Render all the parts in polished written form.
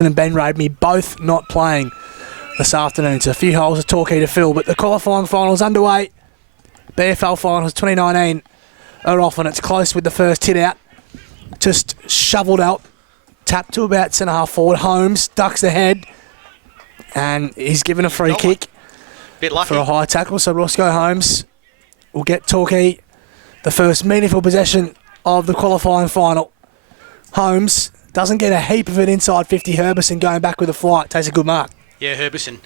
and Ben Radney both not playing this afternoon. So a few holes of Torquay to fill, but the qualifying finals underway. BFL finals 2019 are off and it's close with the first hit out. Just shoveled out, tapped to about centre half forward. Holmes ducks ahead and he's given a free kick for a high tackle. So Roscoe Holmes will get Torquay the first meaningful possession of the qualifying final. Holmes doesn't get a heap of it inside 50. Herbison going back with a flight. Takes a good mark. Yeah, Herbison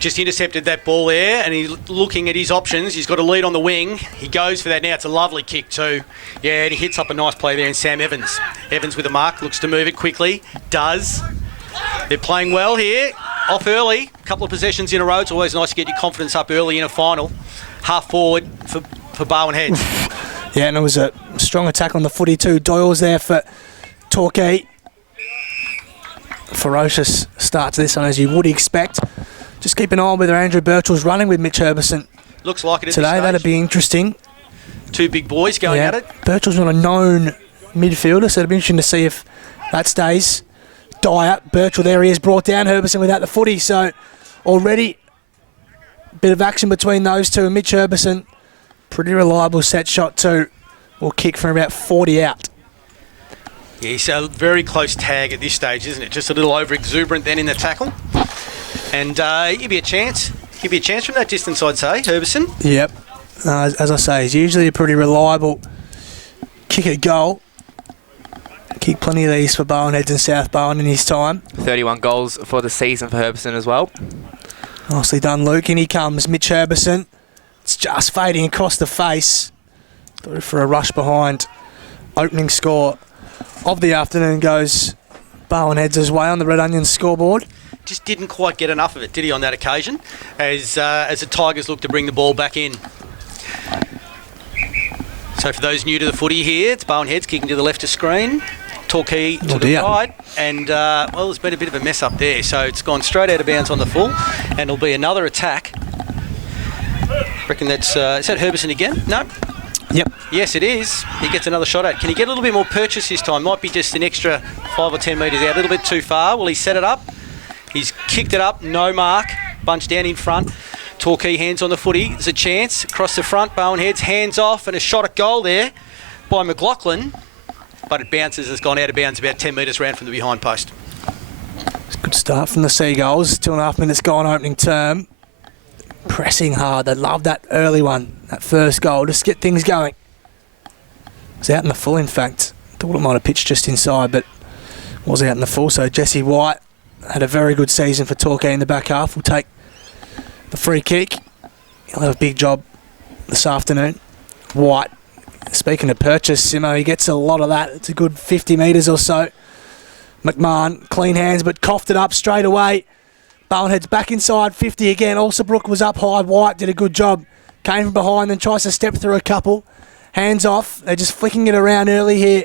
just intercepted that ball there and he's looking at his options. He's got a lead on the wing. He goes for that now. It's a lovely kick too. Yeah, and he hits up a nice play there in Sam Evans. Evans with a mark, looks to move it quickly. Does. They're playing well here. Off early. A couple of possessions in a row. It's always nice to get your confidence up early in a final. Half forward for Barwon Heads. Yeah, and it was a strong attack on the footy too. Doyle's there for Torquay. Ferocious start to this one, as you would expect. Just keep an eye on whether Andrew Birchall's running with Mitch Herbison. Looks like it at today. This stage. That'd be interesting. Two big boys going at it. Birchall's not a known midfielder, so it'd be interesting to see if that stays. Dyer, Birchall, there he is, brought down Herbison without the footy. So already a bit of action between those two. And Mitch Herbison, pretty reliable set shot too. Will kick from about 40 out. Yeah, he's a very close tag at this stage, isn't it? Just a little over exuberant then in the tackle. And give you a chance. Give you a chance from that distance, I'd say, Herbison. Yep. As I say, he's usually a pretty reliable kick at goal. Kicked plenty of these for Barwon Heads and South Barwon in his time. 31 goals for the season for Herbison as well. Nicely done, Luke. In he comes, Mitch Herbison. It's just fading across the face. Through for a rush behind. Opening score of the afternoon goes Barwon Heads' way on the Red Onions scoreboard. Just didn't quite get enough of it, did he, on that occasion, as the Tigers look to bring the ball back in. So for those new to the footy here, it's Barwon Heads kicking to the left of screen, Torquay to the right, and well, there's been a bit of a mess up there, so it's gone straight out of bounds on the full, and it'll be another attack. Reckon that's is that Herbison again? No. Yep. Yes, it is. He gets another shot at. Can he get a little bit more purchase this time? Might be just an extra 5 or 10 metres out. A little bit too far. Will he set it up? He's kicked it up. No mark. Bunched down in front. Torquay hands on the footy. There's a chance. Across the front. Barwon Heads hands off and a shot at goal there by McLaughlin. But it bounces. It's gone out of bounds about 10 metres round from the behind post. It's a good start from the Seagulls. 2.5 minutes gone opening term. Pressing hard. They love that early one. That first goal. Just get things going. It was out in the full, in fact. Thought it might have pitched just inside, but was out in the full. So Jesse White had a very good season for Torquay in the back half. Will take the free kick. He'll have a big job this afternoon. White, speaking of purchase, Simo, he gets a lot of that. It's a good 50 metres or so. McMahon, clean hands, but coughed it up straight away. Barwon Heads back inside 50 again. Alsabrook was up high. White did a good job. Came from behind, then tries to step through a couple. Hands off. They're just flicking it around early here.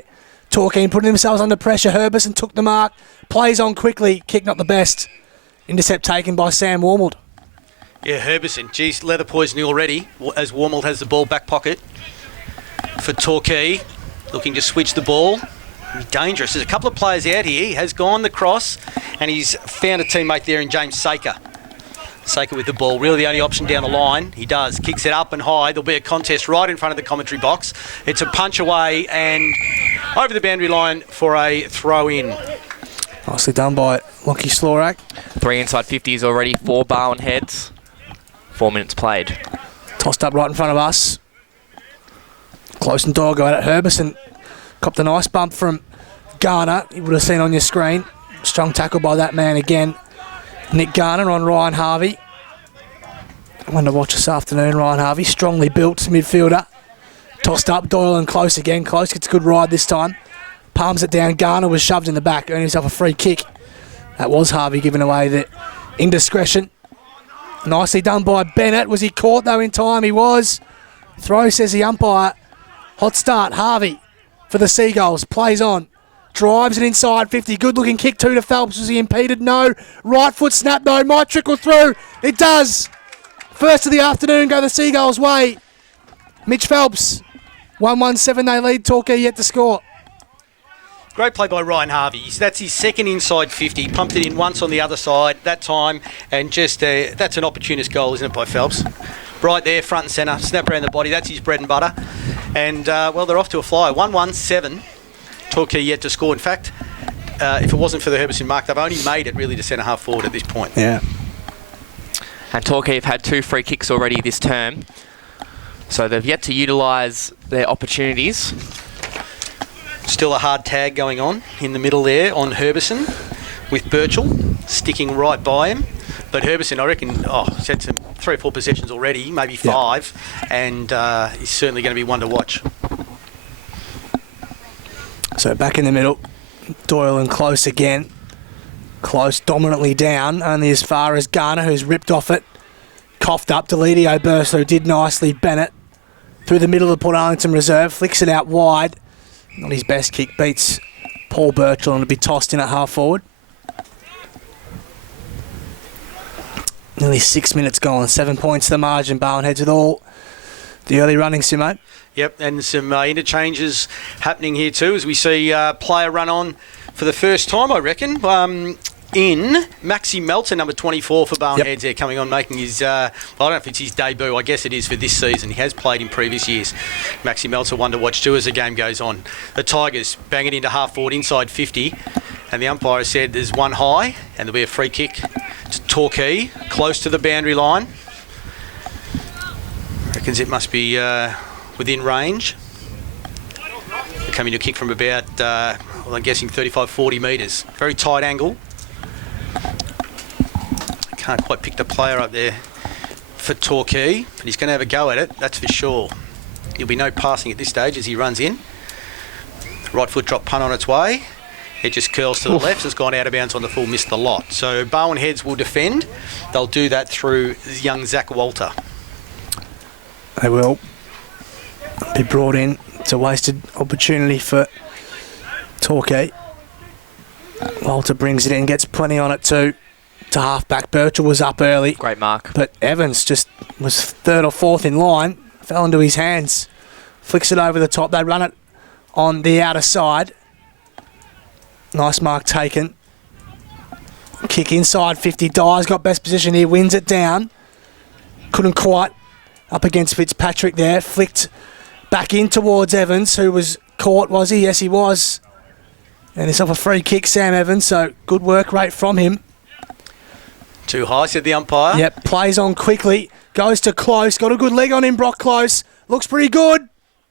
Torquay putting themselves under pressure. Herbison took the mark. Plays on quickly. Kick not the best. Intercept taken by Sam Wormald. Yeah, Herbison. Geez, leather poisoning already as Wormald has the ball back pocket for Torquay. Looking to switch the ball. Dangerous. There's a couple of players out here. He has gone the cross and he's found a teammate there in James Saker. Saker with the ball, really the only option down the line. He does, kicks it up and high. There'll be a contest right in front of the commentary box. It's a punch away and over the boundary line for a throw in. Nicely done by Lockie Slorak. 3 inside 50s already for Barwon Heads. 4 minutes played. Tossed up right in front of us. Close and dog out at Herbison. Copped a nice bump from Garner. You would have seen on your screen. Strong tackle by that man again. Nick Garner on Ryan Harvey. One to watch this afternoon, Ryan Harvey. Strongly built midfielder. Tossed up, Doyle and Close again. Close gets a good ride this time. Palms it down. Garner was shoved in the back, earning himself a free kick. That was Harvey giving away the indiscretion. Nicely done by Bennett. Was he caught though in time? He was. Throw, says the umpire. Hot start, Harvey for the Seagulls. Plays on. Drives it inside 50. Good looking kick too to Phelps. Was he impeded? No. Right foot snap though. Might trickle through. It does. First of the afternoon go the Seagulls' way. Mitch Phelps. 1-1-7 they lead. Torquay yet to score. Great play by Ryan Harvey. That's his second inside 50. Pumped it in once on the other side that time, and just that's an opportunist goal, isn't it, by Phelps? Right there, front and centre, snap around the body. That's his bread and butter. And, well, they're off to a flyer. 1-1-7. Torquay yet to score. In fact, if it wasn't for the Herbison mark, they've only made it really to centre-half forward at this point. Yeah. And Torquay have had 2 free kicks already this term. So they've yet to utilise their opportunities. Still a hard tag going on in the middle there on Herbison, with Birchall sticking right by him. But Herbison, I reckon, he's had some 3 or 4 possessions already, maybe 5, and he's certainly going to be one to watch. So back in the middle, Doyle and Close again. Close dominantly down, only as far as Garner, who's ripped off it. Coughed up, Deledio Burso did nicely. Bennett through the middle of the Port Arlington reserve, flicks it out wide. Not his best kick, beats Paul Birchall and will be tossed in at half forward. Nearly 6 minutes gone, 7 points to the margin. Barwon heads with all the early running, Simo. Yep, and some interchanges happening here too, as we see player run on for the first time, I reckon. In Maxi Meltzer, number 24 for Barwon Heads there, coming on, making his, I don't know if it's his debut, I guess it is for this season. He has played in previous years. Maxi Meltzer, one to watch too as the game goes on. The Tigers bang it into half forward inside 50, and the umpire said there's one high, and there'll be a free kick to Torquay, close to the boundary line. Reckons it must be within range. They're coming to a kick from about, I'm guessing 35-40 metres. Very tight angle. Can't quite pick the player up there for Torquay, but he's going to have a go at it, that's for sure. There'll be no passing at this stage as he runs in. Right foot drop punt on its way. It just curls to the left. It's gone out of bounds on the full, missed the lot. So Barwon Heads will defend. They'll do that through young Zach Walter. They will be brought in. It's a wasted opportunity for Torquay. Walter brings it in, gets plenty on it too. To half-back, Birchall was up early. Great mark. But Evans just was 3rd or 4th in line. Fell into his hands. Flicks it over the top. They run it on the outer side. Nice mark taken. Kick inside 50. Dyer's got best position here. Wins it down. Couldn't quite. Up against Fitzpatrick there. Flicked back in towards Evans, who was caught, was he? Yes, he was. And it's off a free kick, Sam Evans. So good work rate from him. Too high, said the umpire. Yep, plays on quickly. Goes to Close. Got a good leg on him, Brock Close. Looks pretty good.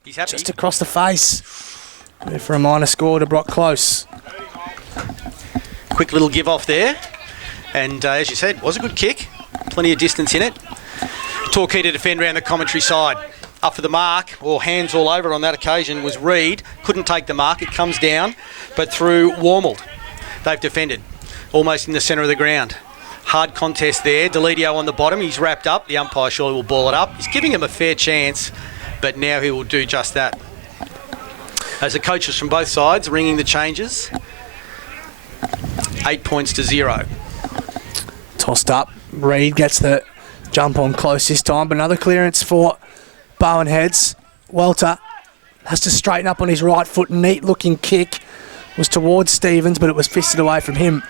He's happy. Just across the face. There for a minor score to Brock Close. Quick little give off there. And as you said, was a good kick. Plenty of distance in it. Torquay to defend around the commentary side. Up for the mark, or hands all over on that occasion, was Reed. Couldn't take the mark. It comes down, but through Warmald. They've defended. Almost in the centre of the ground. Hard contest there. Deledio on the bottom. He's wrapped up. The umpire surely will ball it up. He's giving him a fair chance, but now he will do just that. As the coaches from both sides ringing the changes. 8 points to 0. Tossed up. Reed gets the jump on Close this time, but another clearance for Barwon Heads. Welter has to straighten up on his right foot. Neat looking kick. Was towards Stevens, but it was fisted away from him.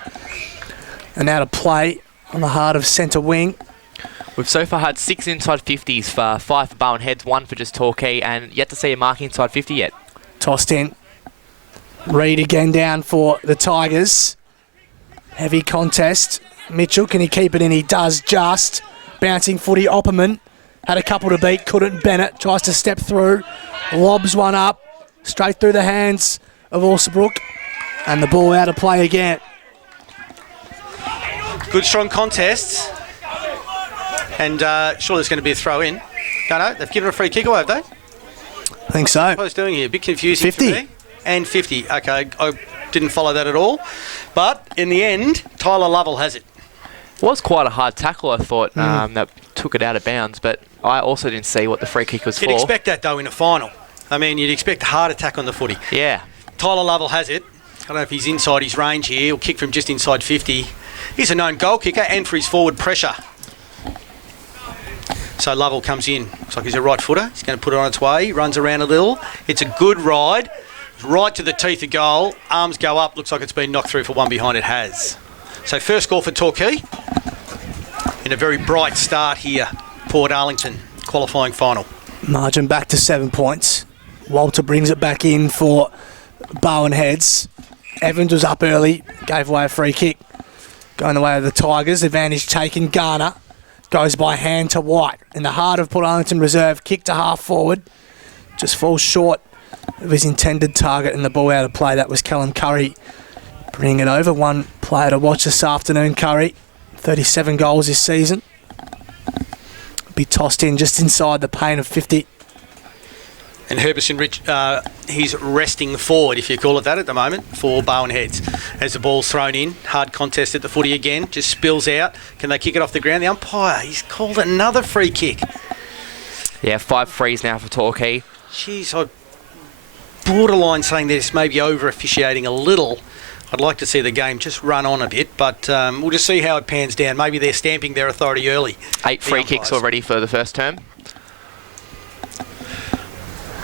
And now to play on the heart of centre wing. We've so far had 6 inside 50s for 5 for Barwon Heads, 1 for just Torquay, and yet to see a mark inside 50 yet. Tossed in. Reed again down for the Tigers. Heavy contest. Mitchell, can he keep it in? He does just. Bouncing footy. Opperman had a couple to beat, couldn't. Bennett tries to step through. Lobs one up. Straight through the hands of Alsabrook. And the ball out of play again. Good strong contests. And surely there's going to be a throw in. No, they've given a free kick away, have they? I think so. What I was doing here, a bit confusing 50. for me. And 50. Okay, I didn't follow that at all. But in the end, Tyler Lovell has it. Was quite a hard tackle, I thought, that took it out of bounds, but I also didn't see what the free kick was You'd for. expect that, though, in a final. I mean, you'd expect a hard attack on the footy. Yeah. Tyler Lovell has it. I don't know if he's inside his range here. He'll kick from just inside 50. He's a known goal kicker and for his forward pressure. So Lovell comes in. Looks like he's a right footer. He's going to put it on its way. Runs around a little. It's a good ride Right to the teeth of goal. Arms go up. Looks like it's been knocked through for one behind. It has. So first score for Torquay. In a very bright start here. Port Arlington qualifying final. Margin back to 7 points. Walter brings it back in for Barwon Heads. Evans was up early, gave away a free kick. Going the way of the Tigers. Advantage taken. Garner goes by hand to White. In the heart of Port Arlington reserve. Kick to half forward. Just falls short of his intended target and the ball out of play. That was Callum Curry bringing it over. One player to watch this afternoon, Curry. 37 goals this season. Be tossed in just inside the paint of 50. And Herbison, he's resting forward, if you call it that at the moment, for Barwon Heads. As the ball's thrown in, hard contest at the footy again, just spills out. Can they kick it off the ground? The umpire, he's called another free kick. Yeah, 5 frees now for Torquay. Jeez, I borderline saying this may be over-officiating a little. I'd like to see the game just run on a bit, but we'll just see how it pans down. Maybe they're stamping their authority early. 8 free kicks already for the first term.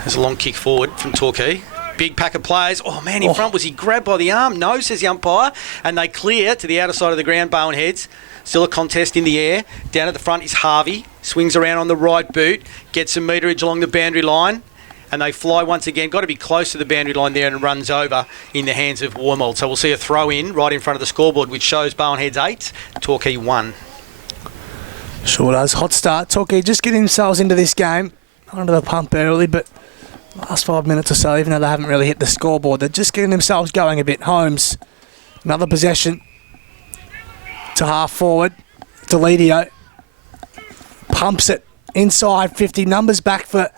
There's a long kick forward from Torquay. Big pack of players. Oh, man, in front. Was he grabbed by the arm? No, says the umpire. And they clear to the outer side of the ground, Barwon Heads. Still a contest in the air. Down at the front is Harvey. Swings around on the right boot. Gets some meterage along the boundary line. And they fly once again. Got to be close to the boundary line there and runs over in the hands of Wormold. So we'll see a throw in right in front of the scoreboard, which shows Barwon Heads 8, Torquay 1. Sure does. Hot start. Torquay just getting themselves into this game. Under the pump early, but last 5 minutes or so, even though they haven't really hit the scoreboard, they're just getting themselves going a bit. Holmes, another possession to half forward. Deledio pumps it inside 50. Numbers back for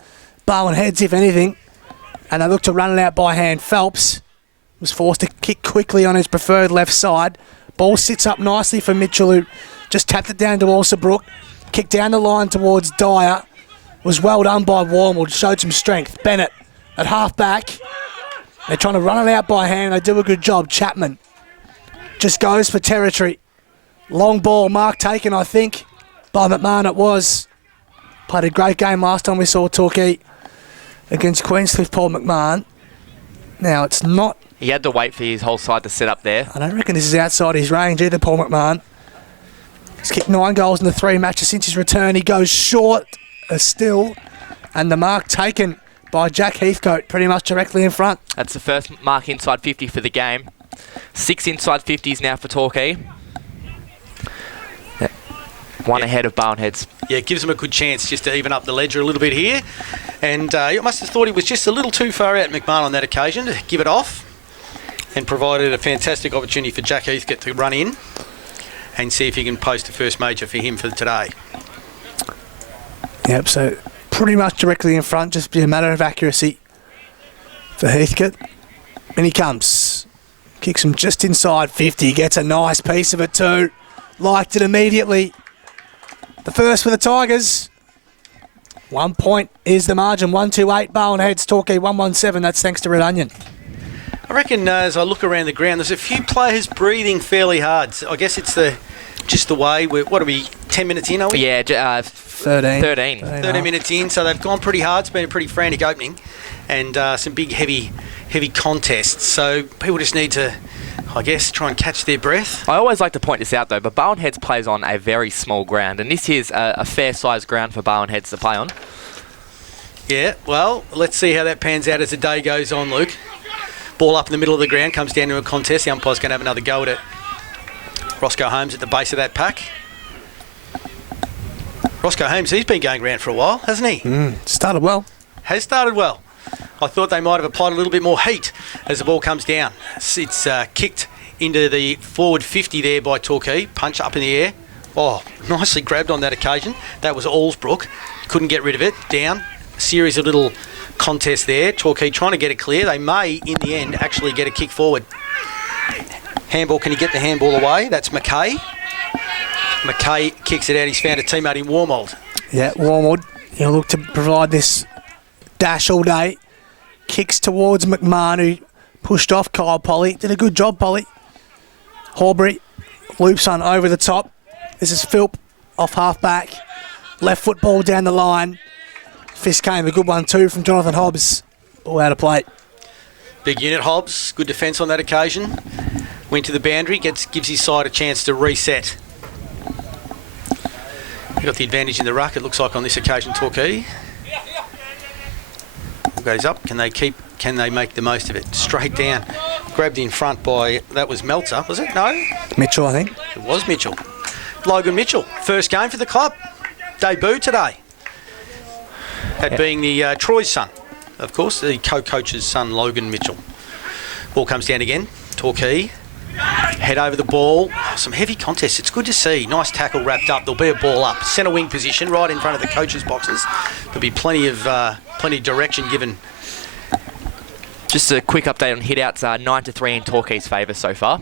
Barwon Heads, if anything. And they look to run it out by hand. Phelps was forced to kick quickly on his preferred left side. Ball sits up nicely for Mitchell, who just tapped it down to Alsabrook. Kicked down the line towards Dyer. Was well done by Wormold. Showed some strength. Bennett at half back. They're trying to run it out by hand. They do a good job. Chapman just goes for territory. Long ball. Mark taken, I think, by McMahon it was. Played a great game last time we saw Torquay against Queenscliff, Paul McMahon. Now, it's not... He had to wait for his whole side to set up there. I don't reckon this is outside his range either, Paul McMahon. He's kicked 9 goals in the 3 matches since his return. He goes short still. And the mark taken by Jack Heathcote, pretty much directly in front. That's the first mark inside 50 for the game. 6 inside 50s now for Torquay. One ahead of Barwon Heads. Yeah, it gives them a good chance just to even up the ledger a little bit here. And you must have thought he was just a little too far out, McMahon, on that occasion to give it off. And provided a fantastic opportunity for Jack Heathcote to run in and see if he can post a first major for him for today. Yep, so pretty much directly in front, just be a matter of accuracy for Heathcote. And he comes. Kicks him just inside 50. Gets a nice piece of it too. Liked it immediately. The first for the Tigers. 1 point is the margin. 1-2-8. Barwon Heads, Torquay 1-1-7. That's thanks to Red Onion. I reckon as I look around the ground, there's a few players breathing fairly hard. So I guess it's just the way. What are we, 10 minutes in, are we? Yeah, 13. 30 minutes in, so they've gone pretty hard. It's been a pretty frantic opening and some big, heavy contests. So people just need to, I guess, try and catch their breath. I always like to point this out, though, but Barwon Heads plays on a very small ground, and this is a fair-sized ground for Barwon Heads to play on. Yeah, well, let's see how that pans out as the day goes on, Luke. Ball up in the middle of the ground, comes down to a contest. The umpire's going to have another go at it. Roscoe Holmes at the base of that pack. Roscoe Holmes, he's been going around for a while, hasn't he? Started well. Has started well. I thought they might have applied a little bit more heat as the ball comes down. It's kicked into the forward 50 there by Torquay. Punch up in the air. Oh, nicely grabbed on that occasion. That was Alsbrook. Couldn't get rid of it. Down. A series of little contests there. Torquay trying to get it clear. They may, in the end, actually get a kick forward. Handball, can he get the handball away? That's McKay. McKay kicks it out. He's found a teammate in Wormold. Yeah, Wormold. He'll look to provide this dash all day. Kicks towards McMahon, who pushed off Kyle Polly. Did a good job, Polly. Horbury loops on over the top. This is Philp off half back. Left foot ball down the line. Fist came, a good one too from Jonathan Hobbs. Ball out of play. Big unit, Hobbs. Good defence on that occasion. Went to the boundary, gives his side a chance to reset. He got the advantage in the ruck, it looks like on this occasion, Torquay. Ball goes up. Can they make the most of it? Straight down. Grabbed in front by, that was Meltzer, was it? No? Mitchell, I think. It was Mitchell. Logan Mitchell, first game for the club. Debut today. That being the Troy's son, of course, the co-coach's son, Logan Mitchell. Ball comes down again. Torquay. Head over the ball. Some heavy contests. It's good to see. Nice tackle wrapped up. There'll be a ball up. Centre wing position right in front of the coach's boxes. There'll be plenty of direction given. Just a quick update on hit-outs. 9-3 in Torquay's favour so far.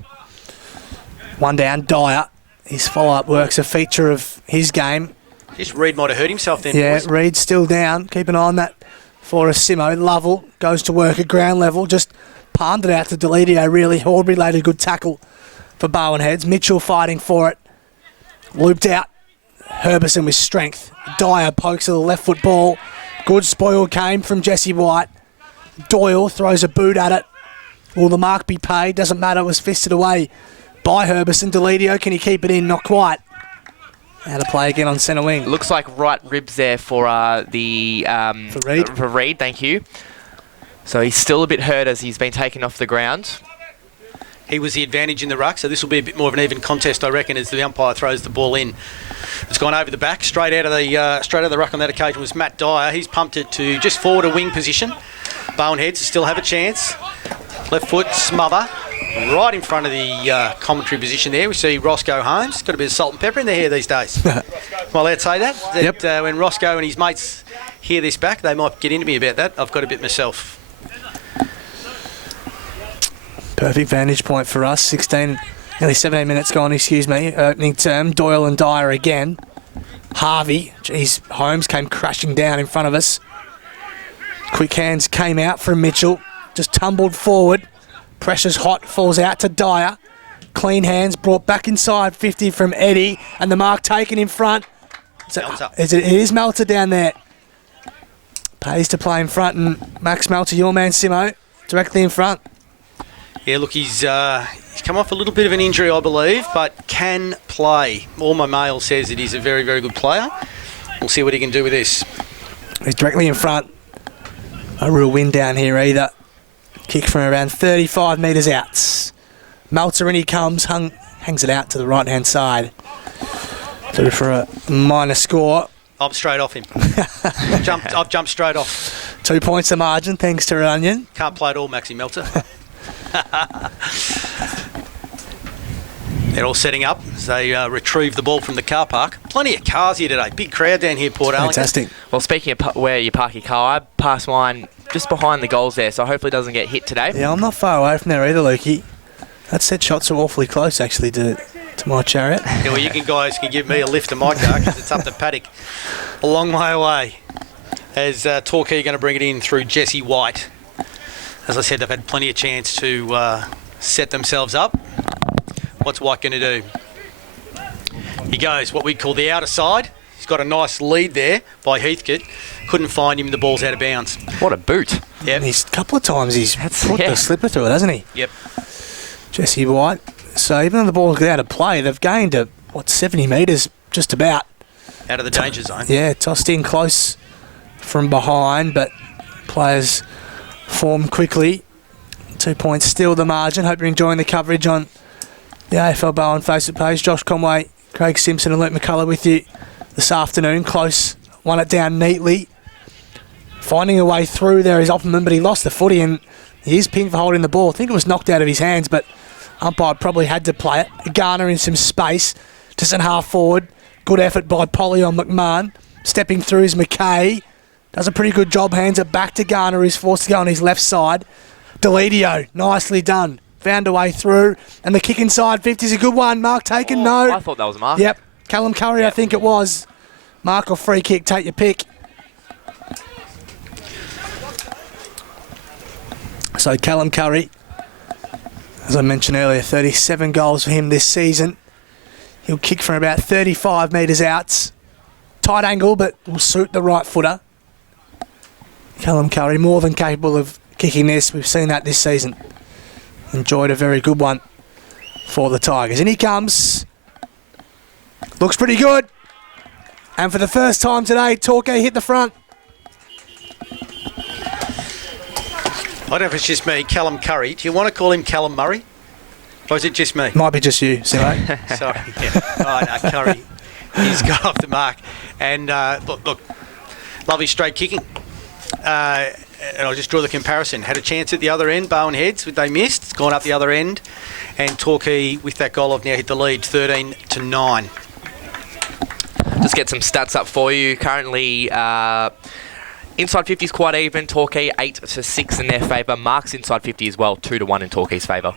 One down, Dyer. His follow-up work's a feature of his game. Just Reid might have hurt himself then. Yeah, boys. Reid's still down. Keep an eye on that for a Simo. Lovell goes to work at ground level. Just palmed it out to Deledio, really. Horbury laid a good tackle for Barwon heads. Mitchell fighting for it. Looped out. Herbison with strength. Dyer pokes at the left foot ball. Good spoil came from Jesse White. Doyle throws a boot at it. Will the mark be paid? Doesn't matter. It was fisted away by Herbison. Deledio, can he keep it in? Not quite. Out of play again on centre wing. Looks like right ribs there for For Reid. For Reid, thank you. So he's still a bit hurt as he's been taken off the ground. He was the advantage in the ruck, so this will be a bit more of an even contest, I reckon, as the umpire throws the ball in. It's gone over the back, straight out of the ruck on that occasion was Matt Dyer. He's pumped it to just forward a wing position. Barwon heads still have a chance. Left foot, smother. Right in front of the commentary position there, we see Roscoe Holmes. Got a bit of salt and pepper in their hair these days. Am I allowed to say that? Yep. When Roscoe and his mates hear this back, they might get into me about that. I've got a bit myself. Perfect vantage point for us. 16, nearly 17 minutes gone, opening term. Doyle and Dyer again. Harvey, geez, Holmes came crashing down in front of us. Quick hands came out from Mitchell. Just tumbled forward. Pressure's hot, falls out to Dyer. Clean hands brought back inside 50 from Eddie, and the mark taken in front. It is Melter down there. Pays to play in front, and Max Melter, your man Simo, directly in front. Yeah, look, he's come off a little bit of an injury, I believe, but can play. All my mail says that he's a very, very good player. We'll see what he can do with this. He's directly in front. No real wind down here either. Kick from around 35 metres out. Melter in he comes, hangs it out to the right-hand side. Through for a minor score. I'm straight off him. I've jumped straight off. 2 points the margin, thanks to Onion. Can't play at all, Maxi Melter. They're all setting up as they retrieve the ball from the car park. Plenty of cars here today. Big crowd down here, Port Arlington. Fantastic. Well, speaking of where you park your car, I passed mine just behind the goals there, so hopefully it doesn't get hit today. Yeah, I'm not far away from there either, Lukey. That set shots are awfully close, actually, to my chariot. Yeah, well, you guys can give me a lift to my car because it's up the paddock a long way away. As Torquay going to bring it in through Jesse White. As I said, they've had plenty of chance to set themselves up. What's White going to do? He goes what we call the outer side. He's got a nice lead there by Heathcote. Couldn't find him. The ball's out of bounds. What a boot. Yep. And he's a couple of times he's put the slipper through it, hasn't he? Yep. Jesse White. So even though the ball's out of play, they've gained 70 metres just about. Out of the danger zone. Yeah, tossed in close from behind, but players form quickly. 2 points still the margin. Hope you're enjoying the coverage on the AFL Barwon Facebook page. Josh Conway, Craig Simpson and Luke McCullough with you this afternoon. Close, won it down neatly. Finding a way through there is Opperman, but he lost the footy and he is pinned for holding the ball. I think it was knocked out of his hands, but umpire probably had to play it. Garner in some space, just in half forward. Good effort by Polly on McMahon. Stepping through is McKay. Does a pretty good job, hands it back to Garner, who's forced to go on his left side. Deledio, nicely done. Found a way through, and the kick inside 50 is a good one. Mark taken, no. I thought that was a mark. Yep, Callum Curry, I think it was. Mark or free kick, take your pick. So Callum Curry, as I mentioned earlier, 37 goals for him this season. He'll kick from about 35 metres out. Tight angle, but will suit the right footer. Callum Curry, more than capable of kicking this. We've seen that this season. Enjoyed a very good one for the Tigers. And he comes. Looks pretty good. And for the first time today, Torquay hit the front. I don't know if it's just me, Callum Curry. Do you want to call him Callum Murray? Or is it just me? Might be just you, Simo. Sorry. Yeah. Oh, no, Curry. He's got off the mark. And look, lovely straight kicking. And I'll just draw the comparison. Had a chance at the other end, Barwon Heads, they missed. It's gone up the other end. And Torquay, with that goal, have now hit the lead, 13-9. Just get some stats up for you. Currently, inside 50 is quite even. Torquay 8-6 in their favour. Marks inside 50 as well, 2-1 in Torquay's favour.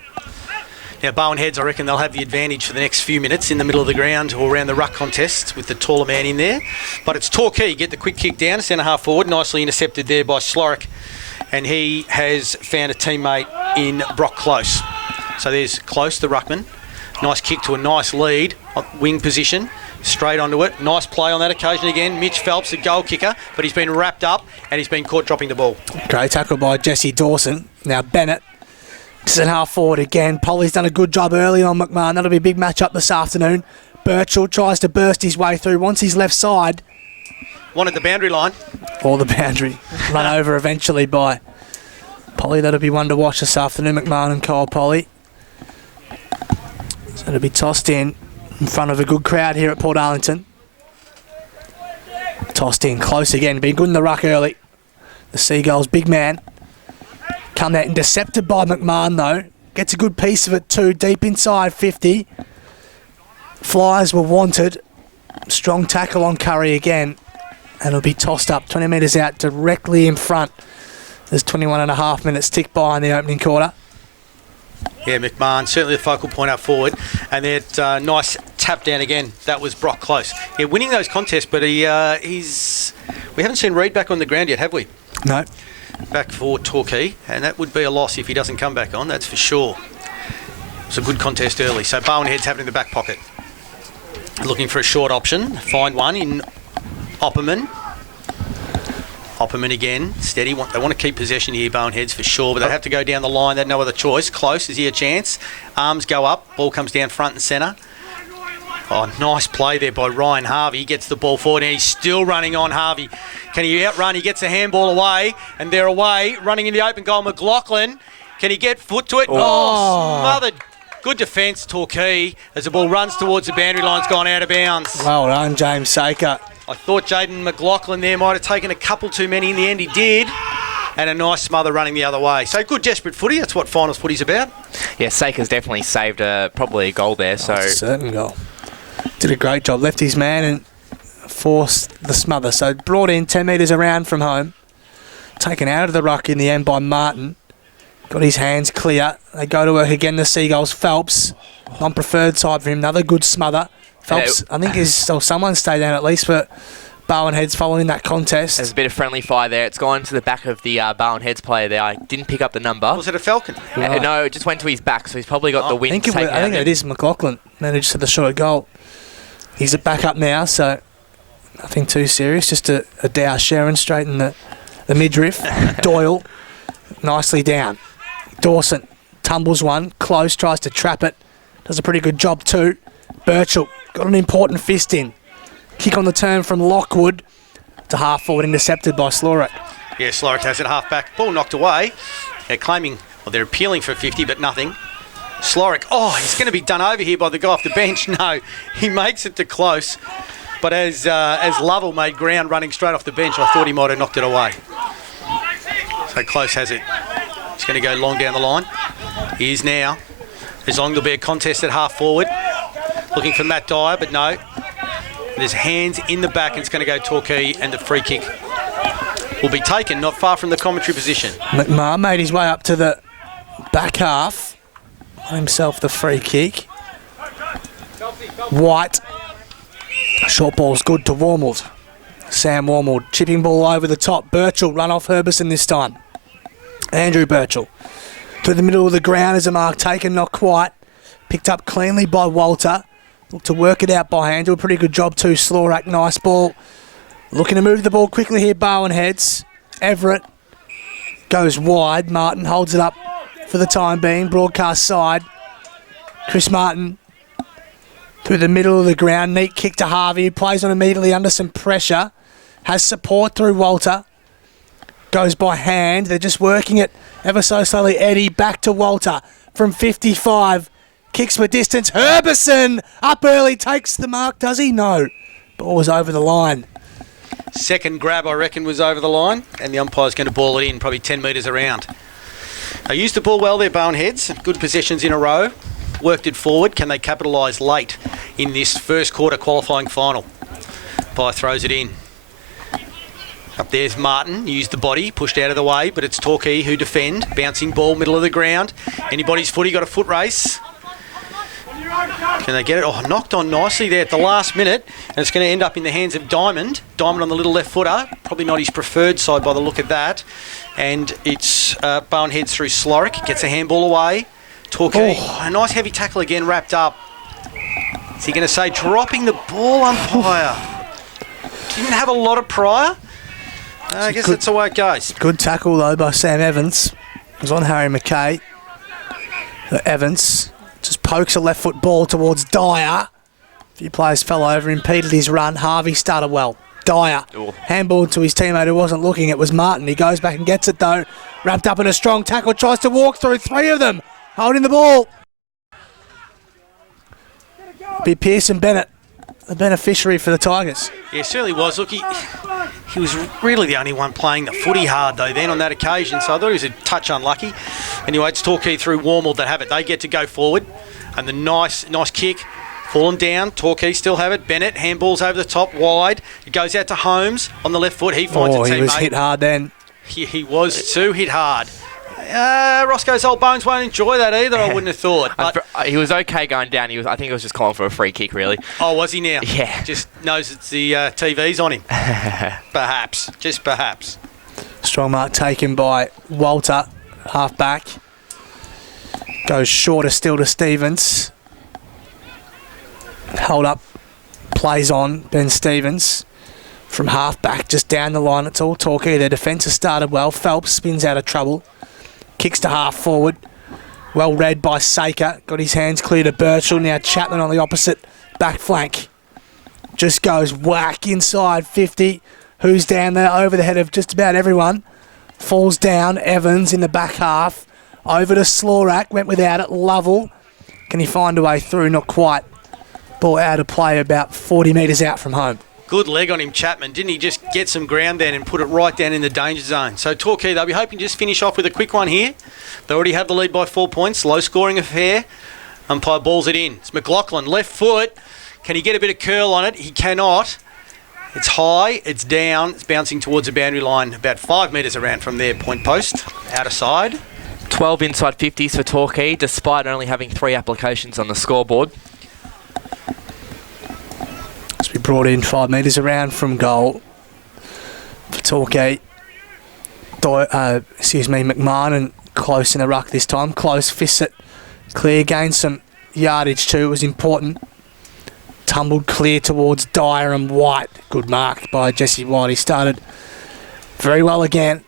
Now, Barwon Heads, I reckon they'll have the advantage for the next few minutes in the middle of the ground or around the ruck contest with the taller man in there. But it's Torquay get the quick kick down, centre half forward, nicely intercepted there by Slorick. And he has found a teammate in Brock Close. So there's Close, the ruckman. Nice kick to a nice lead, wing position. Straight onto it. Nice play on that occasion again. Mitch Phelps, the goal kicker, but he's been wrapped up and he's been caught dropping the ball. Great tackle by Jesse Dawson. Now Bennett. Centre half forward again. Polly's done a good job early on McMahon. That'll be a big match up this afternoon. Birchall tries to burst his way through. Wants his left side. One at the boundary line. Or the boundary. Run over eventually by Polly. That'll be one to watch this afternoon, McMahon and Kyle Polly. So it'll be tossed in front of a good crowd here at Port Arlington. Tossed in close again. Been good in the ruck early. The Seagulls, big man. Come out intercepted by McMahon though. Gets a good piece of it too. Deep inside 50. Flyers were wanted. Strong tackle on Curry again. And it'll be tossed up 20 metres out directly in front. There's 21 and a half minutes tick by in the opening quarter. Yeah, McMahon, certainly the focal point up forward. And that nice tap down again. That was Brock Close. Yeah, winning those contests, but we haven't seen Reid back on the ground yet, have we? No. Back for Torquay, and that would be a loss if he doesn't come back on, that's for sure. It's a good contest early. So Barwon Heads have it in the back pocket. Looking for a short option. Find one in Opperman. Opperman again, steady. They want to keep possession here, Barwon Heads, for sure, but they have to go down the line. They have no other choice. Close, is he a chance? Arms go up, ball comes down front and centre. Oh, nice play there by Ryan Harvey. He gets the ball forward and he's still running on Harvey. Can he outrun? He gets the handball away and they're away. Running in the open goal, McLaughlin. Can he get foot to it? Oh, smothered. Good defence, Torquay, as the ball runs towards the boundary line. It's gone out of bounds. Well done, James Saker. I thought Jaden McLaughlin there might have taken a couple too many. In the end, he did. And a nice smother running the other way. So good desperate footy. That's what finals footy's about. Yeah, Saker's definitely saved probably a goal there. So a certain goal. Did a great job. Left his man and forced the smother. So brought in 10 metres around from home. Taken out of the ruck in the end by Martin. Got his hands clear. They go to work again, the Seagulls. Phelps, non-preferred side for him. Another good smother. Phelps, I think someone stayed down at least, but Barwon Heads following that contest. There's a bit of friendly fire there. It's gone to the back of the Barwon Heads player there. I didn't pick up the number. Was it a Falcon? Right. No, it just went to his back, so he's probably got the wind I think it is McLaughlin. Managed to the short goal. He's back up now, so nothing too serious. Just a Dow Sharon straight in the midriff. Doyle, nicely down. Dawson tumbles one. Close, tries to trap it. Does a pretty good job too. Birchall got an important fist in. Kick on the turn from Lockwood to half forward, intercepted by Slorick. Yeah, Slorick has it half back. Ball knocked away. They're claiming, well, they're appealing for 50, but nothing. Slorick, he's going to be done over here by the guy off the bench. No, he makes it to Close. But as Lovell made ground running straight off the bench, I thought he might have knocked it away. So Close has it. He's going to go long down the line. He is now. As long as there'll be a contest at half forward. Looking for Matt Dyer, but no. There's hands in the back, and it's going to go Torquay, and the free kick will be taken not far from the commentary position. McMahon made his way up to the back half. Got himself the free kick. White. Short ball's good to Wormald. Sam Wormald. Chipping ball over the top. Birchall run off Herbison this time. Andrew Birchall. To the middle of the ground is a mark taken, not quite. Picked up cleanly by Walter. Looked to work it out by hand. Do a pretty good job too. Slorak, nice ball. Looking to move the ball quickly here, Barwon Heads. Everett Goes wide. Martin holds it up for the time being. Broadcast side. Chris Martin through the middle of the ground. Neat kick to Harvey, who plays on immediately under some pressure. Has support through Walter. Goes by hand. They're just working it ever so slowly. Eddie back to Walter from 55. Kicks for distance. Herbison up early. Takes the mark. Does he? No. Ball was over the line. Second grab, I reckon, was over the line, and the umpire's going to ball it in, probably 10 metres around. They used the ball well, their Boneheads. Good possessions in a row. Worked it forward. Can they capitalise late in this first quarter qualifying final? Umpire throws it in. Up there's Martin. Used the body. Pushed out of the way, but it's Torquay who defend. Bouncing ball, middle of the ground. Anybody's footy. Got a foot race. Can they get it? Oh, knocked on nicely there at the last minute. And it's going to end up in the hands of Diamond. Diamond on the little left footer. Probably not his preferred side by the look of that. And it's Boneheads through Slorick. Gets a handball away. Torquay. Oh, a nice heavy tackle again wrapped up. Is he going to say dropping the ball, umpire? Didn't have a lot of prior. I guess that's the way it goes. Good tackle, though, by Sam Evans. It was on Harry McKay. Evans just pokes a left foot ball towards Dyer. A few players fell over, impeded his run. Harvey started well. Dyer, handball to his teammate who wasn't looking. It was Martin. He goes back and gets it, though. Wrapped up in a strong tackle, tries to walk through. Three of them holding the ball. Be Pearson Bennett, the beneficiary for the Tigers. Yeah, certainly was. Look, he was really the only one playing the footy hard, though, then on that occasion, so I thought he was a touch unlucky. Anyway, it's Torquay through Warmald that have it. They get to go forward, and the nice kick, fallen down. Torquay still have it. Bennett, handballs over the top, wide. It goes out to Holmes on the left foot. He finds a teammate. He was hit hard then. He was too hit hard. Roscoe's old bones won't enjoy that either, I wouldn't have thought. But he was okay going down. I think he was just calling for a free kick, really. Oh, was he now? Yeah. Just knows it's the TV's on him. Perhaps. Just perhaps. Strong mark taken by Walter, half back. Goes shorter still to Stevens. Hold up. Plays on Ben Stevens. From half back, just down the line. It's all Torquay. Their defence has started well. Phelps spins out of trouble. Kicks to half forward. Well read by Saker. Got his hands clear to Birchall. Now Chapman on the opposite back flank. Just goes whack inside 50. Who's down there over the head of just about everyone. Falls down. Evans in the back half. Over to Slorak. Went without it. Lovell. Can he find a way through? Not quite. Ball out of play about 40 metres out from home. Good leg on him, Chapman. Didn't he just get some ground then and put it right down in the danger zone? So Torquay, they'll be hoping to just finish off with a quick one here. They already have the lead by 4 points. Low scoring affair. Umpire balls it in. It's McLaughlin, left foot. Can he get a bit of curl on it? He cannot. It's high, it's down. It's bouncing towards the boundary line about 5 metres around from their point post. Out of side. 12 inside 50s for Torquay, despite only having 3 applications on the scoreboard. As we brought in 5 metres around from goal for Torquay. McMahon and close in the ruck this time. Close, fists it clear, gained some yardage too. It was important. Tumbled clear towards Dyer and White. Good mark by Jesse White. He started very well again.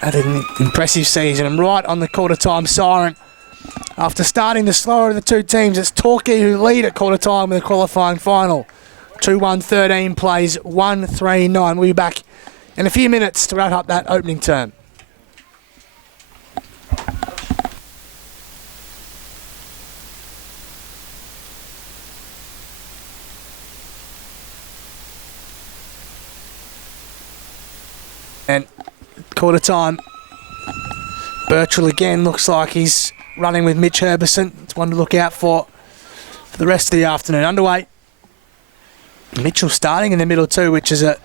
Had an impressive season. And right on the quarter time siren, after starting the slower of the two teams, it's Torquay who lead at quarter time in the qualifying final. 2-1-13 plays 1-3-9. We'll be back in a few minutes to wrap up that opening term. And quarter time, Birchall again looks like he's running with Mitch Herbison. It's one to look out for the rest of the afternoon. Underway. Mitchell starting in the middle too, which is a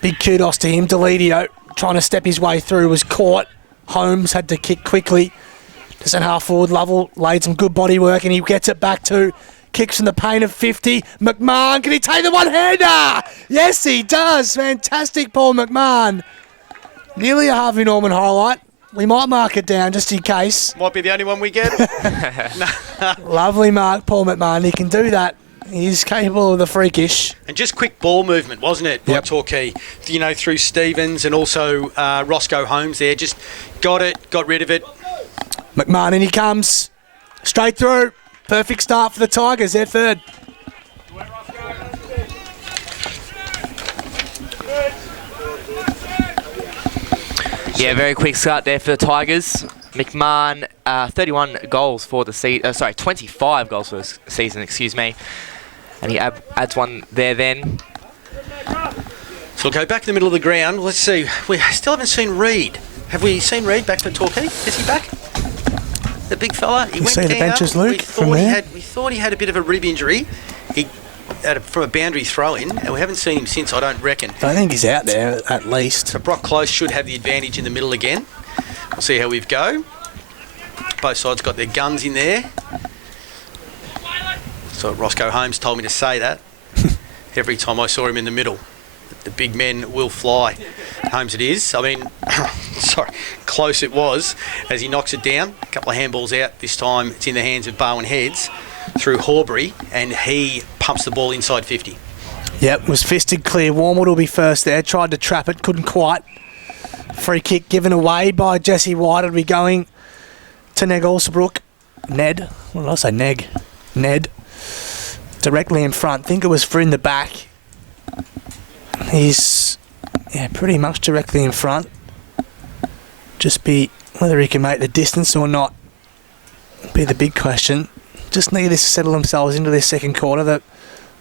big kudos to him. Deledio trying to step his way through, was caught. Holmes had to kick quickly. Just at half forward, Lovell laid some good body work and he gets it back to kicks from the paint of 50. McMahon, can he take the one-hander? Yes, he does. Fantastic, Paul McMahon. Nearly a Harvey Norman highlight. We might mark it down just in case. Might be the only one we get. Lovely mark, Paul McMahon. He can do that He's capable of the freakish. And just quick ball movement, wasn't it, by Yep. Torquay? You know, through Stevens and also Roscoe Holmes there. Just got it, got rid of it. McMahon, in he comes. Straight through. Perfect start for the Tigers. They're third. Yeah, very quick start there for the Tigers. McMahon, 31 goals for the season. 25 goals for the season, excuse me. And he adds one there then. So we'll go back to the middle of the ground. Let's see. We still haven't seen Reid. Have we seen Reid back for Torquay? Is he back? The big fella. He You went see the down. benches, Luke, from there? We thought he had a bit of a rib injury. From a boundary throw-in, and we haven't seen him since, I don't reckon. I think he's out there at least. So Brock Close should have the advantage in the middle again. We'll see how we go. Both sides got their guns in there. So Roscoe Holmes told me to say that every time I saw him in the middle. The big men will fly. Holmes it is. I mean, sorry, close it was as he knocks it down. A couple of handballs out. This time it's in the hands of Barwon Heads through Horbury, and he pumps the ball inside 50. Yep, was fisted clear. Warmwood will be first there. Tried to trap it, couldn't quite. Free kick given away by Jesse White. It'll be going to Neg Alsabrook. Ned. What did I say? Neg. Ned. Directly in front. Think it was for in the back. He's pretty much directly in front. Just be whether he can make the distance or not be the big question. Just need this to settle themselves into this second quarter. The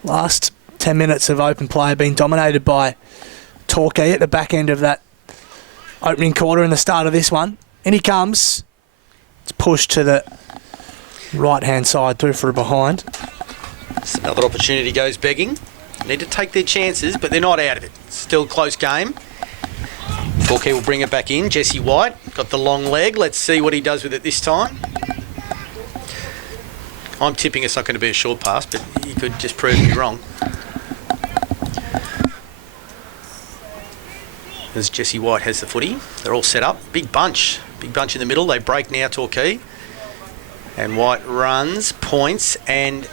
last 10 minutes of open play have been dominated by Torquay at the back end of that opening quarter and the start of this one. In he comes. It's pushed to the right-hand side through for a behind. So another opportunity goes begging. Need to take their chances, but they're not out of it. Still a close game. Torquay will bring it back in. Jesse White got the long leg. Let's see what he does with it this time. I'm tipping it's not going to be a short pass, but you could just prove me wrong. As Jesse White has the footy. They're all set up. Big bunch in the middle. They break now, Torquay. And White runs, points, and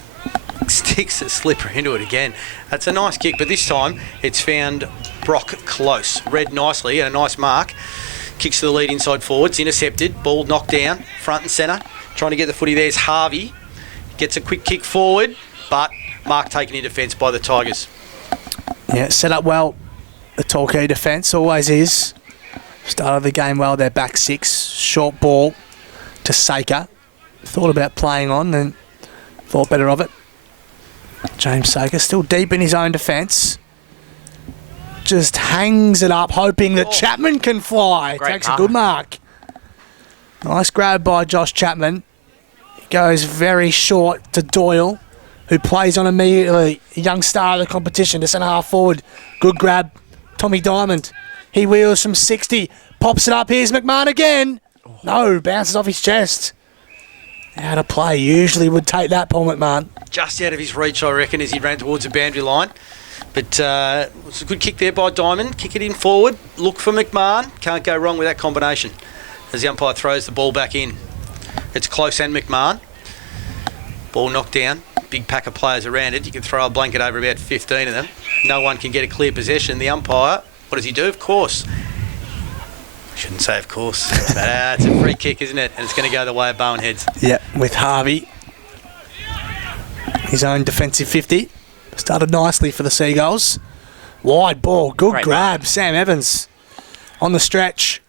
sticks a slipper into it again. That's a nice kick, but this time it's found Brock Close. Read nicely and a nice mark. Kicks to the lead inside forwards. Intercepted. Ball knocked down. Front and centre. Trying to get the footy. There's Harvey. Gets a quick kick forward, but mark taken in defence by the Tigers. Yeah, set up well. The Torquay defence always is. Started the game well. Their back six. Short ball to Saker. Thought about playing on and thought better of it. James Saker still deep in his own defence. Just hangs it up, hoping that Chapman can fly. Great Takes mark. a good mark. Nice grab by Josh Chapman. Goes very short to Doyle, who plays on immediately. A young star of the competition to centre half forward. Good grab. Tommy Diamond. He wheels from 60. Pops it up. Here's McMahon again. No, bounces off his chest. Out of play. Usually would take that, Paul McMahon. Just out of his reach, I reckon, as he ran towards the boundary line. But it was a good kick there by Diamond. Kick it in forward. Look for McMahon. Can't go wrong with that combination. As the umpire throws the ball back in. It's Close and McMahon. Ball knocked down. Big pack of players around it. You can throw a blanket over about 15 of them. No one can get a clear possession. The umpire, what does he do? Of course. I shouldn't say of course. But it's a free kick, isn't it? And it's going to go the way of Barwon Heads. Yep, with Harvey. His own defensive 50. Started nicely for the Seagulls. Wide ball. Good Great grab. mark. Sam Evans on the stretch.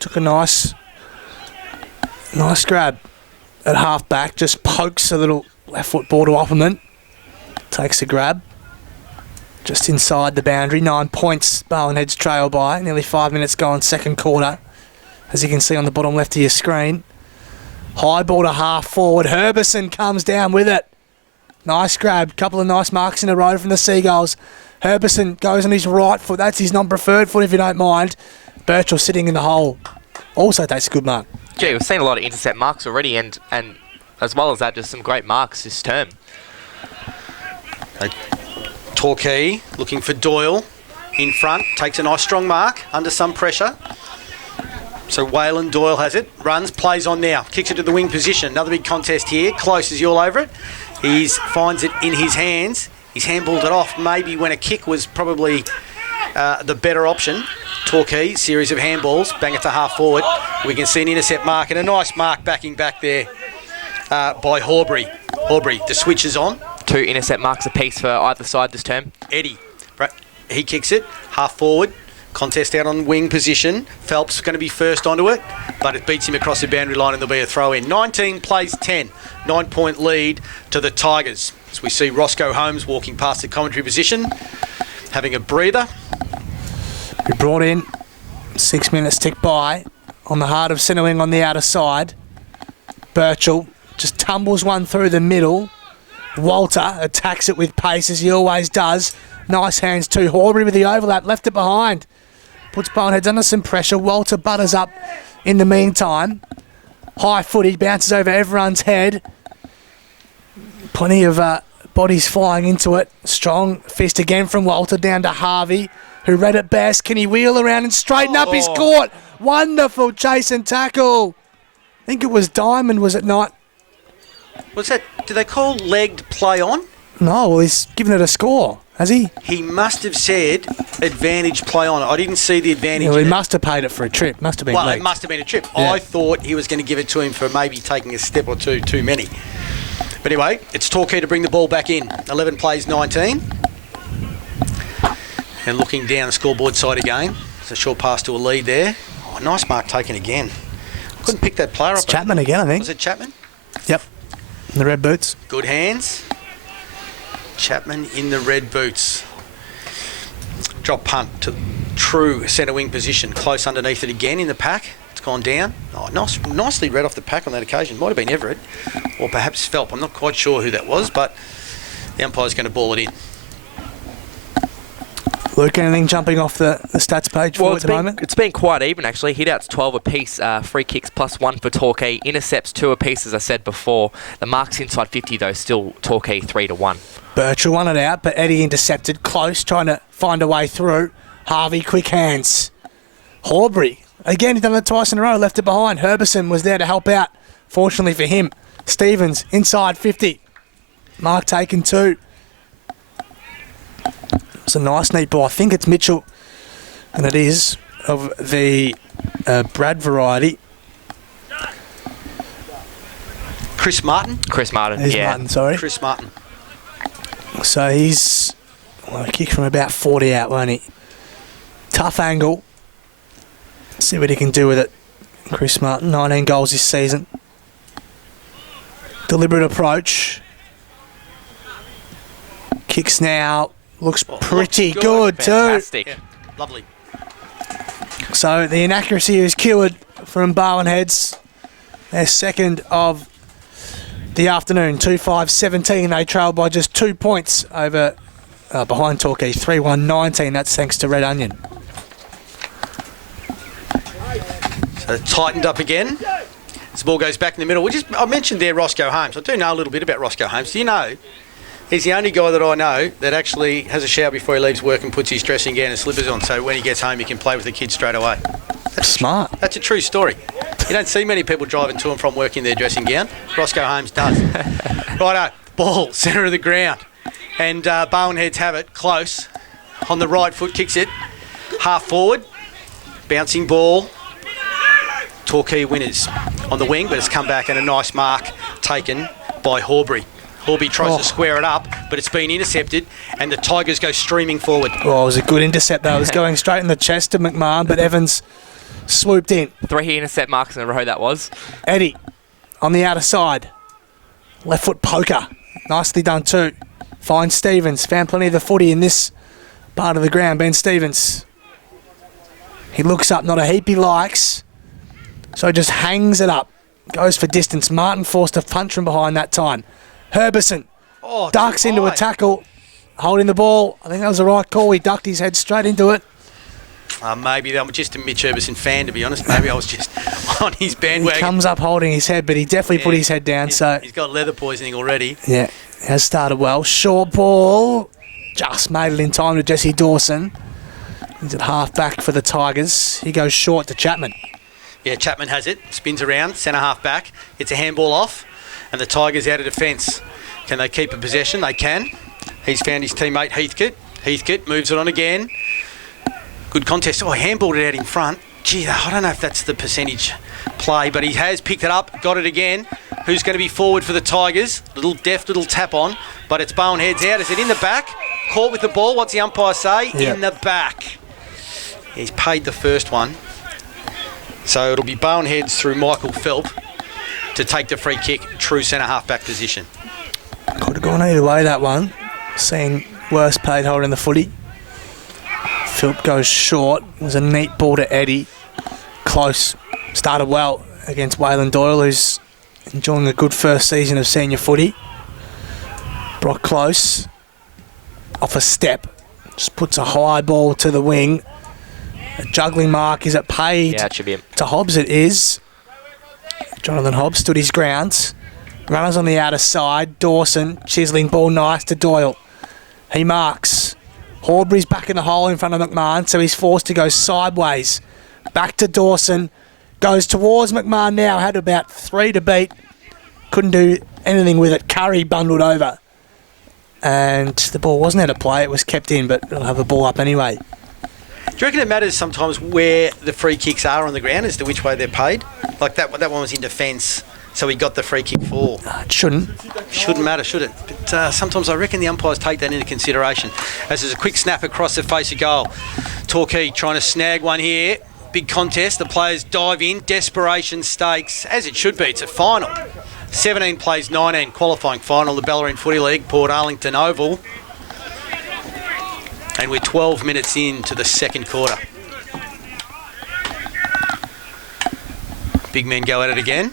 Took a nice grab at half back. Just pokes a little left foot ball to Opperman. Takes a grab. Just inside the boundary. 9 points. Barwon Heads trail by. Nearly 5 minutes gone. Second quarter. As you can see on the bottom left of your screen. High ball to half forward. Herbison comes down with it. Nice grab. Couple of nice marks in a row from the Seagulls. Herbison goes on his right foot. That's his non-preferred foot, if you don't mind. Birchall sitting in the hole. Also takes a good mark. Gee, we've seen a lot of intercept marks already, and as well as that, just some great marks this term. Torquay looking for Doyle in front. Takes a nice strong mark under some pressure. So Waylon Doyle has it. Runs, plays on now. Kicks it to the wing position. Another big contest here. Close is he all over it. He finds it in his hands. He's handballed it off, maybe when a kick was probably the better option. Torquay, series of handballs, bang it to half forward. We can see an intercept mark and a nice mark backing back there by Horbury. Horbury, the switch is on. 2 intercept marks apiece for either side this term. Eddie, he kicks it, half forward. Contest out on wing position. Phelps going to be first onto it, but it beats him across the boundary line and there'll be a throw in. 19 plays 10. 9-point lead to the Tigers. As we see Roscoe Holmes walking past the commentary position, having a breather. We brought in 6 minutes tick by on the heart of centre wing on the outer side. Birchall just tumbles one through the middle. Walter attacks it with pace as he always does. Nice hands too. Horbury with the overlap, left it behind. Puts Boneheads under some pressure. Walter butters up in the meantime. High footy, bounces over everyone's head. Plenty of bodies flying into it. Strong fist again from Walter down to Harvey, who read it best. Can he wheel around and straighten up his court? Wonderful chase and tackle. I think it was Diamond, was it not? What's that? Do they call legged play on? No, well, he's given it a score, has he? He must have said advantage play on. I didn't see the advantage. Well, he in must have paid it for a trip. Must have been Well, legged. it must have been a trip. Yeah. I thought he was going to give it to him for maybe taking a step or two too many. But anyway, it's Torquay to bring the ball back in. 11 plays 19. And looking down the scoreboard side again. It's a short pass to a lead there. Oh, nice mark taken again. Couldn't pick that player It's up. Chapman again, I think. Was it Chapman? Yep. In the red boots. Good hands. Chapman in the red boots. Drop punt to true centre wing position. Close underneath it again in the pack. It's gone down. Oh, nicely read off the pack on that occasion. Might have been Everett or perhaps Phelps. I'm not quite sure who that was, but the umpire's going to ball it in. Luke, anything jumping off the stats page for at the moment? It's been quite even, actually. Hit-outs 12 apiece, free kicks +1 for Torquay. Intercepts 2 apiece, as I said before. The marks inside 50, though, still Torquay 3-1. Birchall won it out, but Eddie intercepted close, trying to find a way through. Harvey, quick hands. Horbury, again, he's done it twice in a row, left it behind. Herbison was there to help out, fortunately for him. Stevens, inside 50. Mark taken 2. It's a nice, neat ball. I think it's Mitchell, and it is, of the Brad variety. Chris Martin? Chris Martin, He's yeah. Martin, sorry. Chris Martin. So he's a kick from about 40 out, won't he? Tough angle. See what he can do with it. Chris Martin, 19 goals this season. Deliberate approach. Kicks now. Looks pretty looks good too. Fantastic. Yeah, lovely. So the inaccuracy is cured from Barwon Heads. Their second of the afternoon. 2-5-17. They trail by just 2 points over behind Torquay. 3-1-19. That's thanks to Red Onion. So tightened up again. This ball goes back in the middle. I mentioned there Roscoe Holmes. I do know a little bit about Roscoe Holmes. Do you know? He's the only guy that I know that actually has a shower before he leaves work and puts his dressing gown and slippers on, so when he gets home he can play with the kids straight away. That's smart. That's a true story. You don't see many people driving to and from work in their dressing gown. Roscoe Holmes does. Righto, ball, centre of the ground. And Barwon Heads have it, close. On the right foot, kicks it. Half forward, bouncing ball. Torquay winners on the wing, but it's come back and a nice mark taken by Horbury. Horby tries to square it up, but it's been intercepted, and the Tigers go streaming forward. Oh, it was a good intercept, though. It was going straight in the chest to McMahon, but Evans swooped in. 3 intercept marks in a row, that was. Eddie on the outer side. Left foot poker. Nicely done, too. Finds Stevens. Found plenty of the footy in this part of the ground. Ben Stevens. He looks up, not a heap he likes. So just hangs it up. Goes for distance. Martin forced a punch from behind that time. Herbison ducks into a tackle, holding the ball. I think that was the right call. He ducked his head straight into it. Maybe I'm just a Mitch Herbison fan, to be honest. Maybe I was just on his bandwagon. He comes up holding his head, but he definitely put his head down. He's got leather poisoning already. Yeah, has started well. Short ball, just made it in time to Jesse Dawson. He's at half back for the Tigers. He goes short to Chapman. Yeah, Chapman has it. Spins around, centre half back. It's a handball off, and the Tigers out of defence. Can they keep a possession? They can. He's found his teammate Heathcote. Heathcote moves it on again. Good contest. Oh, handballed it out in front. Gee, I don't know if that's the percentage play, but he has picked it up, got it again. Who's going to be forward for the Tigers? Little deft little tap on, but it's Boneheads out. Is it in the back? Caught with the ball. What's the umpire say? Yep. In the back. He's paid the first one. So it'll be Boneheads through Michael Phelp to take the free kick, true centre half-back position. Could have gone either way, that one. Seen worse paid holder in the footy. Philp goes short. It was a neat ball to Eddie. Close. Started well against Waylon Doyle, who's enjoying a good first season of senior footy. Brock Close. Off a step. Just puts a high ball to the wing. A juggling mark. Is it paid? Yeah, it should be. To Hobbs it is. Jonathan Hobbs stood his ground. Runners on the outer side. Dawson chiselling ball nice to Doyle. He marks. Horbury's back in the hole in front of McMahon, so he's forced to go sideways. Back to Dawson. Goes towards McMahon now. Had about 3 to beat. Couldn't do anything with it. Curry bundled over. And the ball wasn't out of play. It was kept in, but it'll have the ball up anyway. Do you reckon it matters sometimes where the free kicks are on the ground as to which way they're paid? Like that one was in defence, so he got the free kick for. It shouldn't. Shouldn't matter, should it? But sometimes I reckon the umpires take that into consideration. As there's a quick snap across the face of goal. Torquay trying to snag one here. Big contest. The players dive in. Desperation stakes, as it should be. It's a final. 17 plays 19 qualifying final. The Bellarine Footy League, Port Arlington Oval. And we're 12 minutes into the second quarter. Big men go at it again.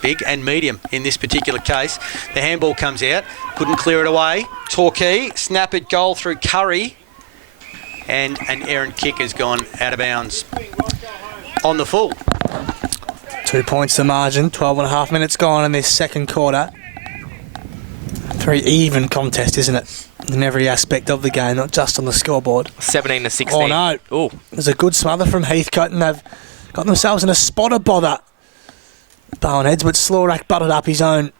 Big and medium in this particular case. The handball comes out. Couldn't clear it away. Torquay, snap it, goal through Curry. And an errant kick has gone out of bounds. On the full. 2 points to margin. 12 and a half minutes gone in this second quarter. Very even contest, isn't it? In every aspect of the game, not just on the scoreboard. 17 to 16. Oh no. Oh. There's a good smother from Heathcote and they've got themselves in a spot of bother. Boneheads, but Slorak butted up his own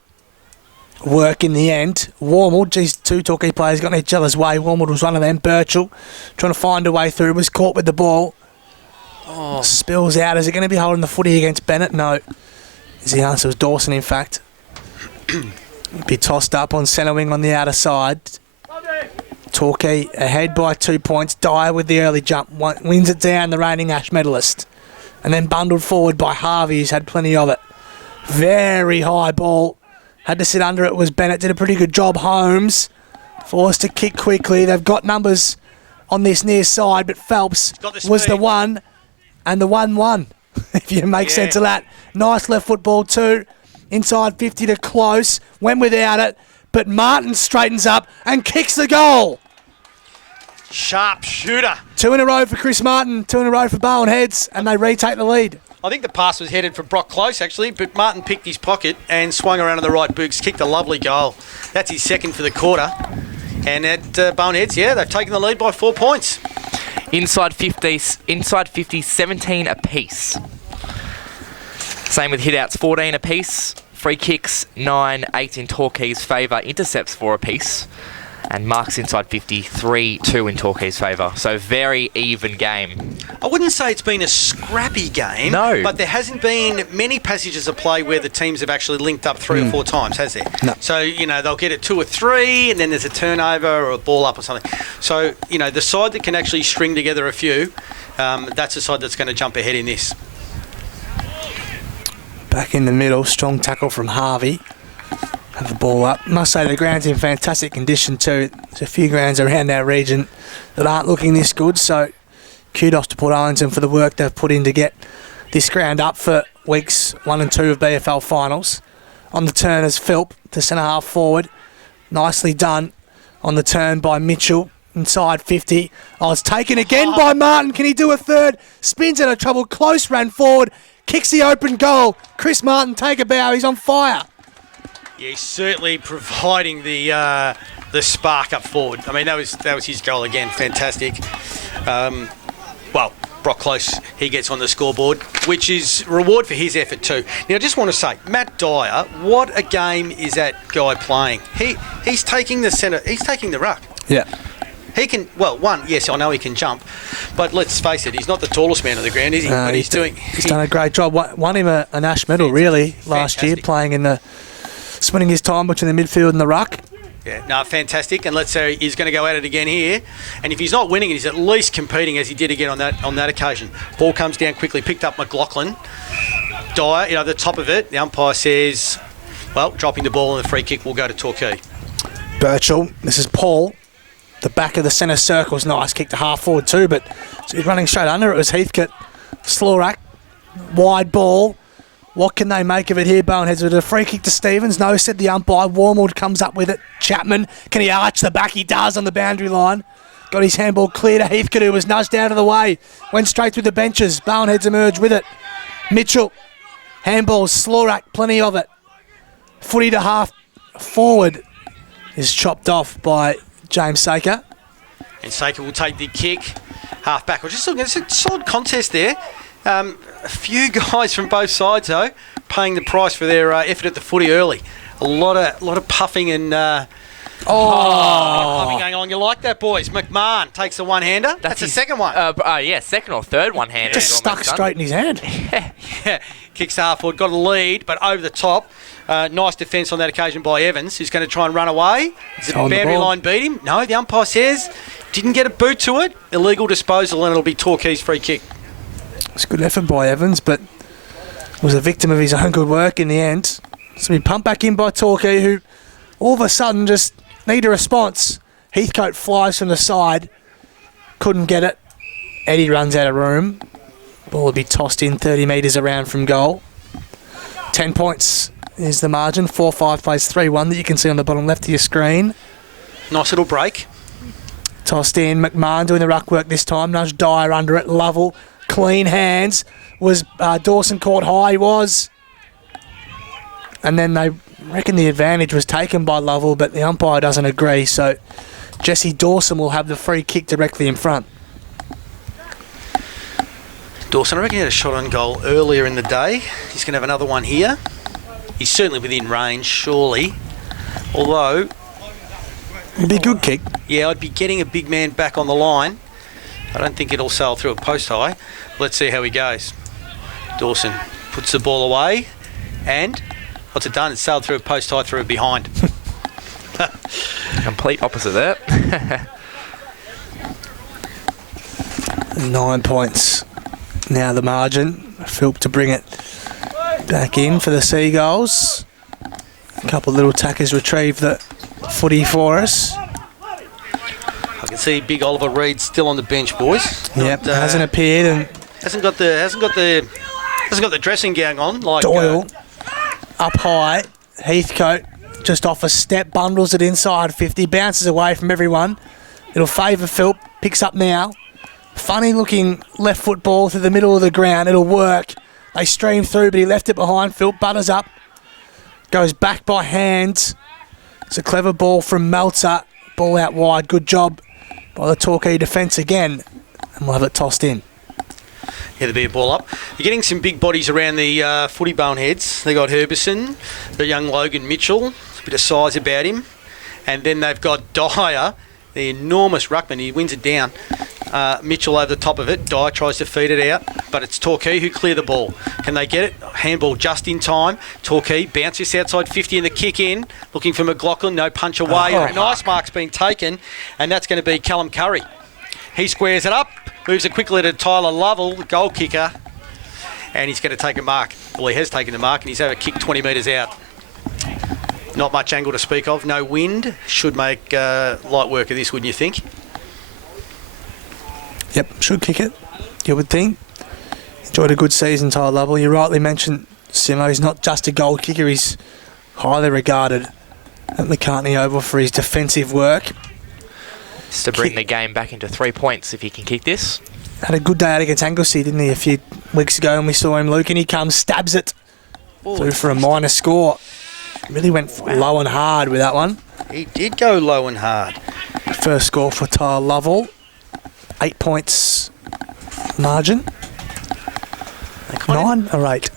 work in the end. Warmold, geez, 2 Torquay players got in each other's way. Warmold was one of them. Birchall trying to find a way through, was caught with the ball. Oh. Spills out. Is it going to be holding the footy against Bennett? No. The answer was Dawson, in fact. Be tossed up on centre wing on the outer side. Torquay ahead by 2 points. Dyer with the early jump. Wins it down, the reigning Ash medalist. And then bundled forward by Harvey, who's had plenty of it. Very high ball. Had to sit under it. Was Bennett. Did a pretty good job. Holmes forced to kick quickly. They've got numbers on this near side, but Phelps was the one. And the 1-1, if you make sense of that. Nice left foot ball too. Inside 50 to Close. Went without it. But Martin straightens up and kicks the goal. Sharp shooter. 2 in a row for Chris Martin. 2 in a row for Bowenheads. And they retake the lead. I think the pass was headed for Brock Close, actually, but Martin picked his pocket and swung around to the right boots, kicked a lovely goal. That's his second for the quarter. And at Boneheads, yeah, they've taken the lead by 4 points. Inside 50, 17 apiece. Same with hit-outs, 14 apiece. Free kicks, 9, 8 in Torquay's favour. Intercepts, 4 apiece. And marks inside 50, 3-2 in Torquay's favour. So very even game. I wouldn't say it's been a scrappy game. No. But there hasn't been many passages of play where the teams have actually linked up 3 or 4 times, has there? No. So, they'll get it 2 or 3, and then there's a turnover or a ball up or something. So, the side that can actually string together a few, that's the side that's going to jump ahead in this. Back in the middle, strong tackle from Harvey. Have the ball up. Must say the ground's in fantastic condition too. There's a few grounds around our region that aren't looking this good, so kudos to Port Arlington for the work they've put in to get this ground up for weeks 1 and 2 of BFL finals. On the turn is Philp to centre half forward. Nicely done on the turn by Mitchell. Inside 50. Oh, it's taken again by Martin. Can he do a third? Spins out of trouble. Close ran forward. Kicks the open goal. Chris Martin, take a bow. He's on fire. Yeah, he's certainly providing the spark up forward. I mean, that was his goal again. Fantastic. well, Brock Close, he gets on the scoreboard, which is reward for his effort too. Now, I just want to say, Matt Dyer, what a game is that guy playing? He's taking the centre, he's taking the ruck. Yeah. He can, well, yes, I know he can jump, but let's face it, he's not the tallest man on the ground, is he? But he's done a great job. Won him an Ash medal, really, last year, playing spending his time between the midfield and the ruck. Yeah, no, fantastic. And let's say he's going to go at it again here. And if he's not winning it, he's at least competing as he did again on that occasion. Ball comes down quickly, picked up McLaughlin. Dyer, the top of it. The umpire says, well, dropping the ball and the free kick will go to Torquay. Birchall, this is Paul. The back of the centre circle is nice. Kick to half forward too, but so he's running straight under. It was Heathcote. Slorak, wide ball. What can they make of it here, Boneheads? With a free kick to Stevens? No, said the umpire. Warmold comes up with it. Chapman, can he arch the back? He does on the boundary line. Got his handball clear to Heathcote, who was nudged out of the way. Went straight through the benches. Boneheads emerge with it. Mitchell, handball, Slorak, plenty of it. Footy to half forward is chopped off by James Saker. And Saker will take the kick. Half back. We're just looking, it's a solid contest there. A few guys from both sides, though, paying the price for their effort at the footy early. A lot of puffing and puffing going on. You like that, boys? McMahon takes the one-hander. That's the second one. Second or third one-hander. Just stuck straight in his hand. Yeah, kicks half forward, got a lead, but over the top. Nice defence on that occasion by Evans, who's going to try and run away. Does the boundary line beat him? No, the umpire says didn't get a boot to it. Illegal disposal, and it'll be Torquay's free kick. It's a good effort by Evans, but was a victim of his own good work in the end. So he pumped back in by Torquay, who all of a sudden just need a response. Heathcote flies from the side, couldn't get it. Eddie runs out of room. Ball will be tossed in 30 metres around from goal. 10 points is the margin. 4-5 plays 3-1 that you can see on the bottom left of your screen. Nice little break. Tossed in. McMahon doing the ruck work this time. Nudge Dyer under it. Lovell. Clean hands. Was Dawson caught high? He was. And then they reckon the advantage was taken by Lovell, but the umpire doesn't agree. So Jesse Dawson will have the free kick directly in front. Dawson, I reckon he had a shot on goal earlier in the day. He's going to have another one here. He's certainly within range, surely. Although... It'd be a good kick. Yeah, I'd be getting a big man back on the line. I don't think it'll sail through a post high. Let's see how he goes. Dawson puts the ball away, and what's it done? It's sailed through a post high, through behind. Complete opposite there. 9 points. Now the margin. Philp to bring it back in for the Seagulls. A couple of little tackers retrieve the footy for us. I can see big Oliver Reed still on the bench, boys. Yep, hasn't appeared, and hasn't got the dressing gown on like Doyle up high. Heathcote just off a step, bundles it inside 50, bounces away from everyone. It'll favour Philp. Picks up now. Funny looking left foot ball through the middle of the ground. It'll work. They stream through, but he left it behind. Philp butters up. Goes back by hand. It's a clever ball from Meltzer. Ball out wide. Good job by the Torquay defence again. And we'll have it tossed in. Yeah, there'll be a ball up. You're getting some big bodies around the footy Boneheads. They got Herbison, the young Logan Mitchell, a bit of size about him. And then they've got Dyer, the enormous ruckman. He wins it down. Mitchell over the top of it. Dyer tries to feed it out, but it's Torquay who clear the ball. Can they get it? Handball just in time. Torquay bounces outside 50 and the kick in. Looking for McLaughlin. No punch away. Nice mark's been taken, and that's going to be Callum Curry. He squares it up, moves it quickly to Tyler Lovell, the goal kicker, and he's going to take a mark. Well, he has taken the mark, and he's over kicked 20 metres out. Not much angle to speak of. No wind. Should make light work of this, wouldn't you think? Yep, should kick it, you would think. Enjoyed a good season, Tyler Lovell. You rightly mentioned, Simo, he's not just a goal kicker, he's highly regarded at McCartney Oval for his defensive work. Just to bring the game back into 3 points if he can kick this. Had a good day out against Anglesey, didn't he, a few weeks ago when we saw him. Luke, and he comes, stabs it through for a minor score. Really went low and hard with that one. He did go low and hard. First score for Tyler Lovell. 8 points margin? They kinda- 9 or 8?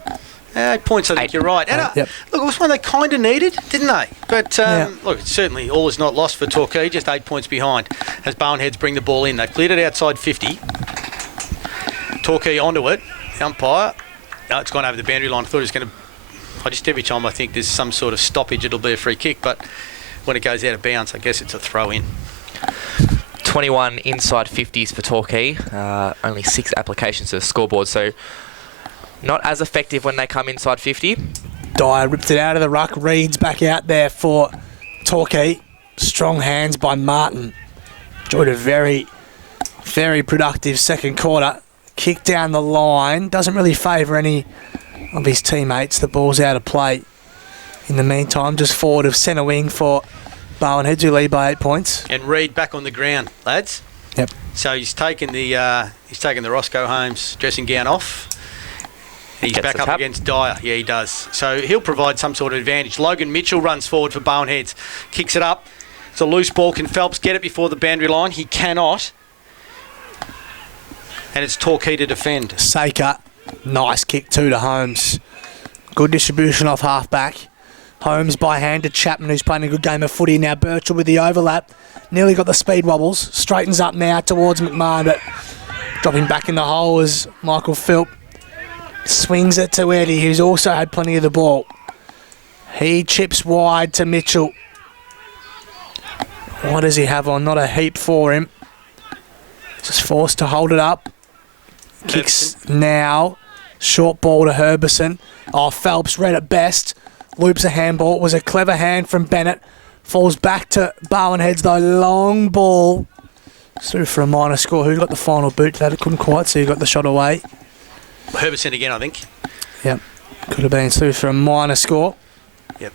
8 points, I think 8. you're right. And, Yep. Look, it was one they kind of needed, didn't they? But, Yeah. look, it's certainly all is not lost for Torquay, just 8 points behind as Barwon bring the ball in. They've cleared it outside 50. Torquay onto it. The umpire. No, it's gone over the boundary line. I thought it was going to... every time I think there's some sort of stoppage, it'll be a free kick. But when it goes out of bounds, I guess it's a throw-in. 21 inside 50s for Torquay. Only 6 applications to the scoreboard, so not as effective when they come inside 50. Dyer ripped it out of the ruck. Reed's back out there for Torquay. Strong hands by Martin. Enjoyed a very, very productive second quarter. Kick down the line. Doesn't really favour any of his teammates. The ball's out of play. In the meantime, just forward of centre wing for Barwon Heads, who lead by 8 points. And Reed back on the ground, lads. Yep. So he's taken the Roscoe Holmes dressing gown off. He's Gets back the up tap. against Dyer. Yeah, he does. So he'll provide some sort of advantage. Logan Mitchell runs forward for Barwon Heads. Kicks it up. It's a loose ball. Can Phelps get it before the boundary line? He cannot. And it's Torquay to defend. Saker, nice kick too to Holmes. Good distribution off half-back. Holmes by hand to Chapman, who's playing a good game of footy now. Birchall with the overlap. Nearly got the speed wobbles. Straightens up now towards McMahon, but dropping back in the hole is Michael Philp. Swings it to Eddie, who's also had plenty of the ball. He chips wide to Mitchell. What does he have on? Not a heap for him. Just forced to hold it up. Kicks now. Short ball to Herbison. Oh, Phelps read it best. Loops a handball. It was a clever hand from Bennett. Falls back to Barwon Heads though. Long ball. Through for a minor score. Who got the final boot to that? It couldn't quite see who got the shot away. Herbison again, I think. Yep. Could have been through for a minor score. Yep.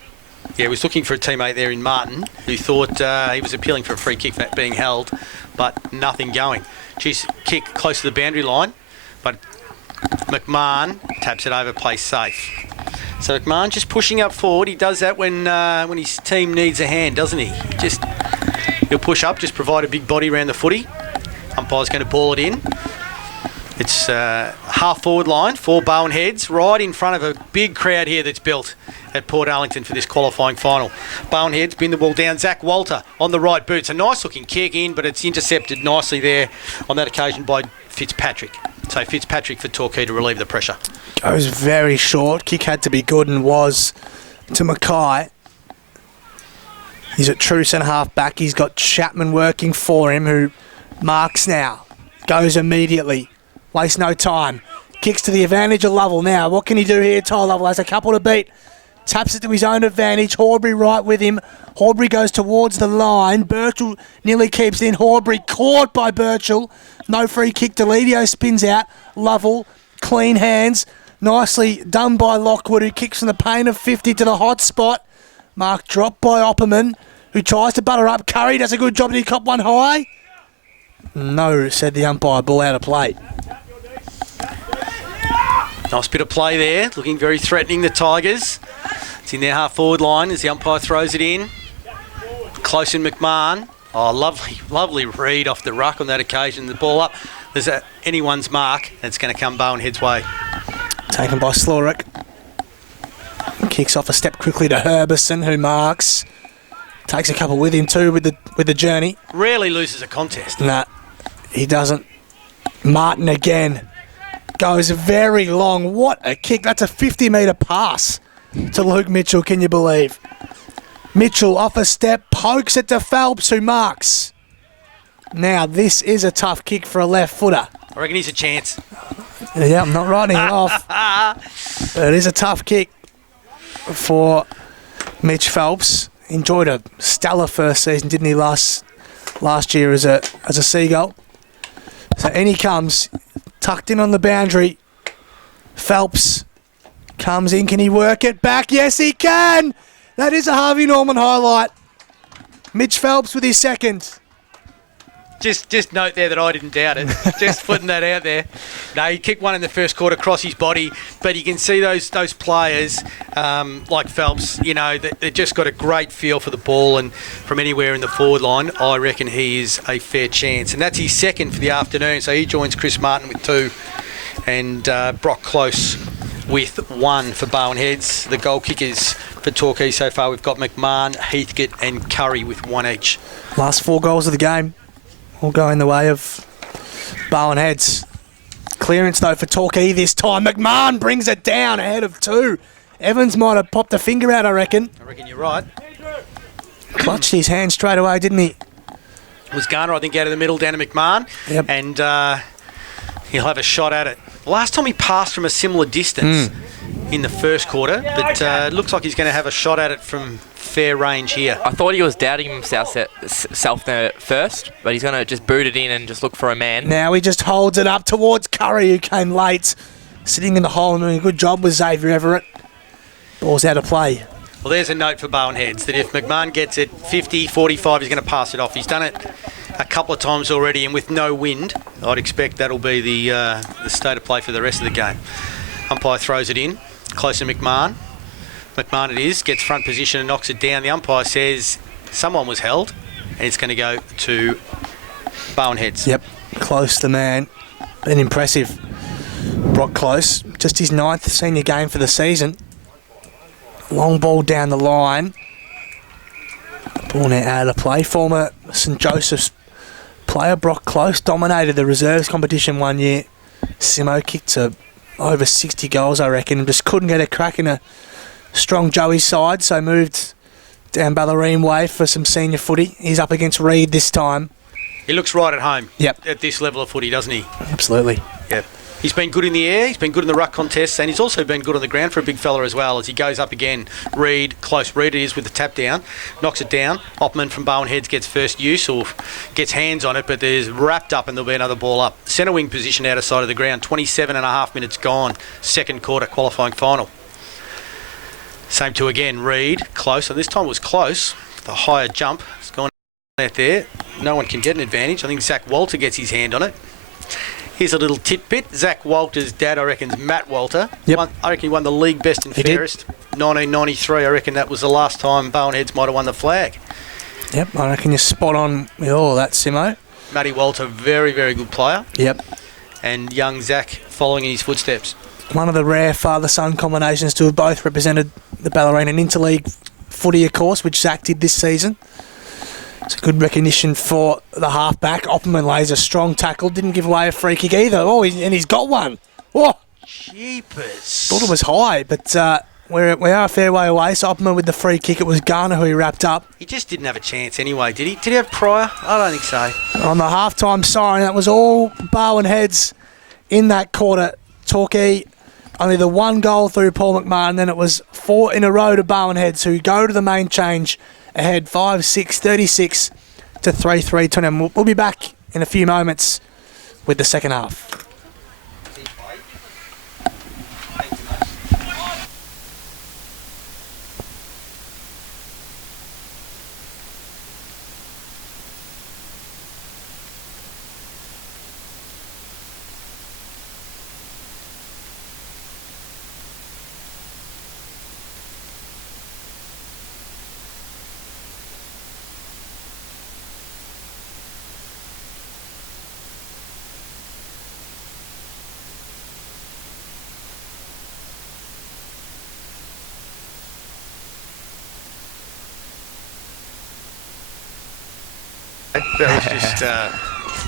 Yeah, he was looking for a teammate there in Martin who thought he was appealing for a free kick for being held, but nothing going. Geez, kick close to the boundary line, but McMahon taps it over, plays safe. So McMahon just pushing up forward. He does that when his team needs a hand, doesn't he? He'll push up, just provide a big body around the footy. Umpire's going to ball it in. It's half forward line for Barwon Heads, right in front of a big crowd here that's built at Port Arlington for this qualifying final. Barwon Heads bin the ball down. Zach Walter on the right boot. It's a nice looking kick in, but it's intercepted nicely there on that occasion by Fitzpatrick. So Fitzpatrick for Torquay to relieve the pressure. Goes very short. Kick had to be good and was to Mackay. He's at true centre half back. He's got Chapman working for him, who marks now. Goes immediately. Waste no time. Kicks to the advantage of Lovell now. What can he do here? Ty Lovell has a couple to beat. Taps it to his own advantage. Horbury right with him. Horbury goes towards the line. Birchall nearly keeps in. Horbury caught by Birchall. No free kick. Deledio spins out. Lovell, clean hands. Nicely done by Lockwood, who kicks from the paint of 50 to the hot spot. Mark dropped by Opperman, who tries to butter up. Curry does a good job. Did he cop one high? No, said the umpire. Ball out of play. Nice bit of play there, looking very threatening, the Tigers. It's in their half-forward line as the umpire throws it in. Close in McMahon. Oh, lovely read off the ruck on that occasion. The ball up. There's anyone's mark, and it's going to come Barwon Heads' way. Taken by Slorick. Kicks off a step quickly to Herbison, who marks. Takes a couple with him too with the journey. Rarely loses a contest. Nah, he doesn't. Martin again. Goes very long. What a kick. That's a 50-metre pass to Luke Mitchell, can you believe? Mitchell off a step, pokes it to Phelps, who marks. Now, this is a tough kick for a left footer. I reckon he's a chance. Yeah, I'm not writing it off. But it is a tough kick for Mitch Phelps. Enjoyed a stellar first season, didn't he, last year as a Seagull? So in he comes. Tucked in on the boundary. Phelps comes in. Can he work it back? Yes, he can. That is a Harvey Norman highlight. Mitch Phelps with his second. just note there that I didn't doubt it. Just putting that out there. No, he kicked one in the first quarter across his body, but you can see those players like Phelps, they've just got a great feel for the ball, and from anywhere in the forward line, I reckon he is a fair chance. And that's his second for the afternoon, so he joins Chris Martin with 2 and Brock Close with 1 for Barwon Heads. The goal kickers for Torquay so far, we've got McMahon, Heathcote and Curry with 1 each. Last 4 goals of the game all go in the way of Barwon Heads. Clearance though for Torquay this time. McMahon brings it down ahead of 2. Evans might have popped a finger out, I reckon. I reckon you're right. Clutched his hand straight away, didn't he? It was Garner, I think, out of the middle down to McMahon. Yep. And he'll have a shot at it. Last time he passed from a similar distance in the first quarter, but it looks like he's going to have a shot at it from fair range here. I thought he was doubting himself there first, but he's going to just boot it in and just look for a man. Now he just holds it up towards Curry, who came late. Sitting in the hole and doing a good job with Xavier Everett. Ball's out of play. Well, there's a note for Barwon Heads that if McMahon gets it 50, 45, he's going to pass it off. He's done it a couple of times already, and with no wind, I'd expect that'll be the state of play for the rest of the game. Umpire throws it in, close to McMahon. McMahon it is, gets front position and knocks it down. The umpire says someone was held, and it's going to go to Barwon Heads. Yep, Close the man. Been impressive. Brock Close, just his 9th senior game for the season. Long ball down the line. Ball now out of play. Former St Joseph's player Brock Close dominated the reserves competition one year. Simo kicked to over 60 goals, I reckon, and just couldn't get a crack in a strong Joey side, so moved down Ballerine way for some senior footy. He's up against Reed this time. He looks right at home. Yep. At this level of footy, doesn't he? Absolutely. Yep. He's been good in the air, he's been good in the ruck contests, and he's also been good on the ground for a big fella as well as he goes up again. Reed, close. Reed it is with the tap down, knocks it down. Oppman from Barwon Heads gets first use or gets hands on it, but there's wrapped up and there'll be another ball up. Centre wing position out of side of the ground, 27 and a half minutes gone, second quarter qualifying final. Same to again, Reed, close, and this time it was close. The higher jump has gone out there. No one can get an advantage. I think Zach Walter gets his hand on it. Here's a little tidbit. Zach Walter's dad, I reckon, is Matt Walter. Yep. I reckon he won the league best and fairest. 1993, I reckon that was the last time Barwon Heads might have won the flag. Yep, I reckon you're spot on with all that, Simo. Matty Walter, very, very good player. Yep. And young Zach following in his footsteps. One of the rare father-son combinations to have both represented the Ballerine and interleague footy, of course, which Zach did this season. It's a good recognition for the halfback. Opperman lays a strong tackle, didn't give away a free kick either. And he's got one. Oh, Jeepers. thought it was high, but we are a fair way away. So Opperman with the free kick. It was Garner who he wrapped up. He just didn't have a chance anyway, did he? Did he have Pryor? I don't think so. On the halftime siren, that was all Barwon Heads in that quarter. Torquay, only the 1 goal through Paul McMahon, then it was 4 in a row to Barwon Heads, who go to the main change ahead 5-6, 36 to 3-3 to them. We'll be back in a few moments with the second half. That was just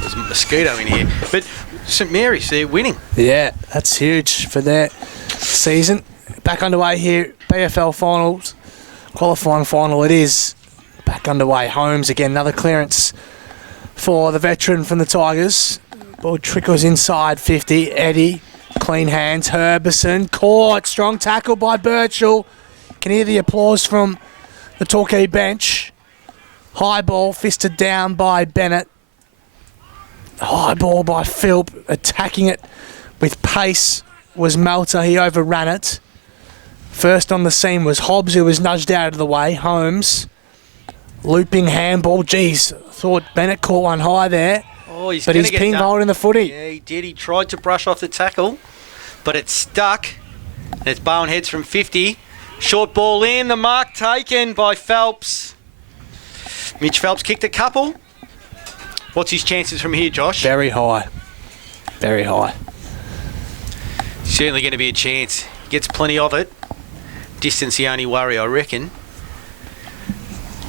there's a mosquito in here. But St Mary's, they're winning. Yeah, that's huge for their season. Back underway here, BFL finals, qualifying final it is. Back underway, Holmes again, another clearance for the veteran from the Tigers. Ball trickles inside 50, Eddie, clean hands, Herbison, caught, strong tackle by Birchall. Can hear the applause from the Torquay bench. High ball fisted down by Bennett. High ball by Philp, attacking it with pace was Melter. He overran it. First on the scene was Hobbs, who was nudged out of the way. Holmes Looping handball. Geez, thought Bennett caught one high there. Oh, he's but gonna he's get pinballed in the footy. Yeah, he did. He tried to brush off the tackle, but it stuck. And it's Barwon heads from 50. Short ball in. The mark taken by Phelps. Mitch Phelps kicked a couple. What's his chances from here, Josh? Very high. Very high. Certainly going to be a chance. He gets plenty of it. Distance the only worry, I reckon.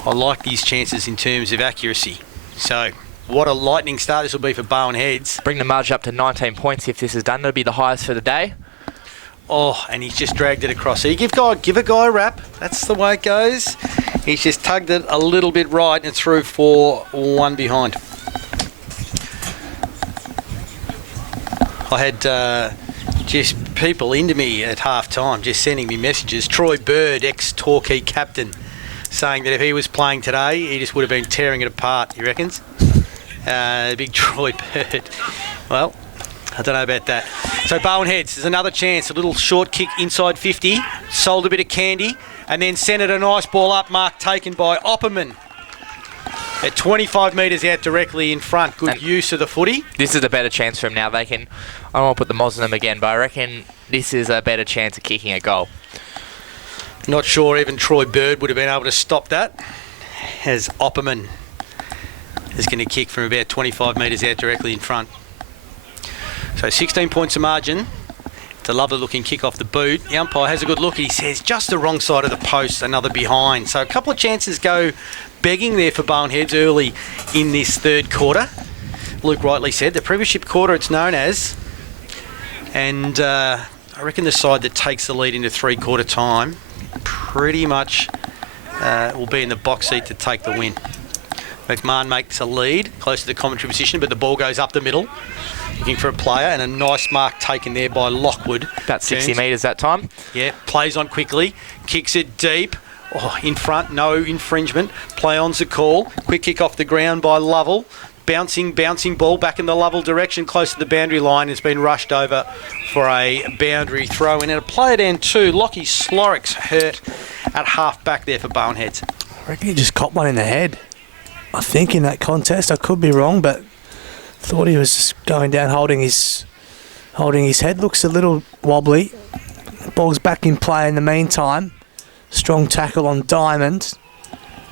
I like these chances in terms of accuracy. So, what a lightning start this will be for Barwon heads. Bring the margin up to 19 points if this is done. That'll be the highest for the day. Oh, and he's just dragged it across. So you give a guy a rap. That's the way it goes. He's just tugged it a little bit right and through for one behind. I had just people into me at half time just sending me messages. Troy Bird, ex-Torquay captain, saying that if he was playing today, he just would have been tearing it apart, he reckons. Big Troy Bird. Well, I don't know about that. So Barwon heads, there's another chance. A little short kick inside 50. Sold a bit of candy. And then sent it a nice ball up. Mark taken by Opperman. At 25 metres out directly in front. Good And use of the footy. This is a better chance for him now. They can... I don't want to put the moz on them again, but I reckon this is a better chance of kicking a goal. Not sure even Troy Bird would have been able to stop that. As Opperman is going to kick from about 25 metres out directly in front. So 16 points of margin. It's a lovely looking kick off the boot. The umpire has a good look. He says just the wrong side of the post, another behind. So a couple of chances go begging there for Barwon heads early in this third quarter. Luke rightly said the premiership quarter it's known as. And I reckon the side that takes the lead into three-quarter time pretty much will be in the box seat to take the win. McMahon makes a lead close to the commentary position, but the ball goes up the middle. Looking for a player, and a nice mark taken there by Lockwood. About 60 metres that time. Yeah, plays on quickly, kicks it deep. Oh, in front, no infringement. Play on's the call. Quick kick off the ground by Lovell. Bouncing ball back in the Lovell direction, close to the boundary line. Has been rushed over for a boundary throw in. And a player down too. Lockie Slorrick's hurt at half back there for Barwon heads. I reckon he just copped one in the head. I think in that contest, I could be wrong, but thought he was just going down holding his head. Looks a little wobbly. Ball's back in play in the meantime. Strong tackle on Diamond.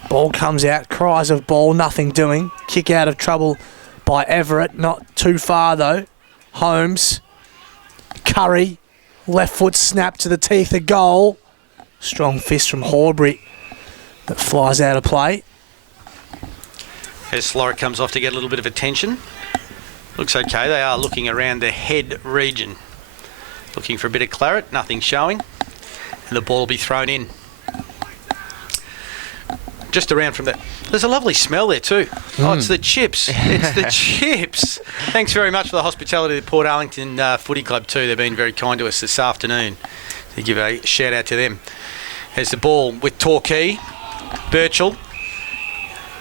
Ball comes out, cries of ball, nothing doing. Kick out of trouble by Everett, not too far though. Holmes, Curry, left foot snap to the teeth of goal. Strong fist from Horbury that flies out of play. As Slorrick comes off to get a little bit of attention. Looks okay, they are looking around the head region. Looking for a bit of claret, nothing showing. And the ball will be thrown in. Just around from that. There's a lovely smell there too. Oh, it's the chips. It's the chips. Thanks very much for the hospitality of the Port Arlington Footy Club too. They've been very kind to us this afternoon. To give a shout out to them. There's the ball with Torquay. Birchall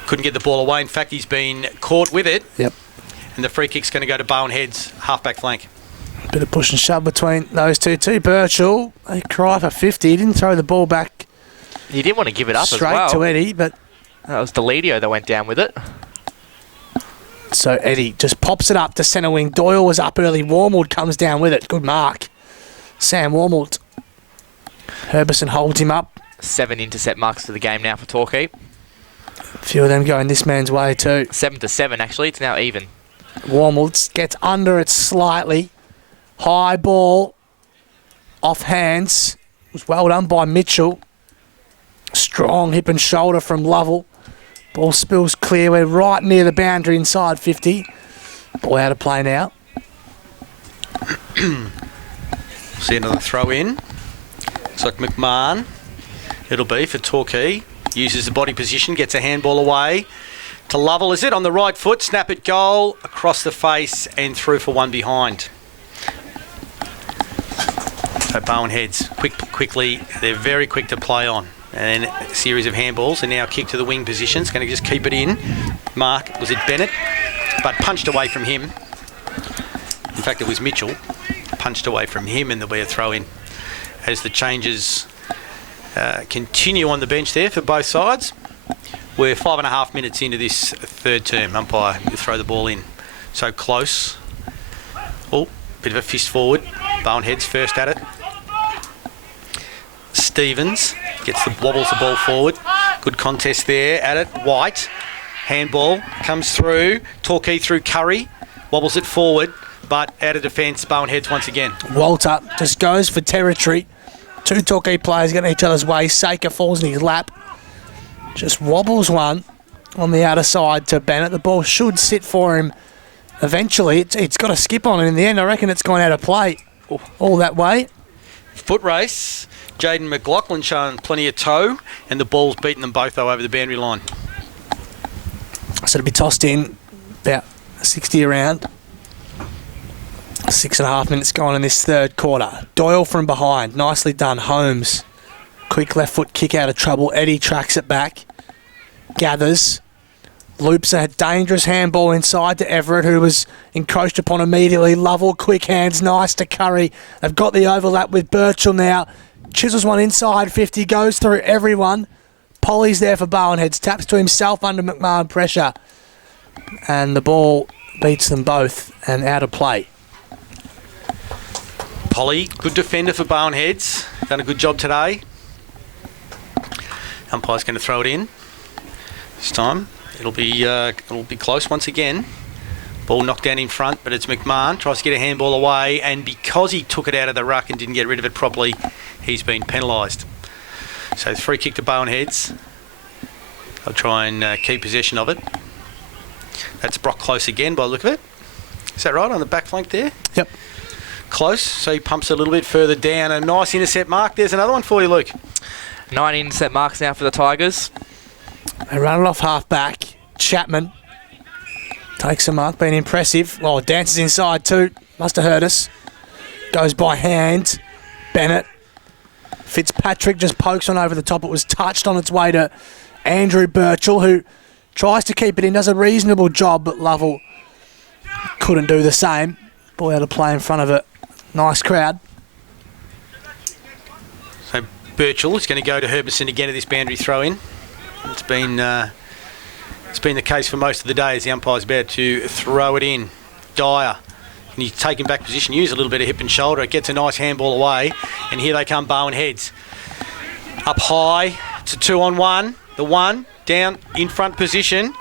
couldn't get the ball away. In fact, he's been caught with it. Yep. And the free kick's going to go to Barwon heads, half-back flank. Bit of push and shove between those two. Birchall, they cry for 50. He didn't throw the ball back. He didn't want to give it up straight as well. To Eddie, but that was Deledio that went down with it. So Eddie just pops it up to centre wing. Doyle was up early. Warmold comes down with it. Good mark. Sam Warmold. Herbison holds him up. 7 intercept marks for the game now for Torquay. A few of them going this man's way too. 7-7 actually. It's now even. Warmold gets under it slightly. High ball. Off hands. It was well done by Mitchell. Strong hip and shoulder from Lovell. Ball spills clear. We're right near the boundary inside 50. Ball out of play now. See another throw in. Looks like McMahon. It'll be for Torquay. Uses the body position, gets a handball away. To Lovell, is it? On the right foot, snap it goal, across the face and through for one behind. So Barwon heads, quickly, they're very quick to play on. And then a series of handballs and now kick to the wing position. It's going to just keep it in. Mark, was it Bennett? But punched away from him. In fact, it was Mitchell. Punched away from him and there'll be a throw in. As the changes continue on the bench there for both sides. We're 5.5 minutes into this third term. Umpire, you throw the ball in. So close. Oh, bit of a fist forward. Bonehead's first at it. Stevens wobbles the ball forward. Good contest there at it. White. Handball comes through. Torquay through Curry. Wobbles it forward, but out of defence, Boneheads once again. Walter just goes for territory. Two Torquay players getting each other's way. Saker falls in his lap. Just wobbles one on the outer side to Bennett. The ball should sit for him eventually. It's got a skip on it in the end. I reckon it's gone out of play all that way. Foot race. Jaden McLaughlin showing plenty of toe, and the ball's beaten them both, though, over the boundary line. So it'll be tossed in about 60 around. 6.5 minutes gone in this third quarter. Doyle from behind. Nicely done. Holmes. Quick left foot kick out of trouble. Eddie tracks it back. Gathers. Loops a dangerous handball inside to Everett, who was encroached upon immediately. Lovell, quick hands, nice to Curry. They've got the overlap with Birchall now. Chisels one inside 50, goes through everyone. Polly's there for Bowenheads, taps to himself under McMahon pressure. And the ball beats them both and out of play. Polly, good defender for Boneheads. Done a good job today. Umpire's going to throw it in. This time it'll be close once again. Ball knocked down in front, but it's McMahon. Tries to get a handball away, and because he took it out of the ruck and didn't get rid of it properly, he's been penalised. So free kick to Boneheads. They'll try and keep possession of it. That's Brock Close again by the look of it. Is that right, on the back flank there? Yep. Close, so he pumps a little bit further down. A nice intercept mark. There's another one for you, Luke. 9 intercept marks now for the Tigers. They run it off half back. Chapman takes a mark, been impressive. Oh, dances inside too. Must have hurt us. Goes by hand. Bennett. Fitzpatrick just pokes on over the top. It was touched on its way to Andrew Birchall, who tries to keep it in, does a reasonable job, but Lovell couldn't do the same. Ball out of play in front of a nice crowd. So Birchall is going to go to Herbison again at this boundary throw-in. It's been the case for most of the day as the umpire's about to throw it in. Dyer. And he's taking back position, use a little bit of hip and shoulder. It gets a nice handball away, and here they come, Bowenheads. Up high, it's a 2-on-1. The one down in front position.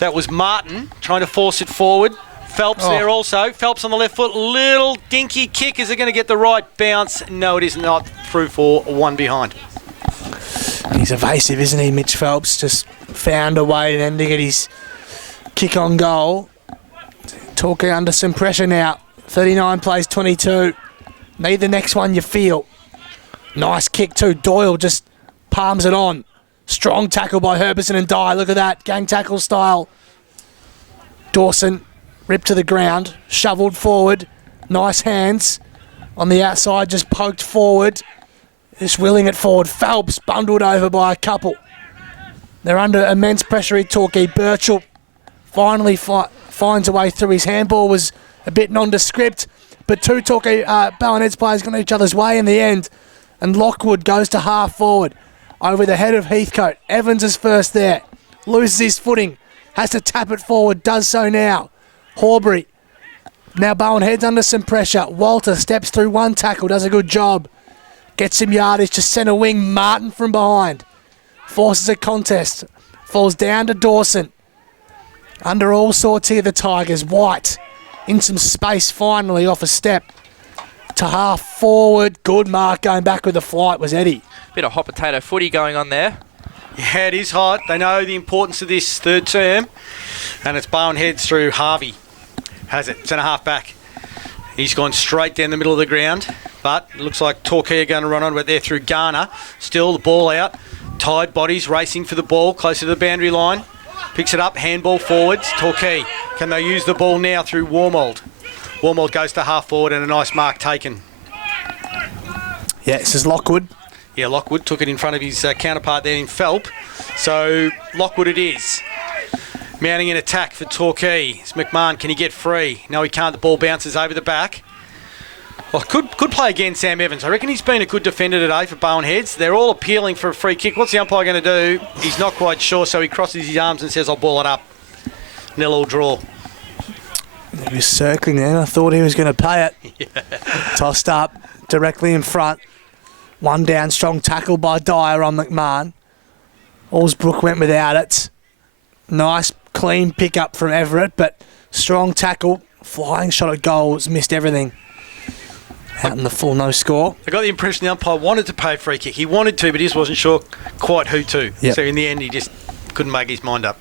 That was Martin trying to force it forward. Phelps there also. Phelps on the left foot. Little dinky kick. Is it going to get the right bounce? No, it is not. Through for one behind. He's evasive, isn't he, Mitch Phelps? Just found a way then to get his kick on goal. Torquay under some pressure now. 39 plays 22. Need the next one, you feel. Nice kick too. Doyle just palms it on. Strong tackle by Herbison and Dyer. Look at that. Gang tackle style. Dawson ripped to the ground. Shoveled forward. Nice hands. On the outside, just poked forward. Just willing it forward. Phelps bundled over by a couple. They're under immense pressure at Torquay. Birchall finally finds a way through. His handball was a bit nondescript, but two Torquay Bowenheads players got each other's way in the end. And Lockwood goes to half forward over the head of Heathcote. Evans is first there. Loses his footing. Has to tap it forward. Does so now. Horbury. Now Bowenheads under some pressure. Walter steps through one tackle. Does a good job. Gets some yardage to centre wing. Martin from behind. Forces a contest. Falls down to Dawson. Under all sorts here, the Tigers. White in some space finally off a step. To half forward. Good mark going back with the flight was Eddie. Bit of hot potato footy going on there. Yeah, it is hot. They know the importance of this third term. And it's Bowenheads through Harvey. Has it. Centre half back. He's gone straight down the middle of the ground. But it looks like Torquay are going to run on, but they're through Garner. Still the ball out. Tied bodies racing for the ball closer to the boundary line. Picks it up, handball forwards. Torquay, can they use the ball now through Warmold? Warmold goes to half forward and a nice mark taken. Yeah, this is Lockwood. Yeah, Lockwood took it in front of his counterpart there in Phelp. So Lockwood it is. Mounting an attack for Torquay. It's McMahon, can he get free? No, he can't. The ball bounces over the back. Well, good play again, Sam Evans. I reckon he's been a good defender today for Barwon Heads. They're all appealing for a free kick. What's the umpire going to do? He's not quite sure, so he crosses his arms and says, I'll ball it up. 0-0 draw. He was circling there. I thought he was going to pay it. Yeah. Tossed up directly in front. One down, strong tackle by Dyer on McMahon. Allsbrook went without it. Nice, clean pick-up from Everett, but strong tackle. Flying shot at goals, missed everything. Out in the full no score. I got the impression the umpire wanted to pay a free kick. He wanted to, but he just wasn't sure quite who to. Yep. So in the end, he just couldn't make his mind up.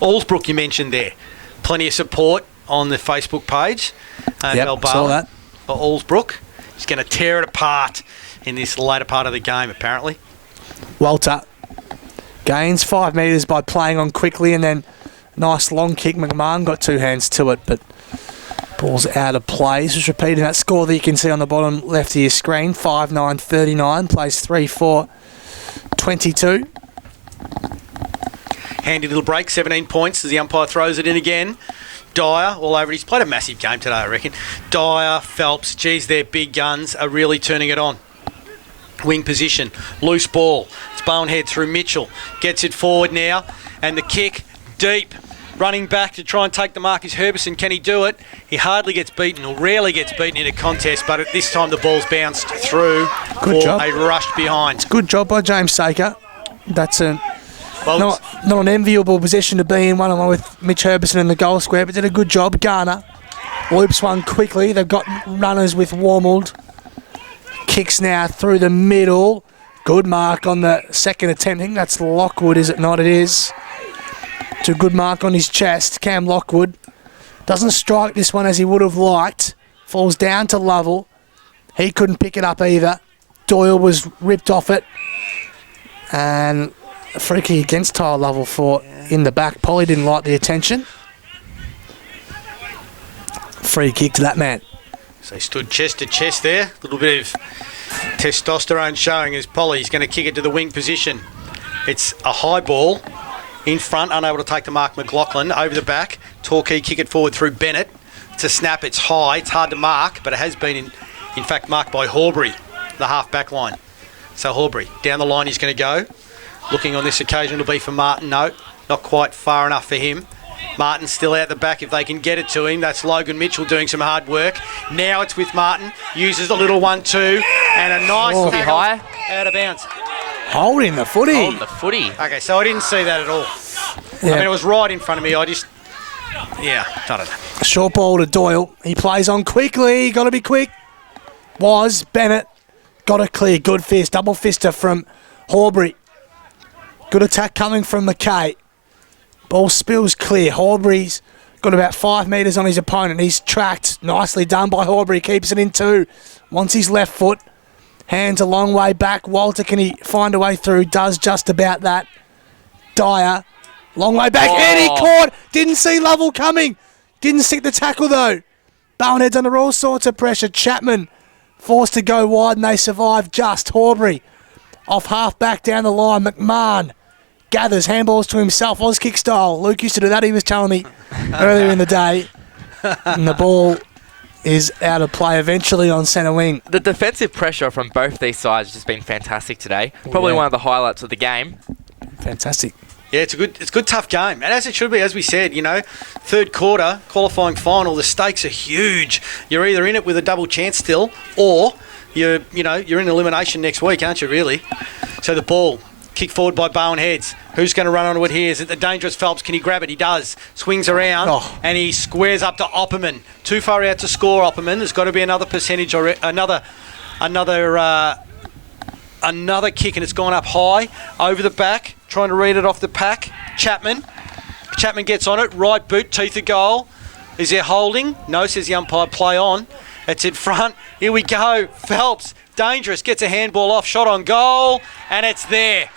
Allsbrook, you mentioned there. Plenty of support on the Facebook page. Yep, saw that. For Allsbrook. He's going to tear it apart in this later part of the game, apparently. Walter gains 5 metres by playing on quickly, and then nice long kick. McMahon got 2 hands to it, but ball's out of play. Just repeating that score that you can see on the bottom left of your screen. 5-9-39, plays 3-4-22. Handy little break, 17 points as the umpire throws it in again. Dyer all over it. He's played a massive game today, I reckon. Dyer, Phelps, geez, their big guns are really turning it on. Wing position, loose ball. It's Bonehead through Mitchell. Gets it forward now, and the kick deep. Running back to try and take the mark is Herbison. Can he do it? He hardly gets beaten, or rarely gets beaten in a contest, but at this time the ball's bounced through. Good job. A rushed behind. Good job by James Saker. That's Well, not an enviable position to be in, one-on-one with Mitch Herbison in the goal square, but did a good job. Garner loops one quickly. They've got runners with Warmold. Kicks now through the middle. Good mark on the second attempt. I think that's Lockwood, is it not? It is. It's a good mark on his chest. Cam Lockwood doesn't strike this one as he would have liked. Falls down to Lovell. He couldn't pick it up either. Doyle was ripped off it. And a free kick against Tyler Lovell for in the back. Polly didn't like the attention. Free kick to that man. So he stood chest to chest there. A little bit of testosterone showing as Polly's going to kick it to the wing position. It's a high ball in front, unable to take the mark. McLaughlin over the back. Torquay kick it forward through Bennett. It's a snap. It's high. It's hard to mark, but it has been in fact marked by Horbury, the half back line. So Horbury down the line he's going to go. Looking on this occasion will be for Martin. No, not quite far enough for him. Martin's still out the back if they can get it to him. That's Logan Mitchell doing some hard work. Now it's with Martin. Uses a little 1-2 and a nice tackle high. Out of bounds. Holding the footy. On the footy. Okay, so I didn't see that at all. Yeah. I mean, it was right in front of me. I don't know. Short ball to Doyle. He plays on quickly. Got to be quick. Was Bennett. Got it clear. Good fist. Double fister from Horbury. Good attack coming from McKay. Ball spills clear. Horbury's got about 5 metres on his opponent. He's tracked. Nicely done by Horbury. Keeps it in 2. Wants his left foot. Hands a long way back. Walter, can he find a way through? Does just about that. Dyer. Long way back. And he caught. Didn't see Lovell coming. Didn't stick the tackle though. Bonehead's under all sorts of pressure. Chapman forced to go wide and they survive just. Horbury off half back down the line. McMahon gathers handballs to himself. Was kick style. Luke used to do that, he was telling me earlier in the day. And the ball is out of play eventually on centre wing. The defensive pressure from both these sides has just been fantastic today. Probably one of the highlights of the game. Fantastic. Yeah, it's a good tough game, and as it should be, as we said, third quarter qualifying final, the stakes are huge. You're either in it with a double chance still, or you're in elimination next week, aren't you? Really? So the ball kick forward by Bowen Heads. Who's going to run onto it here? Is it the dangerous Phelps? Can he grab it? He does. Swings around and he squares up to Opperman. Too far out to score. Opperman. There's got to be another percentage or another kick, and it's gone up high over the back. Trying to read it off the pack. Chapman gets on it. Right boot, teeth of goal. Is there holding? No, says the umpire. Play on. It's in front. Here we go. Phelps, dangerous. Gets a handball off. Shot on goal. And it's there.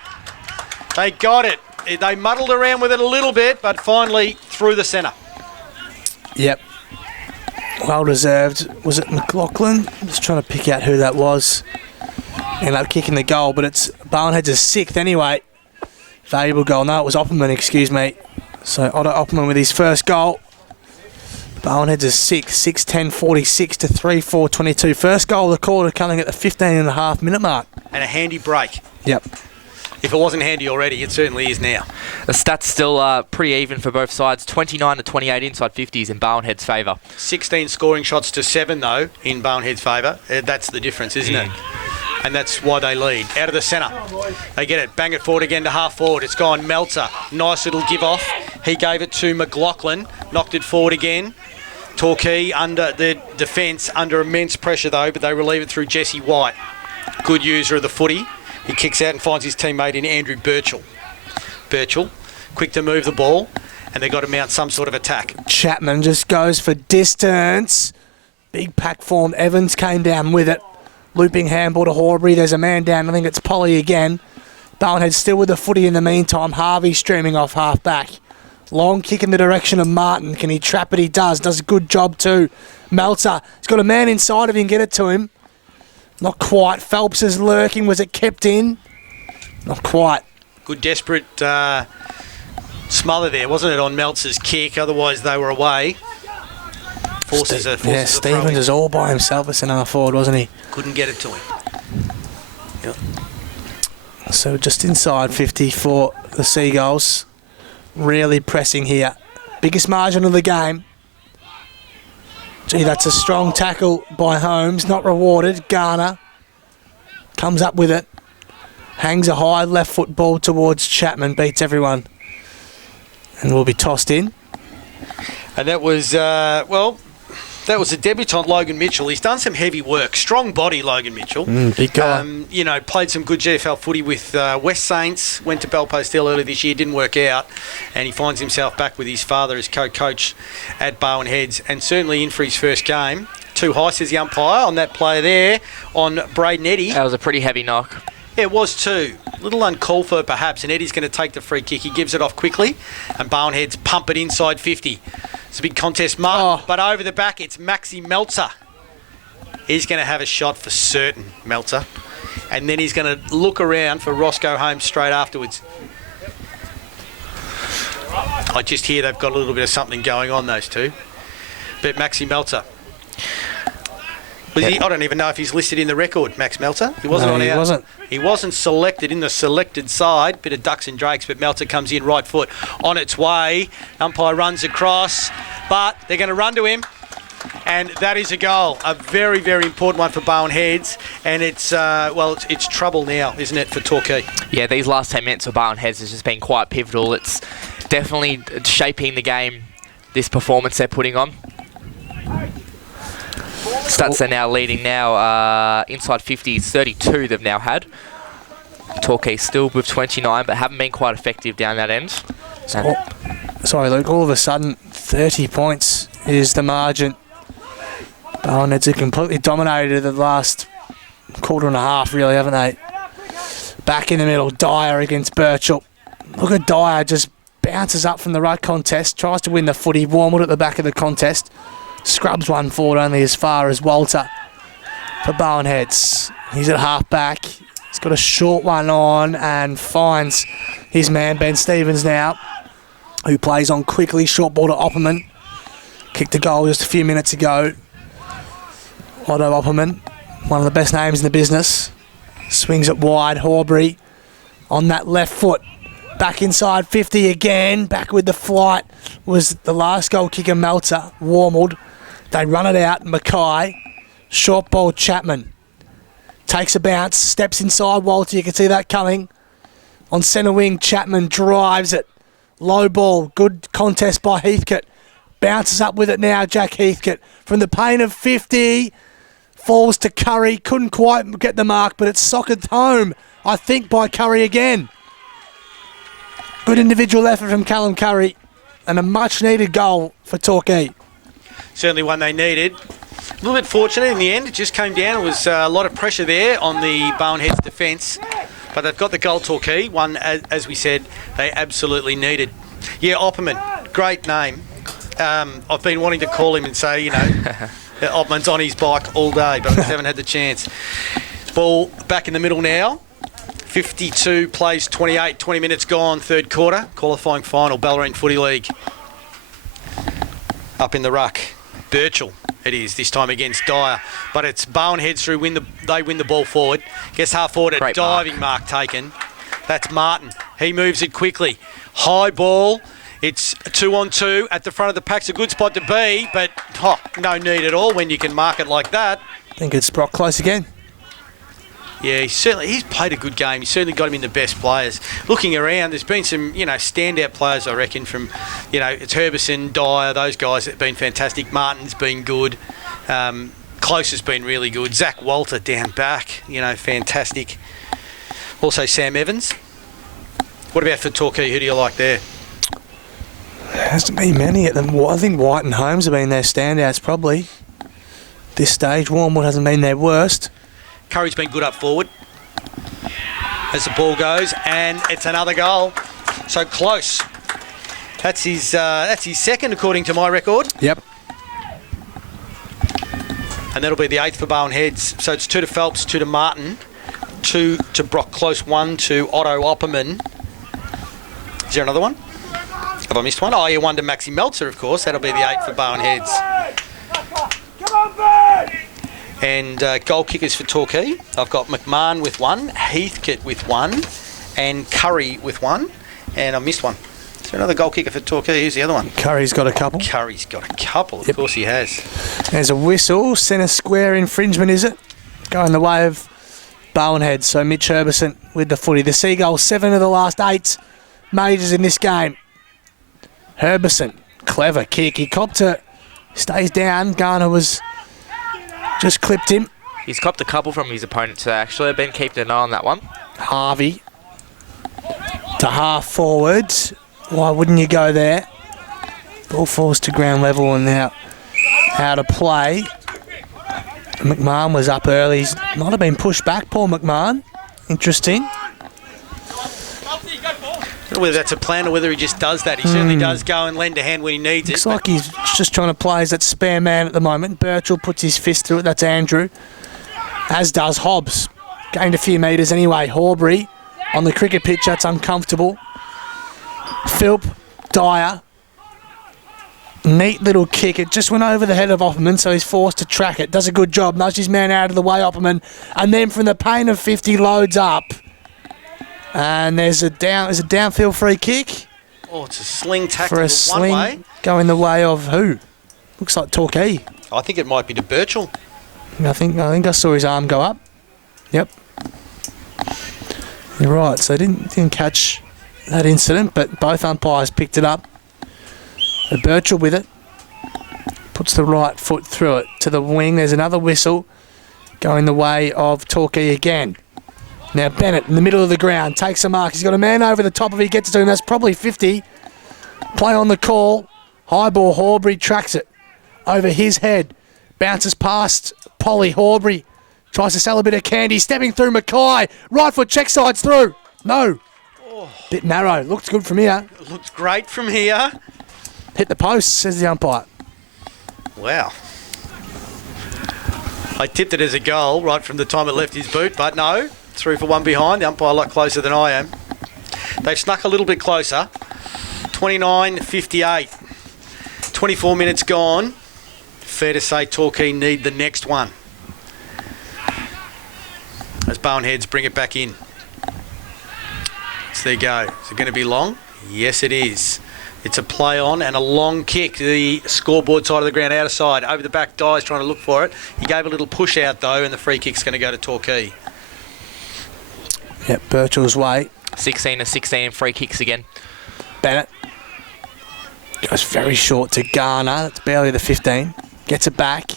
They got it. They muddled around with it a little bit, but finally through the centre. Yep. Well deserved. Was it McLaughlin? Just trying to pick out who that was. Ended up kicking the goal, but it's Bowenhead's a 6th anyway. Valuable goal. No, it was Opperman, excuse me. So Otto Opperman with his first goal. Barwon is 6-10-46 to 3-4-22. First goal of the quarter coming at the 15.5-minute mark. And a handy break. Yep. If it wasn't handy already, it certainly is now. The stats still pretty even for both sides. 29 to 28 inside 50s in Barwonhead's favour. 16 scoring shots to 7, though, in Barwonhead's favour. That's the difference, isn't it? And that's why they lead. Out of the centre. They get it. Bang it forward again to half forward. It's gone. Meltzer. Nice little give off. He gave it to McLaughlin. Knocked it forward again. Torquay under the defence, under immense pressure, though, but they relieve it through Jesse White. Good user of the footy. He kicks out and finds his teammate in Andrew Birchall. Birchall, quick to move the ball, and they've got to mount some sort of attack. Chapman just goes for distance. Big pack form. Evans came down with it. Looping handball to Horbury. There's a man down. I think it's Polly again. Barwonhead still with the footy in the meantime. Harvey streaming off half back. Long kick in the direction of Martin. Can he trap it? He does. Does a good job too. Meltzer. He's got a man inside of him. Get it to him. Not quite. Phelps is lurking. Was it kept in? Not quite. Good desperate smother there, wasn't it, on Meltzer's kick? Otherwise they were away. Forces a Stevens is all by himself at centre forward, wasn't he? Couldn't get it to him. Yep. So just inside 50 for the Seagulls. Really pressing here. Biggest margin of the game. Gee, that's a strong tackle by Holmes. Not rewarded. Garner comes up with it. Hangs a high left foot ball towards Chapman. Beats everyone. And will be tossed in. And that was, that was a debutant, Logan Mitchell. He's done some heavy work. Strong body, Logan Mitchell. Big guy. Played some good GFL footy with West Saints. Went to Belpost Hill earlier this year. Didn't work out. And he finds himself back with his father as co-coach at Barwonheads. And certainly in for his first game. Too high, says the umpire, on that play there on Braden Eddy. That was a pretty heavy knock. Yeah, it was too. Little uncalled for perhaps. And Eddie's going to take the free kick. He gives it off quickly. And Barwonheads pump it inside 50. It's a big contest, Martin, but over the back, it's Maxi Meltzer. He's going to have a shot for certain, Meltzer. And then he's going to look around for Roscoe Holmes straight afterwards. I just hear they've got a little bit of something going on, those two. But Maxi Meltzer. I don't even know if he's listed in the record, Max Meltzer. He wasn't on our... He wasn't selected in the selected side. Bit of ducks and drakes, but Meltzer comes in right foot on its way. Umpire runs across, but they're going to run to him. And that is a goal. A very, very important one for Barwonheads. And it's trouble now, isn't it, for Torquay? Yeah, these last 10 minutes for Barwonheads has just been quite pivotal. It's definitely shaping the game, this performance they're putting on. Stats are now leading now. Inside 50s, 32 they've now had. Torquay still with 29, but haven't been quite effective down that end. Sorry, Luke. All of a sudden, 30 points is the margin. Barwonheads have completely dominated the last quarter and a half, really, haven't they? Back in the middle, Dyer against Birchall. Look at Dyer, just bounces up from the right contest, tries to win the footy, Warmwood at the back of the contest. Scrubs one forward only as far as Walter for Barwonheads. He's at half back. He's got a short one on and finds his man Ben Stevens now, who plays on quickly. Short ball to Opperman. Kicked a goal just a few minutes ago. Otto Opperman, one of the best names in the business. Swings it wide. Horbury on that left foot. Back inside 50 again. Back with the flight was the last goal kicker, Meltzer. Warmwood. They run it out. Mackay. Short ball, Chapman. Takes a bounce. Steps inside Walter. You can see that coming. On centre wing, Chapman drives it. Low ball. Good contest by Heathcote. Bounces up with it now, Jack Heathcote. From the paint of 50. Falls to Curry. Couldn't quite get the mark, but it's socketed home, I think, by Curry again. Good individual effort from Callum Curry and a much-needed goal for Torquay. Certainly one they needed. A little bit fortunate in the end. It just came down. It was a lot of pressure there on the Barwonheads defence. But they've got the goal, Torquay. One, as we said, they absolutely needed. Yeah, Opperman, great name. I've been wanting to call him and say, Opperman's on his bike all day, but I just haven't had the chance. Ball back in the middle now. 52 plays 28, 20 minutes gone, third quarter. Qualifying final, Ballerine Footy League. Up in the ruck. Birchall. It is this time against Dyer, but it's Barwon heads through. They win the ball forward. Gets half forward. A diving mark taken. That's Martin. He moves it quickly. High ball. It's 2-on-2 at the front of the pack. It's a good spot to be, but no need at all when you can mark it like that. I think it's Brock close again. Yeah, he's played a good game. He's certainly got him in the best players. Looking around, there's been some, standout players, I reckon, from, it's Herbison, Dyer, those guys that have been fantastic. Martin's been good. Close has been really good. Zach Walter down back, fantastic. Also Sam Evans. What about for Torquay? Who do you like there? There hasn't been many at them. I think White and Holmes have been their standouts probably. This stage, Wormwood hasn't been their worst. Curry's been good up forward as the ball goes, and it's another goal. So close. That's his second, according to my record. Yep. And that'll be the 8th for Barwon heads. So it's 2 to Phelps, 2 to Martin, 2 to Brock Close, 1 to Otto Opperman. Is there another one? Have I missed one? Oh, yeah, 1 to Maxi Meltzer, of course. That'll be the 8th for Barwon heads. And goal kickers for Torquay. I've got McMahon with 1, Heathcote with 1, and Curry with 1. And I missed one. Is there another goal kicker for Torquay? Who's the other one? Curry's got a couple. Curry's got a couple. Of course he has. There's a whistle. Centre square infringement, is it? Going the way of Barwon heads. So Mitch Herbison with the footy. The Seagulls, 7 of the last 8 majors in this game. Herbison, clever kick. He copped it. Stays down. Garner was... just clipped him. He's copped a couple from his opponent today, actually. I've been keeping an eye on that one. Harvey to half forward. Why wouldn't you go there? Ball falls to ground level and now out of play. McMahon was up early. He's might have been pushed back, Paul McMahon. Interesting. I don't know whether that's a plan or whether he just does that. He certainly does go and lend a hand when he needs it. Looks like he's just trying to play as that spare man at the moment. Birchall puts his fist through it. That's Andrew. As does Hobbs. Gained a few metres anyway. Horbury on the cricket pitch. That's uncomfortable. Philp, Dyer. Neat little kick. It just went over the head of Opperman, so he's forced to track it. Does a good job. Nudged his man out of the way, Opperman. And then from the pain of 50, loads up. And there's a downfield free kick. Oh, it's a sling tackle for a one sling way. Going the way of who? Looks like Torquay. I think it might be to Birchall. I think I saw his arm go up. Yep. You're right. So didn't catch that incident, but both umpires picked it up. Birchall with it. Puts the right foot through it to the wing. There's another whistle going the way of Torquay again. Now Bennett in the middle of the ground takes a mark. He's got a man over the top of it. He gets it to him. That's probably 50. Play on the call. High ball. Horbury tracks it over his head. Bounces past Polly. Horbury tries to sell a bit of candy. Stepping through Mackay. Right foot check sides through. No. Bit narrow. Looks good from here. Looks great from here. Hit the post, says the umpire. Wow. I tipped it as a goal right from the time it left his boot, but no. 3 for 1 behind. The umpire a lot closer than I am. They've snuck a little bit closer. 29-58. 24 minutes gone. Fair to say Torquay need the next one. As Barwon heads bring it back in. So there you go. Is it going to be long? Yes, it is. It's a play on and a long kick. The scoreboard side of the ground, out of side. Over the back, Dyer's trying to look for it. He gave a little push out, though, and the free kick's going to go to Torquay. Yep, Birchall's way. 16-16 free kicks again. Bennett goes very short to Garner. That's barely the 15. Gets it back.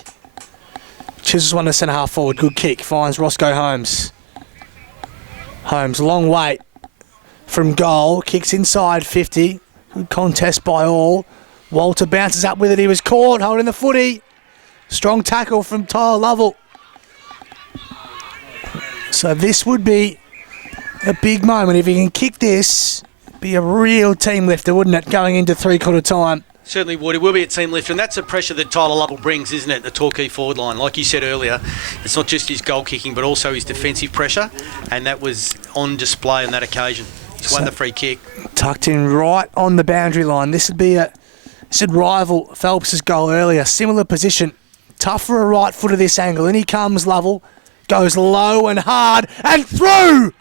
Chisels one to centre half forward. Good kick. Finds Roscoe Holmes. Holmes, long wait from goal. Kicks inside 50. Good contest by all. Walter bounces up with it. He was caught holding the footy. Strong tackle from Tyler Lovell. So this would be a big moment. If he can kick this, it'd be a real team lifter, wouldn't it, going into three-quarter time? Certainly would. It will be a team lifter, and that's the pressure that Tyler Lovell brings, isn't it, the Torquay forward line. Like you said earlier, it's not just his goal kicking, but also his defensive pressure, and that was on display on that occasion. He's won the free kick. Tucked in right on the boundary line. This would be a Should rival Phelps' goal earlier. Similar position. Tough for a right foot of this angle. In he comes, Lovell. Goes low and hard and through!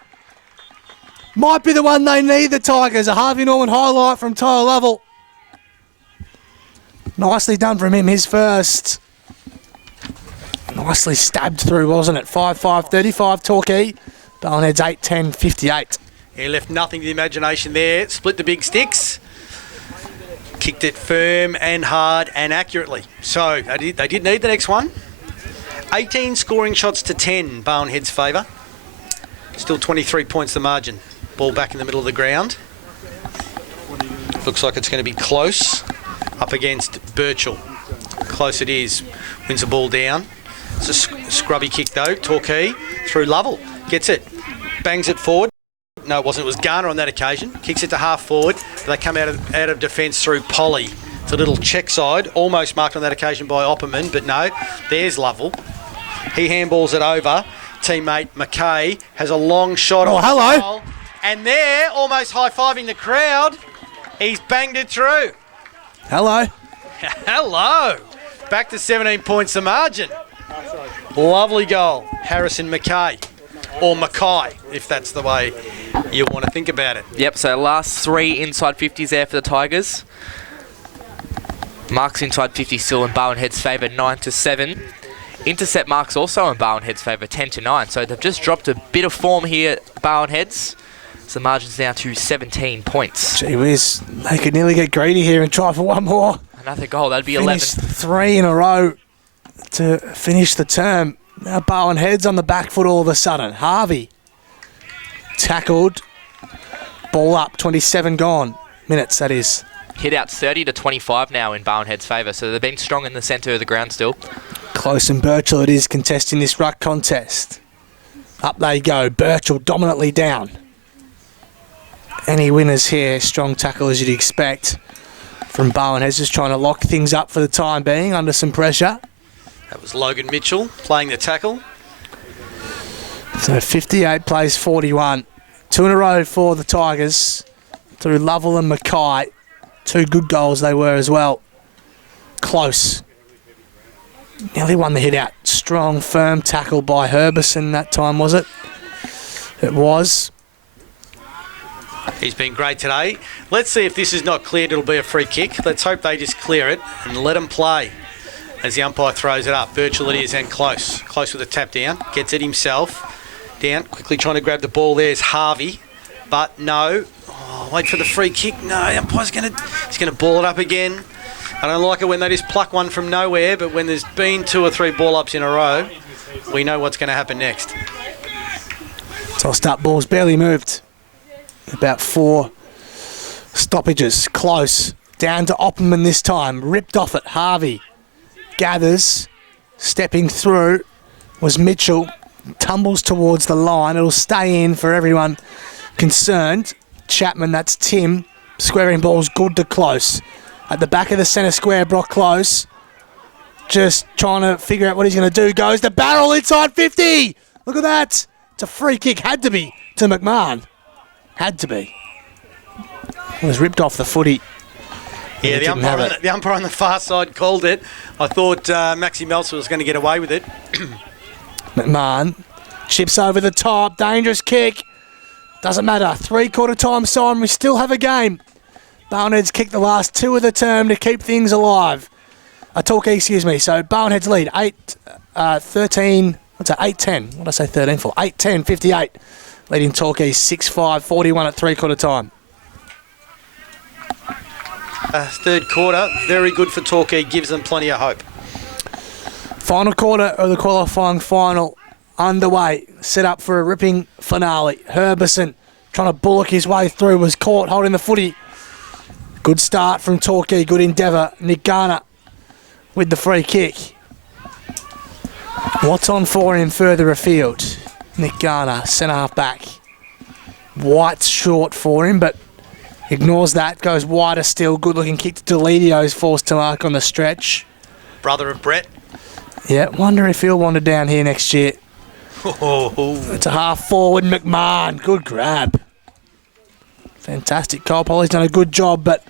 Might be the one they need, the Tigers. A Harvey Norman highlight from Tyler Lovell. Nicely done from him, his first. Nicely stabbed through, wasn't it? 5-5-35 Torquay. Barwonhead's 8-10-58. He left nothing to the imagination there. Split the big sticks. Kicked it firm and hard and accurately. So they did need the next one. 18 scoring shots to 10, Barwonhead's favour. Still 23 points the margin. Ball back in the middle of the ground. Looks like it's going to be close. Up against Birchall. Close it is. Wins the ball down. It's a scrubby kick though. Torquay through Lovell. Gets it. Bangs it forward. No, it wasn't. It was Garner on that occasion. Kicks it to half forward. They come out of defence through Polly. It's a little check side. Almost marked on that occasion by Opperman, but no. There's Lovell. He handballs it over. Teammate McKay has a long shot. Oh, hello. Goal. And there, almost high-fiving the crowd, he's banged it through. Hello. Hello. Back to 17 points the margin. Lovely goal. Harrison McKay. Or Mackay, if that's the way you want to think about it. Yep, so last 3 inside 50s there for the Tigers. Marks inside 50 still in Barwonhead's favour, 9-7. Intercept marks also in Barwonhead's favour, 10-9. So they've just dropped a bit of form here, Barwonheads. So the margin's now to 17 points. Gee whiz, they could nearly get greedy here and try for one more. Another goal, that'd be Finish 11. 3 in a row to finish the term. Now Barwonhead's on the back foot all of a sudden. Harvey tackled. Ball up, 27 gone. Minutes, that is. Hit out 30-25 now in Barwonhead's favour, so they've been strong in the centre of the ground still. Close and Birchall it is contesting this ruck contest. Up they go. Birchall dominantly down. Any winners here? Strong tackle as you'd expect from Barwonhead, just trying to lock things up for the time being under some pressure. That was Logan Mitchell playing the tackle. So 58 plays 41. 2 in a row for the Tigers through Lovell and Mackay. 2 good goals they were as well. Close. Nearly won the hit out. Strong, firm tackle by Herbison that time, was it? It was. He's been great today. Let's see if this is not cleared, it'll be a free kick. Let's hope they just clear it and let them play as the umpire throws it up. Virtual it is and close. Close with a tap down. Gets it himself. Down, quickly trying to grab the ball. There's Harvey. But no. Oh, wait for the free kick. No, the umpire's going to ball it up again. I don't like it when they just pluck one from nowhere, but when there's been 2 or 3 ball-ups in a row, we know what's going to happen next. Tossed up, ball's barely moved. About 4 stoppages. Close. Down to Opperman this time. Ripped off it. Harvey gathers. Stepping through was Mitchell. Tumbles towards the line. It'll stay in for everyone concerned. Chapman, that's Tim. Squaring ball's good to Close. At the back of the centre square, Brock Close. Just trying to figure out what he's going to do. Goes the barrel inside 50. Look at that. It's a free kick. Had to be to McMahon. Had to be. It was ripped off the footy. Yeah, the umpire on the far side called it. I thought Maxi Meltzer was going to get away with it. McMahon chips over the top. Dangerous kick. Doesn't matter. 3/4 time siren. We still have a game. Barwonhead's kicked the last 2 of the term to keep things alive. Torquay, excuse me. So Barwonhead's lead 8-13. What's that? 8-10. What did I say 13 for? 8-10, 58. Leading Torquay 6-5, 41 at 3/4 time. Third quarter, very good for Torquay. Gives them plenty of hope. Final quarter of the qualifying final underway. Set up for a ripping finale. Herbison trying to bullock his way through. Was caught holding the footy. Good start from Torquay. Good endeavour. Nick Garner with the free kick. What's on for him further afield? Nick Garner, centre half back. White's short for him, but ignores that. Goes wider still. Good looking kick to Delidio's forced to mark on the stretch. Brother of Brett. Yeah, wonder if he'll wander down here next year. It's a half forward. McMahon. Good grab. Fantastic. Cole Polly's done a good job, but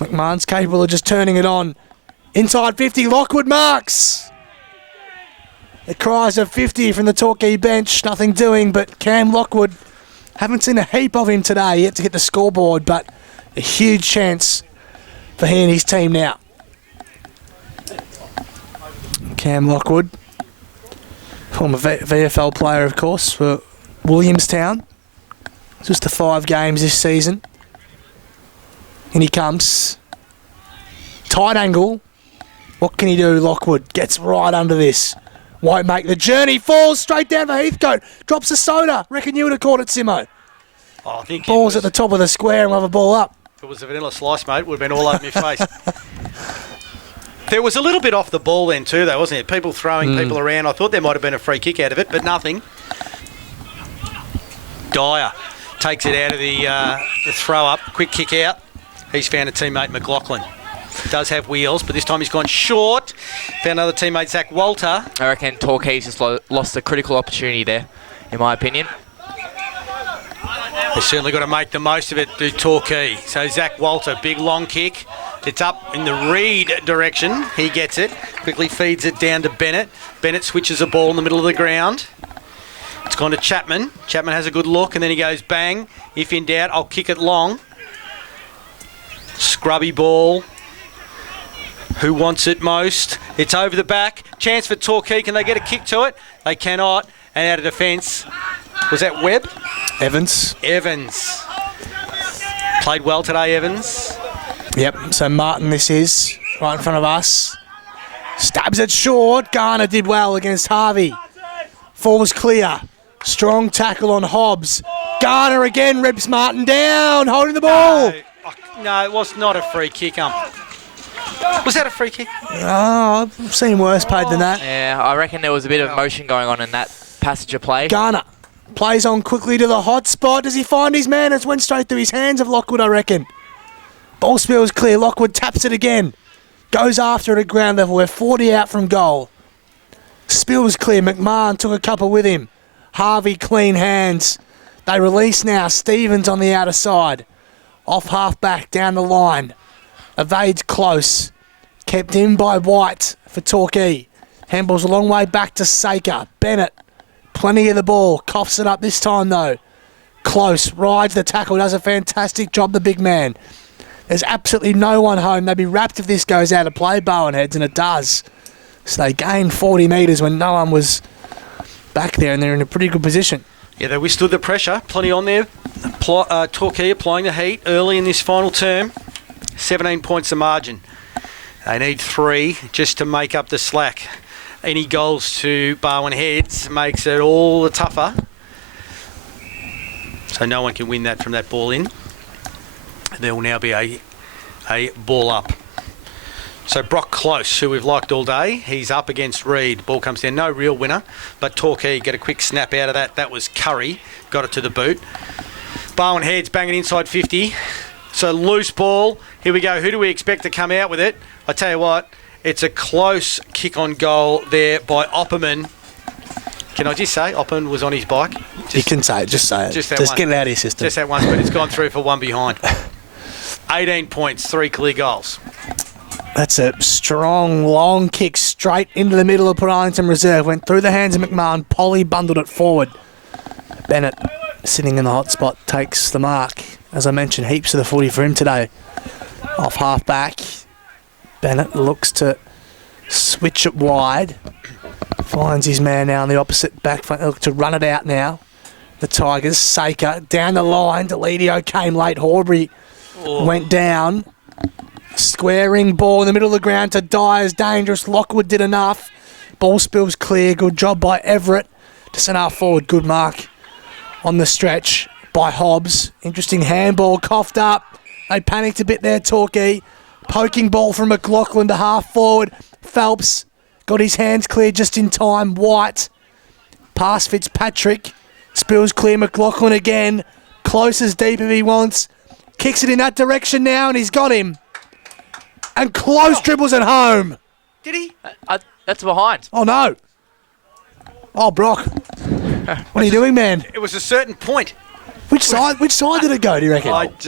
McMahon's capable of just turning it on. Inside 50, Lockwood marks. The cries of 50 from the Torquay bench, nothing doing, but Cam Lockwood, haven't seen a heap of him today yet to hit the scoreboard, but a huge chance for he and his team now. Cam Lockwood, former VFL player, of course, for Williamstown. Just the 5 games this season. And he comes. Tight angle. What can he do, Lockwood? Gets right under this. Won't make the journey. Falls straight down for Heathcote. Drops a soda. Reckon you would have caught it, Simo. Oh, I think Ball's at the top of the square and we'll have a ball up. If it was a vanilla slice, mate, it would have been all over my face. There was a little bit off the ball then too, though, wasn't it? People throwing people around. I thought there might have been a free kick out of it, but nothing. Dyer takes it out of the throw-up. Quick kick out. He's found a teammate, McLaughlin. Does have wheels, but this time he's gone short. Found another teammate, Zach Walter. I reckon Torquay's just lost a critical opportunity there, in my opinion. They've certainly got to make the most of it, do Torquay. So Zach Walter, big long kick. It's up in the Reed direction. He gets it. Quickly feeds it down to Bennett. Bennett switches the ball in the middle of the ground. It's gone to Chapman. Chapman has a good look, and then he goes bang. If in doubt, I'll kick it long. Scrubby ball. Who wants it most? It's over the back. Chance for Torquay. Can they get a kick to it? They cannot. And out of defence. Was that Webb? Evans. Evans. Played well today, Evans. Yep, so Martin this is, right in front of us. Stabs it short. Garner did well against Harvey. Falls clear. Strong tackle on Hobbs. Garner again rips Martin down, holding the ball. No, it was not a free kick. Was that a free kick? Oh, I've seen worse paid than that. Yeah, I reckon there was a bit of motion going on in that passage of play. Garner plays on quickly to the hot spot. Does he find his man? It's went straight through his hands of Lockwood, I reckon. Ball spills clear. Lockwood taps it again. Goes after it at ground level. We're 40 out from goal. Spills clear. McMahon took a couple with him. Harvey clean hands. They release now. Stevens on the outer side. Off half back down the line. Evades close. Kept in by White for Torquay. Handballs a long way back to Saker. Bennett. Plenty of the ball. Coughs it up this time though. Close. Rides the tackle. Does a fantastic job, the big man. There's absolutely no one home. They'd be wrapped if this goes out of play, Barwon heads, and it does. So they gained 40 metres when no one was back there, and they're in a pretty good position. Yeah, they withstood the pressure. Plenty on there. Torquay applying the heat early in this final term. 17 points the margin. They need 3 just to make up the slack. Any goals to Barwon heads makes it all the tougher. So no one can win that from that ball in. There will now be a ball up. So Brock Close, who we've liked all day, he's up against Reed. Ball comes down, no real winner, but Torquay get a quick snap out of that. That was Curry, got it to the boot. Barwon heads banging inside 50. So loose ball. Here we go. Who do we expect to come out with it? I tell you what, it's a close kick on goal there by Opperman. Can I just say Opperman was on his bike? You can say it. Just say it. Just get it out of your system. Just that once, but it's gone through for one behind. 18 points, 3 clear goals. That's a strong, long kick straight into the middle of Port Arlington Reserve. Went through the hands of McMahon. Polly bundled it forward. Bennett, sitting in the hot spot, takes the mark. As I mentioned, heaps of the footy for him today. Off half back. Bennett looks to switch it wide. Finds his man now on the opposite back front. Look to run it out now. The Tigers. Saker down the line. Deledio came late. Horbury went down. Squaring ball in the middle of the ground to Dyer's dangerous. Lockwood did enough. Ball spills clear. Good job by Everett to send our forward. Good mark on the stretch by Hobbs. Interesting handball. Coughed up. They panicked a bit there, Torquay. Poking ball from McLaughlin to half forward. Phelps got his hands clear just in time. White. Pass Fitzpatrick. Spills clear. McLaughlin again. Close as deep if he wants. Kicks it in that direction now and he's got him. And Close dribbles at home. Did he? That's behind. Oh, no. Oh, Brock. What are you doing, man? It was a certain point. Which side did it go, do you reckon? I do.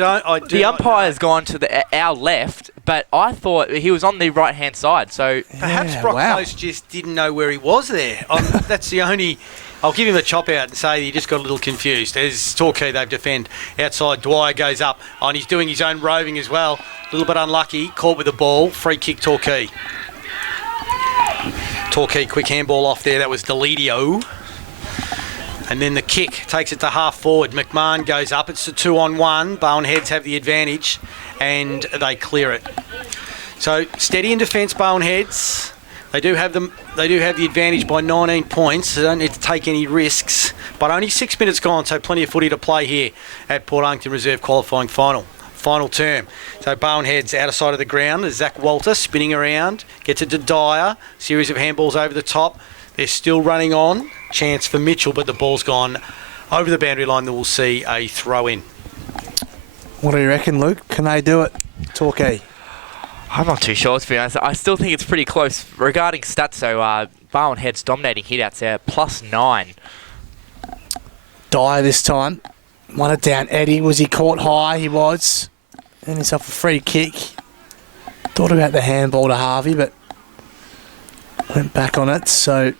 The not umpire's gone to our left, but I thought he was on the right-hand side. So Perhaps Yeah, Brock wow. Close just didn't know where he was there. That's the only... I'll give him a chop out and say he just got a little confused. As Torquay, they've defend outside. Dwyer goes up, and he's doing his own roving as well. A little bit unlucky. Caught with the ball. Free kick, Torquay. Torquay, quick handball off there. That was Delidio. And then the kick takes it to half forward. McMahon goes up. It's a 2-on-1. Barwon Heads have the advantage, and they clear it. So steady in defence, Barwon Heads. They do have the advantage by 19 points. They don't need to take any risks. But only 6 minutes gone, so plenty of footy to play here at Port Arlington Reserve qualifying final term. So Barwon Heads out of sight of the ground. There's Zach Walter spinning around. Gets it to Dyer. Series of handballs over the top. They're still running on. Chance for Mitchell, but the ball's gone over the boundary line. That we'll see a throw in. What do you reckon, Luke? Can they do it? Torquay. I'm not too sure, to be honest. I still think it's pretty close. Regarding stats, though, Barwon Heads dominating hitouts there, +9. Dyer this time. Won it down. Eddie, was he caught high? He was. And himself a free kick. Thought about the handball to Harvey, but went back on it. So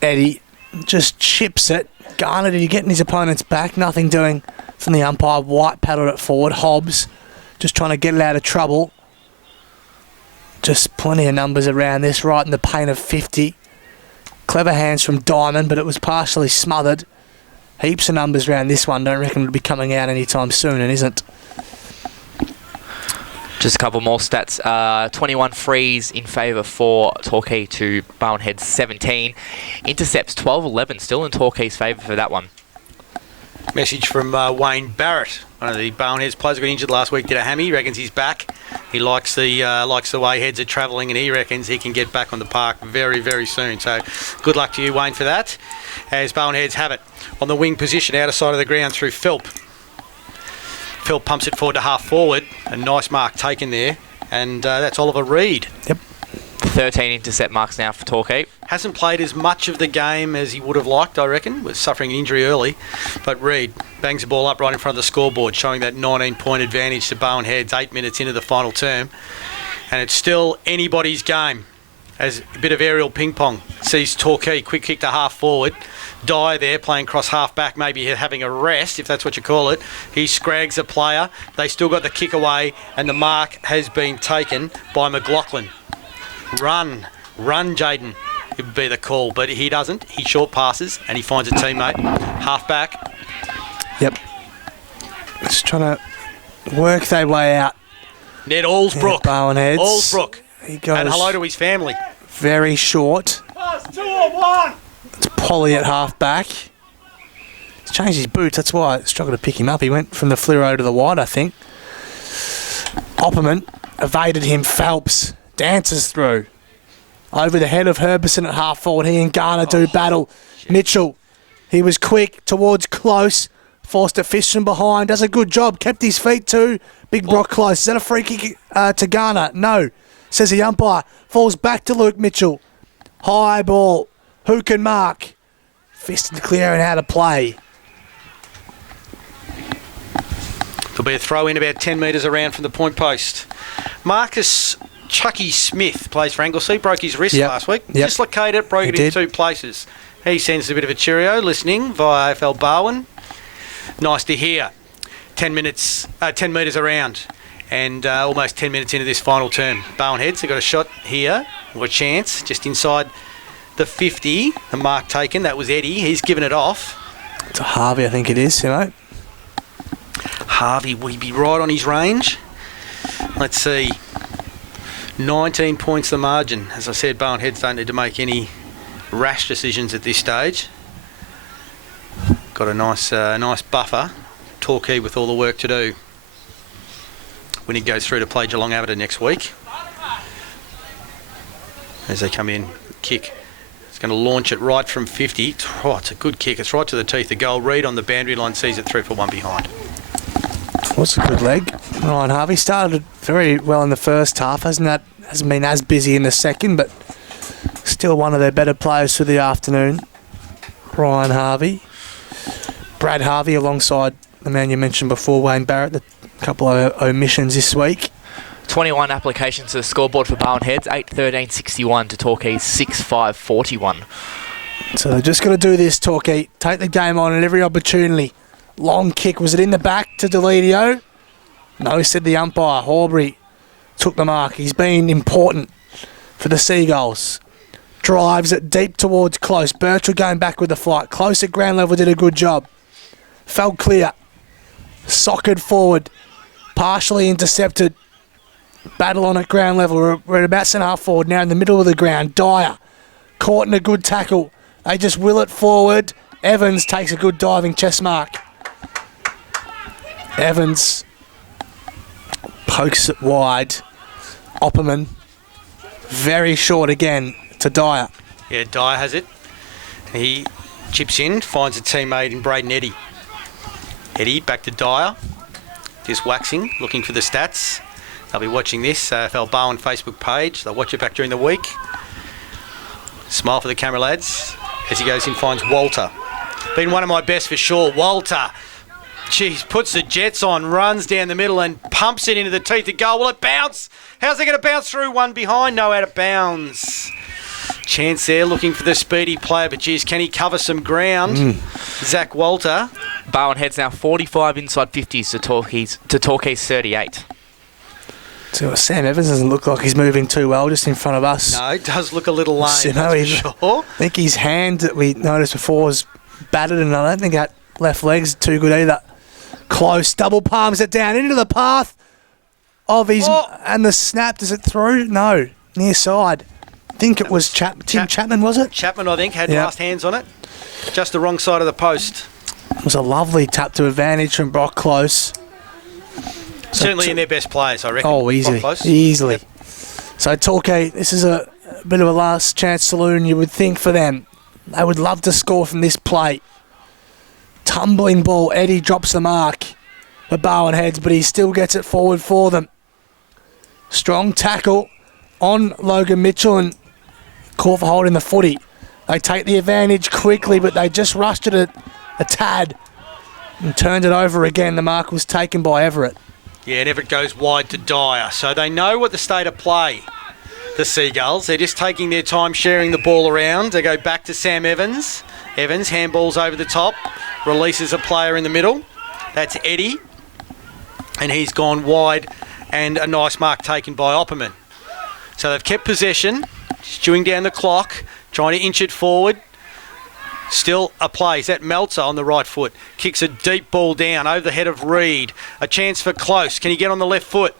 Eddie just chips it. Garner, did he get in his opponent's back? Nothing doing from the umpire. White paddled it forward. Hobbs just trying to get it out of trouble. Just plenty of numbers around this, right in the paint of 50. Clever hands from Diamond, but it was partially smothered. Heaps of numbers around this one. Don't reckon it'll be coming out anytime soon, and isn't. Just a couple more stats. 21 frees in favour for Torquay to Barwon Heads 17. Intercepts 12-11, still in Torquay's favour for that one. Message from Wayne Barrett, one of the Barwon Heads players who got injured last week, did a hammy. He reckons he's back. He likes the way Heads are travelling, and he reckons he can get back on the park very, very soon. So good luck to you, Wayne, for that. As Barwon Heads have it on the wing position, out of sight of the ground through Philp. Philp pumps it forward to half forward. A nice mark taken there, and that's Oliver Reed. Yep. 13 intercept marks now for Torquay. Hasn't played as much of the game as he would have liked, I reckon. Was suffering an injury early. But Reed bangs the ball up right in front of the scoreboard, showing that 19-point advantage to Barwon Heads 8 minutes into the final term. And it's still anybody's game. As a bit of aerial ping-pong. Sees Torquay, quick kick to half forward. Dyer there, playing cross half back, maybe having a rest, if that's what you call it. He scrags a player. They still got the kick away, and the mark has been taken by McLaughlin. Run, Jaden. It would be the call, but he doesn't. He short passes, and he finds a teammate. Half back. Yep. Just trying to work their way out. Ned Allsbrook. Barwon Heads. Allsbrook. He goes And hello to his family. very short. It's Polly at half back. He's changed his boots, that's why I struggled to pick him up. He went from the fluoro to the wide, I think. Opperman evaded him. Phelps dances through. Over the head of Herbison at half forward. He and Garner do battle. Shit. Mitchell, he was quick towards Close. Forced a fist from behind. Does a good job. Kept his feet too. Big Brock Close. Is that a free kick to Garner? No. Says the umpire. Falls back to Luke Mitchell. High ball. Who can mark? Fisted clear and out of play. There'll be a throw in about 10 metres around from the point post. Marcus Chucky Smith plays for Anglesey. Broke his wrist last week. Dislocated, broke it in 2 places. He sends a bit of a cheerio listening via AFL Barwon. Nice to hear. 10 metres around, and almost 10 minutes into this final term. Barwon Heads have got a shot here, or a chance, just inside the 50. The mark taken. That was Eddie. He's given it off. It's a Harvey, I think it is, you know. Harvey, would he be right on his range? Let's see. 19 points the margin. As I said, Barwon Heads don't need to make any rash decisions at this stage. Got a nice buffer. Torquay with all the work to do when he goes through to play Geelong Abbott next week. As they come in, kick. It's going to launch it right from 50. It's a good kick. It's right to the teeth of goal. Reed on the boundary line sees it through for one behind. What's a good leg? Ryan Harvey started very well in the first half. Hasn't been as busy in the second, but still one of their better players for the afternoon. Ryan Harvey. Brad Harvey alongside the man you mentioned before, Wayne Barrett, a couple of omissions this week. 21 applications to the scoreboard for Barwon Heads, 8-13-61 to Torquay's 6-5-41. So they've just got to do this, Torquay. Take the game on at every opportunity. Long kick. Was it in the back to Delidio? No, said the umpire. Horbury took the mark. He's been important for the Seagulls. Drives it deep towards Close. Birchall going back with the flight. Close at ground level did a good job. Fell clear. Socced forward. Partially intercepted. Battle on at ground level. We're at about centre half forward now in the middle of the ground. Dyer caught in a good tackle. They just will it forward. Evans takes a good diving chest mark. Evans pokes it wide. Opperman very short again to Dyer. Yeah, Dyer has it. He chips in, finds a teammate in Braden Eddy. Eddy back to Dyer. Just waxing, looking for the stats. They'll be watching this AFL Barwon Facebook page. They'll watch it back during the week. Smile for the camera, lads. As he goes in, finds Walter. Been one of my best for sure. Walter, geez, puts the jets on, runs down the middle and pumps it into the teeth of goal. Will it bounce? How's it going to bounce through? One behind, no, out of bounds. Chance there, looking for the speedy player, but geez, can he cover some ground? Zach Walter. Barwon Heads now 45 inside 50s to Torquay's 38. So Sam Evans doesn't look like he's moving too well just in front of us. No, it does look a little lame, that's for sure. I think his hand that we noticed before was battered, and I don't think that left leg's too good either. Close, double palms it down into the path of his... And the snap, does it through? No, near side. I think it was Tim Chapman, was it? Chapman, I think, had last hands on it. Just the wrong side of the post. It was a lovely tap to advantage from Brock Close. Certainly in their best players, I reckon. Oh, easily. Easily. Yep. So, Torquay, this is a bit of a last chance saloon, you would think, for them. They would love to score from this play. Tumbling ball. Eddie drops the mark for Barwon Heads, but he still gets it forward for them. Strong tackle on Logan Mitchell and call for holding the footy. They take the advantage quickly, but they just rushed it a tad and turned it over again. The mark was taken by Everett. Yeah, and Everett goes wide to Dyer. So they know what the state of play, the Seagulls. They're just taking their time sharing the ball around. They go back to Sam Evans. Evans handballs over the top, releases a player in the middle. That's Eddie. And he's gone wide, and a nice mark taken by Opperman. So they've kept possession, stewing down the clock, trying to inch it forward. Still a play. Is that Meltzer on the right foot? Kicks a deep ball down over the head of Reed. A chance for Close. Can he get on the left foot?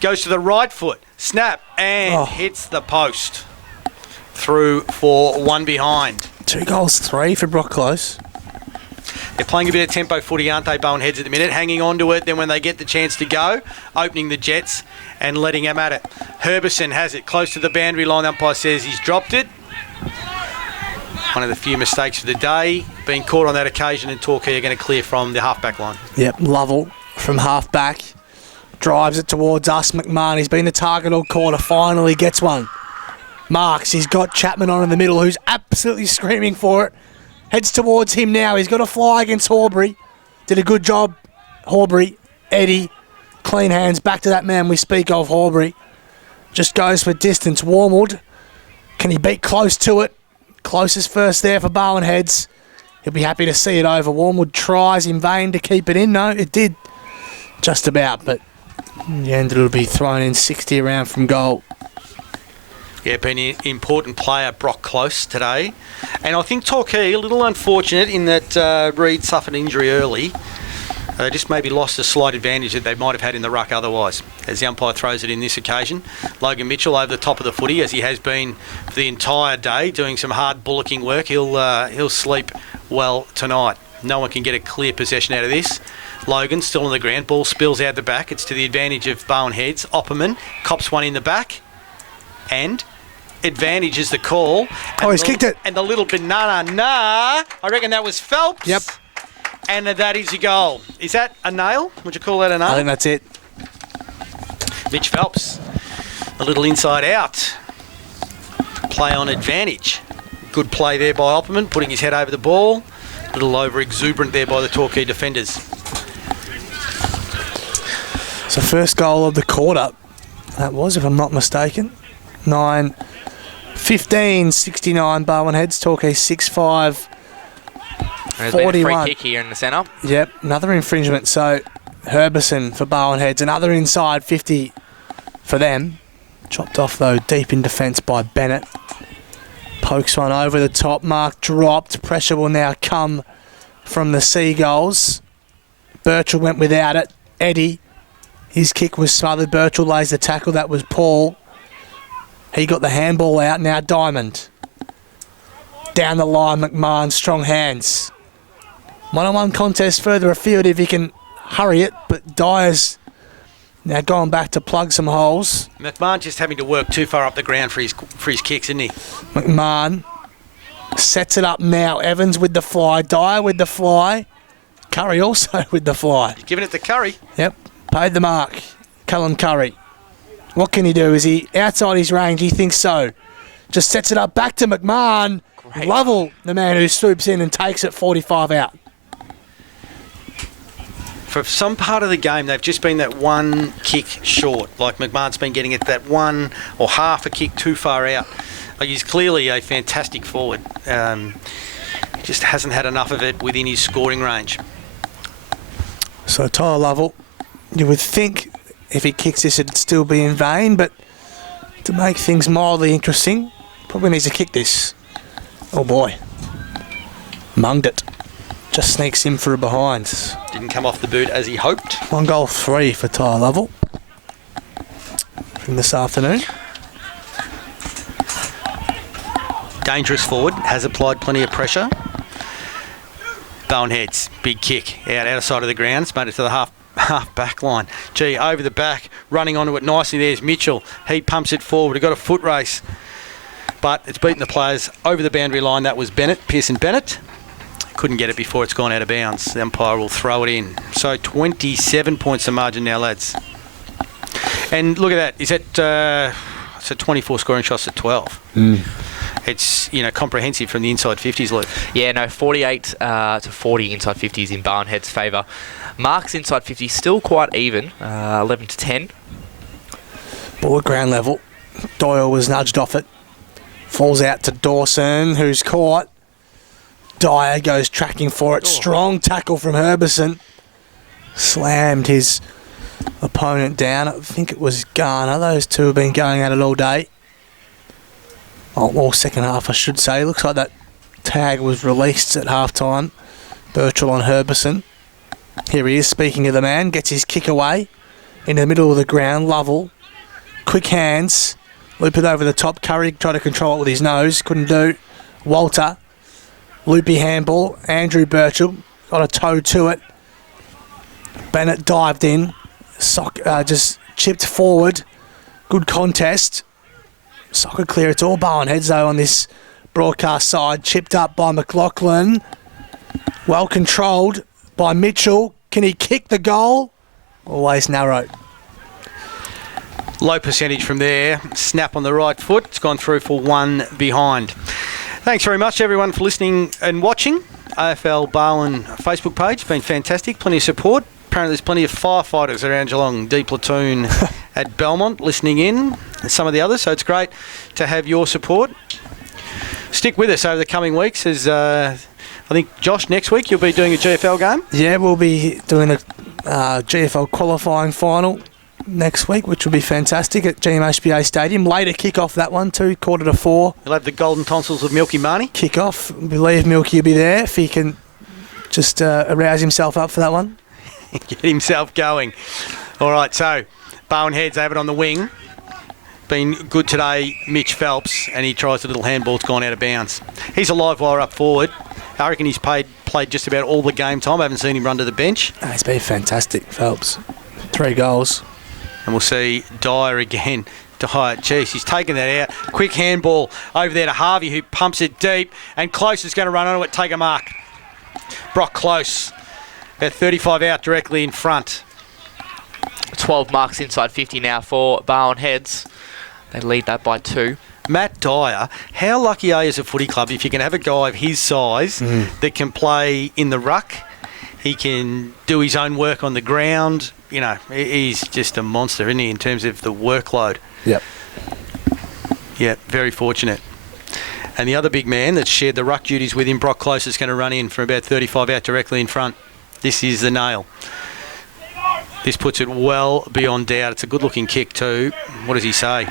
Goes to the right foot. Snap and hits the post. Through for one behind. 2 goals, 3 for Brock Close. They're playing a bit of tempo footy, aren't they, Barwon Heads at the minute? Hanging on to it. Then when they get the chance to go, opening the jets and letting them at it. Herbison has it close to the boundary line. The umpire says he's dropped it. One of the few mistakes of the day, being caught on that occasion, and Torquay are going to clear from the half-back line. Yep, Lovell from half-back drives it towards us. McMahon, he's been the target all quarter, finally gets one. Marks, he's got Chapman on in the middle, who's absolutely screaming for it. Heads towards him now. He's got a fly against Horbury. Did a good job, Horbury. Eddie, clean hands, back to that man we speak of, Horbury. Just goes for distance. Warmwood, can he beat Close to it? Closest first there for Barwon Heads. He'll be happy to see it over. Warmwood tries in vain to keep it in. No, it did just about, but in the end it'll be thrown in 60 around from goal. Yeah, been an important player, Brock Close, today. And I think Torquay, a little unfortunate in that Reed suffered an injury early. They just maybe lost a slight advantage that they might have had in the ruck otherwise, as the umpire throws it in this occasion. Logan Mitchell over the top of the footy, as he has been for the entire day, doing some hard bullocking work. He'll sleep well tonight. No one can get a clear possession out of this. Logan still on the ground. Ball spills out the back. It's to the advantage of Barwon Heads. Opperman cops one in the back. And advantage is the call. And he's kicked it. And the little banana. I reckon that was Phelps. Yep. And that is a goal. Is that a nail? Would you call that a nail? I think that's it. Mitch Phelps. A little inside out. Play on advantage. Good play there by Opperman, putting his head over the ball. A little over exuberant there by the Torquay defenders. It's the first goal of the quarter. That was, if I'm not mistaken. 9-15, 69 Barwon heads. Torquay 6-5. There's been a 41. free kick here in the centre. Yep, another infringement. So Herbison for Barwon heads. Another inside 50 for them. Chopped off though deep in defence by Bennett. Pokes one over the top. Mark dropped. Pressure will now come from the Seagulls. Birchall went without it. Eddie, his kick was smothered. Birchall lays the tackle. That was Paul. He got the handball out. Now Diamond. Down the line, McMahon, strong hands. One-on-one contest further afield if he can hurry it, but Dyer's now going back to plug some holes. McMahon just having to work too far up the ground for his kicks, isn't he? McMahon sets it up now. Evans with the fly. Dyer with the fly. Curry also with the fly. He's giving it to Curry. Yep, paid the mark. Callum Curry. What can he do? Is he outside his range? He thinks so. Just sets it up back to McMahon. Great. Lovell, the man who swoops in and takes it 45 out. For some part of the game, they've just been that one kick short. Like McMahon's been getting it that one or half a kick too far out. Like he's clearly a fantastic forward. He just hasn't had enough of it within his scoring range. So Tyler Lovell, you would think if he kicks this it'd still be in vain, but to make things mildly interesting, probably needs to kick this. Oh boy. Munged it. Just sneaks in for a behind. Didn't come off the boot as he hoped. 1-3 for Tyler Lovell from this afternoon. Dangerous forward, has applied plenty of pressure. Barwon heads, big kick out side of the ground. It's made it to the half back line. Gee, over the back, running onto it nicely. There's Mitchell. He pumps it forward. We've got a foot race, but it's beaten the players over the boundary line. That was Pearson Bennett. Couldn't get it before it's gone out of bounds. The umpire will throw it in. So 27 points the margin now, lads. And look at that. Is it? It's a 24 scoring shots at 12. It's comprehensive from the inside 50s, Luke. Yeah, no, 48 to 40 inside 50s in Barwon heads' favour. Mark's inside 50 still quite even, 11 to 10. Ball at ground level. Doyle was nudged off it. Falls out to Dawson, who's caught. Dyer goes tracking for it. Strong tackle from Herbison. Slammed his opponent down. I think it was Garner. Those two have been going at it all day. All second half, I should say. Looks like that tag was released at half-time. Birchall on Herbison. Here he is, speaking of the man. Gets his kick away in the middle of the ground. Lovell. Quick hands. Loop it over the top. Curry tried to control it with his nose. Couldn't do. Walter. Loopy handball. Andrew Birchall got a toe to it. Bennett dived in. Just chipped forward. Good contest. Soccer clear. It's all Barwon heads though on this broadcast side. Chipped up by McLaughlin. Well controlled by Mitchell. Can he kick the goal? Always narrow. Low percentage from there. Snap on the right foot. It's gone through for one behind. Thanks very much, everyone, for listening and watching. AFL Barwon Facebook page. Been fantastic. Plenty of support. Apparently there's plenty of firefighters around Geelong, D Platoon at Belmont listening in, and some of the others. So it's great to have your support. Stick with us over the coming weeks as I think, Josh, next week you'll be doing a GFL game. Yeah, we'll be doing a GFL qualifying final next week, which will be fantastic at GMHBA Stadium. Later kick-off that one too, 3:45. You'll have the golden tonsils of Milky Marnie. Kick-off. I believe Milky will be there if he can just arouse himself up for that one. Get himself going. All right, so Barwon heads have it on the wing. Been good today, Mitch Phelps, and he tries a little handball. It's gone out of bounds. He's a live wire up forward. I reckon he's played just about all the game time. I haven't seen him run to the bench. He's been fantastic, Phelps. 3 goals. And we'll see Dyer again. Dyer, geez, he's taken that out. Quick handball over there to Harvey, who pumps it deep. And Close is going to run onto it, take a mark. Brock Close, about 35 out directly in front. 12 marks inside 50 now for Barwon heads. They lead that by 2. Matt Dyer, how lucky are you as a footy club if you can have a guy of his size that can play in the ruck He can do his own work on the ground. You know, he's just a monster, isn't he, in terms of the workload? Yep. Yeah, very fortunate. And the other big man that shared the ruck duties with him, Brock Close, is going to run in from about 35 out directly in front. This is the nail. This puts it well beyond doubt. It's a good-looking kick too. What does he say?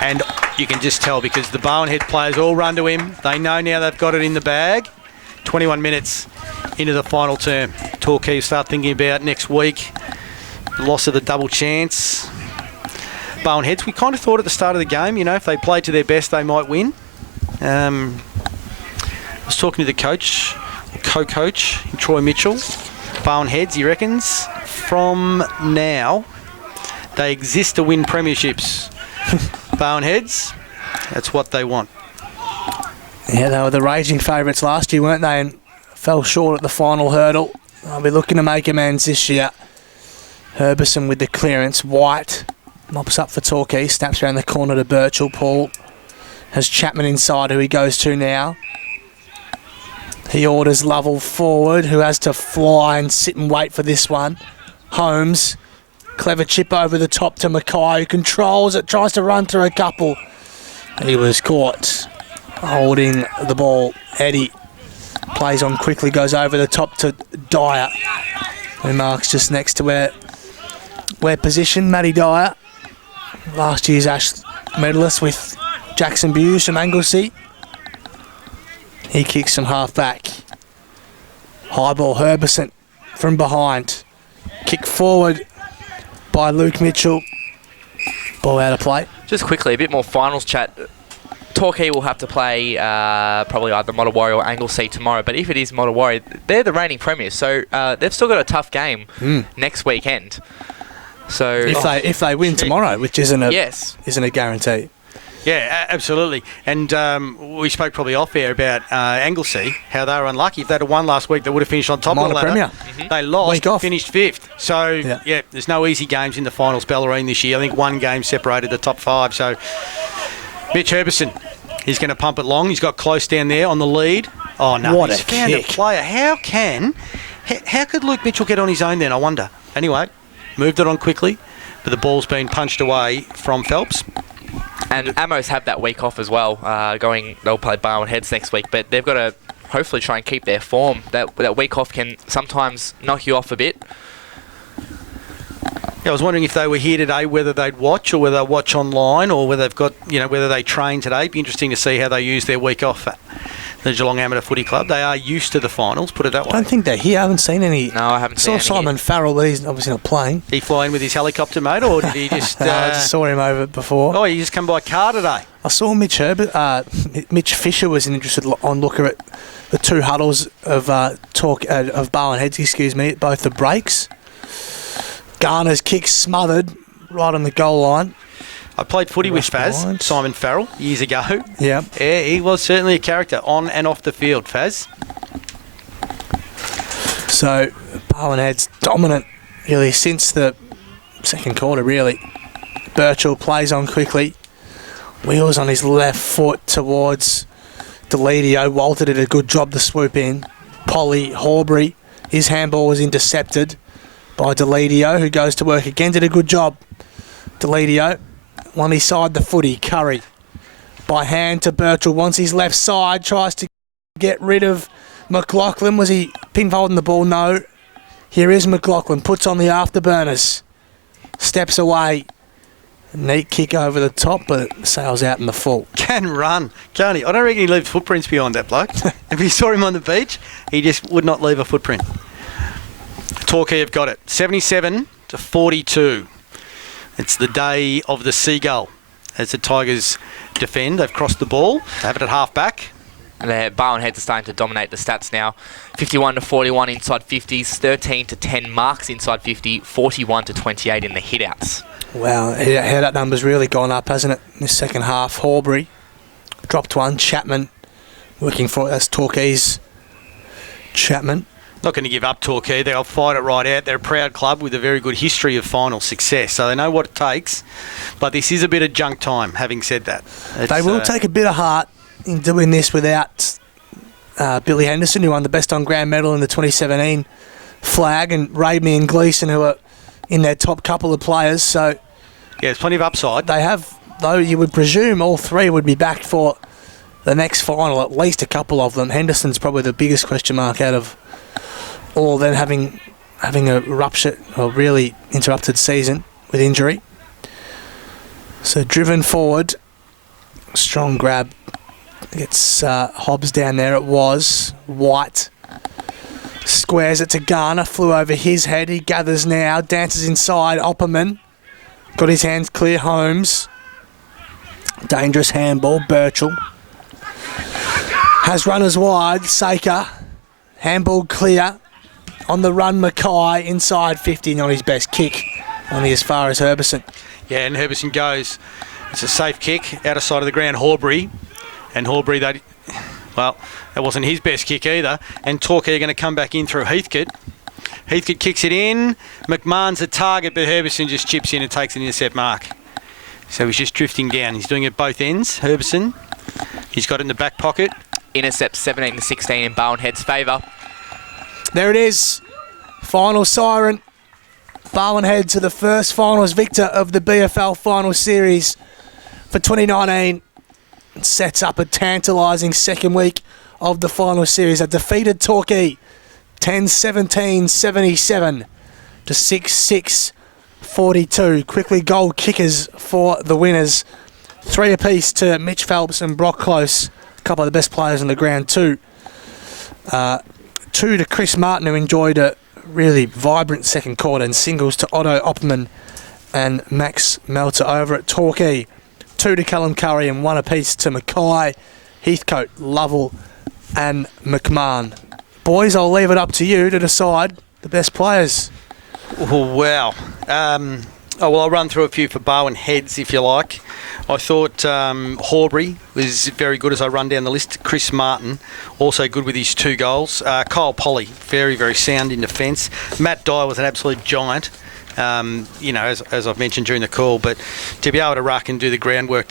And you can just tell because the Barwon Head players all run to him. They know now they've got it in the bag. 21 minutes into the final term. Torquay start thinking about next week. Loss of the double chance. Barwon Heads, we kind of thought at the start of the game, you know, if they played to their best, they might win. I was talking to the coach, co-coach, Troy Mitchell. Barwon Heads, he reckons, from now, they exist to win premierships. Barwon Heads, that's what they want. Yeah, they were the raging favourites last year, weren't they? And fell short at the final hurdle. They'll be looking to make amends this year. Herbison with the clearance. White mops up for Torquay, snaps around the corner to Birchall. Paul has Chapman inside, who he goes to now. He orders Lovell forward, who has to fly and sit and wait for this one. Holmes, clever chip over the top to Mackay, who controls it, tries to run through a couple. He was caught holding the ball. Eddie plays on quickly, goes over the top to Dyer, who marks just next to where position. Matty Dyer, last year's Ash medalist with Jackson Buse from Anglesey. He kicks from half back. High ball, Herbison from behind. Kick forward by Luke Mitchell. Ball out of play. Just quickly, a bit more finals chat. Torquay will have to play probably either Mottawarri or Anglesey tomorrow, but if it is Mottawarri, they're the reigning premiers, so they've still got a tough game next weekend. So if they win tomorrow, which isn't a guarantee. Yeah, absolutely. And we spoke probably off air about Anglesey, how they were unlucky. If they'd have won last week, they would have finished on top of the ladder. Premier. They lost, finished fifth. So, yeah, there's no easy games in the finals, Bellarine, this year. I think one game separated the top five. So, Mitch Herbison, he's going to pump it long. He's got Close down there on the lead. Oh, no, what he's a found kick. a player. How could Luke Mitchell get on his own then, I wonder? Anyway, moved it on quickly, but the ball's been punched away from Phelps. And Amos have that week off as well. They'll play Barwon Heads next week, but they've got to hopefully try and keep their form. That week off can sometimes knock you off a bit. Yeah, I was wondering if they were here today, whether they'd watch or whether they watch online or whether they've got, whether they train today. It'd be interesting to see how they use their week off at the Geelong Amateur Footy Club. They are used to the finals, put it that way. I don't think they're here. I haven't seen any. No, I haven't seen any. Saw Simon Farrell, but he's obviously not playing. Did he fly in with his helicopter, mate, or did he just... I just saw him over before. Oh, he just come by car today. I saw Mitch Fisher was an interested onlooker at the two huddles of Barwon Heads, at both the breaks. Garner's kick smothered right on the goal line. I played footy with Faz, Simon Farrell, years ago. Yeah. Yeah, he was certainly a character on and off the field, Faz. So, Barwon Heads dominant, really, since the second quarter, really. Birchall plays on quickly. Wheels on his left foot towards Deledio. Walter did a good job to swoop in. Polly Horbury, his handball was intercepted by Deledio, who goes to work again, did a good job. Deledio, one his side the footy. Curry, by hand to Birchall, wants his left side, tries to get rid of McLaughlin. Was he pinfolding the ball? No. Here is McLaughlin, puts on the afterburners, steps away. Neat kick over the top, but it sails out in the full. Can run, can't he? I don't reckon he leaves footprints behind that bloke. If you saw him on the beach, he just would not leave a footprint. Torquay have got it. 77-42. It's the day of the Seagull as the Tigers defend. They've crossed the ball. They have it at half back. And the Barwon Heads are starting to dominate the stats now. 51-41 inside 50s, 13-10 marks inside 50, 41-28 in the hitouts. Wow, how that number's really gone up, hasn't it, in this second half. Horbury dropped one. Chapman working for it. That's Torquay's Chapman. Not going to give up Torquay. They'll fight it right out. They're a proud club with a very good history of final success, so they know what it takes. But this is a bit of junk time, having said that. They will take a bit of heart in doing this without Billy Henderson, who won the best on ground medal in the 2017 flag, and Raimi and Gleeson, who are in their top couple of players. So Yeah, there's plenty of upside. they have, though you would presume all three would be back for the next final, at least a couple of them. Henderson's probably the biggest question mark out of all of them, having a rupture or really interrupted season with injury. So driven forward, strong grab. Gets Hobbs down there. It was White. Squares it to Garner. Flew over his head. He gathers now. Dances inside. Opperman. Got his hands clear. Holmes. Dangerous handball. Birchall. Has runners wide. Saker. Handball clear. On the run, Mackay. Inside 50. Not his best kick. Only as far as Herbison. Yeah, and Herbison goes. It's a safe kick. Out of sight of the ground, Horbury. And Horbury, that wasn't his best kick either. And Torquay are going to come back in through Heathcote. Heathcote kicks it in. McMahon's the target, but Herbison just chips in and takes an intercept mark. So he's just drifting down. He's doing it at both ends, Herbison. He's got it in the back pocket. Intercept 17-16 in Barwon Head's favour. There it is. Final siren. Barwon Head to the first finals victor of the BFL final series for 2019. It sets up a tantalising second week of the final series. A defeated Torquay 10-17-77 to 6-6-42. Quickly goal kickers for the winners. 3 apiece to Mitch Phelps and Brock Close. A couple of the best players on the ground too. 2 to Chris Martin, who enjoyed a really vibrant second quarter, and singles to Otto Opperman and Max Melter over at Torquay. 2 to Callum Curry and 1 apiece to Mackay, Heathcote, Lovell and McMahon. Boys, I'll leave it up to you to decide the best players. Oh, wow. I'll run through a few for Barwon Heads, if you like. I thought Horbury was very good as I run down the list. Chris Martin, also good with his 2 goals. Kyle Polly, very, very sound in defence. Matt Dyer was an absolute giant. As I've mentioned during the call, but to be able to ruck and do the groundwork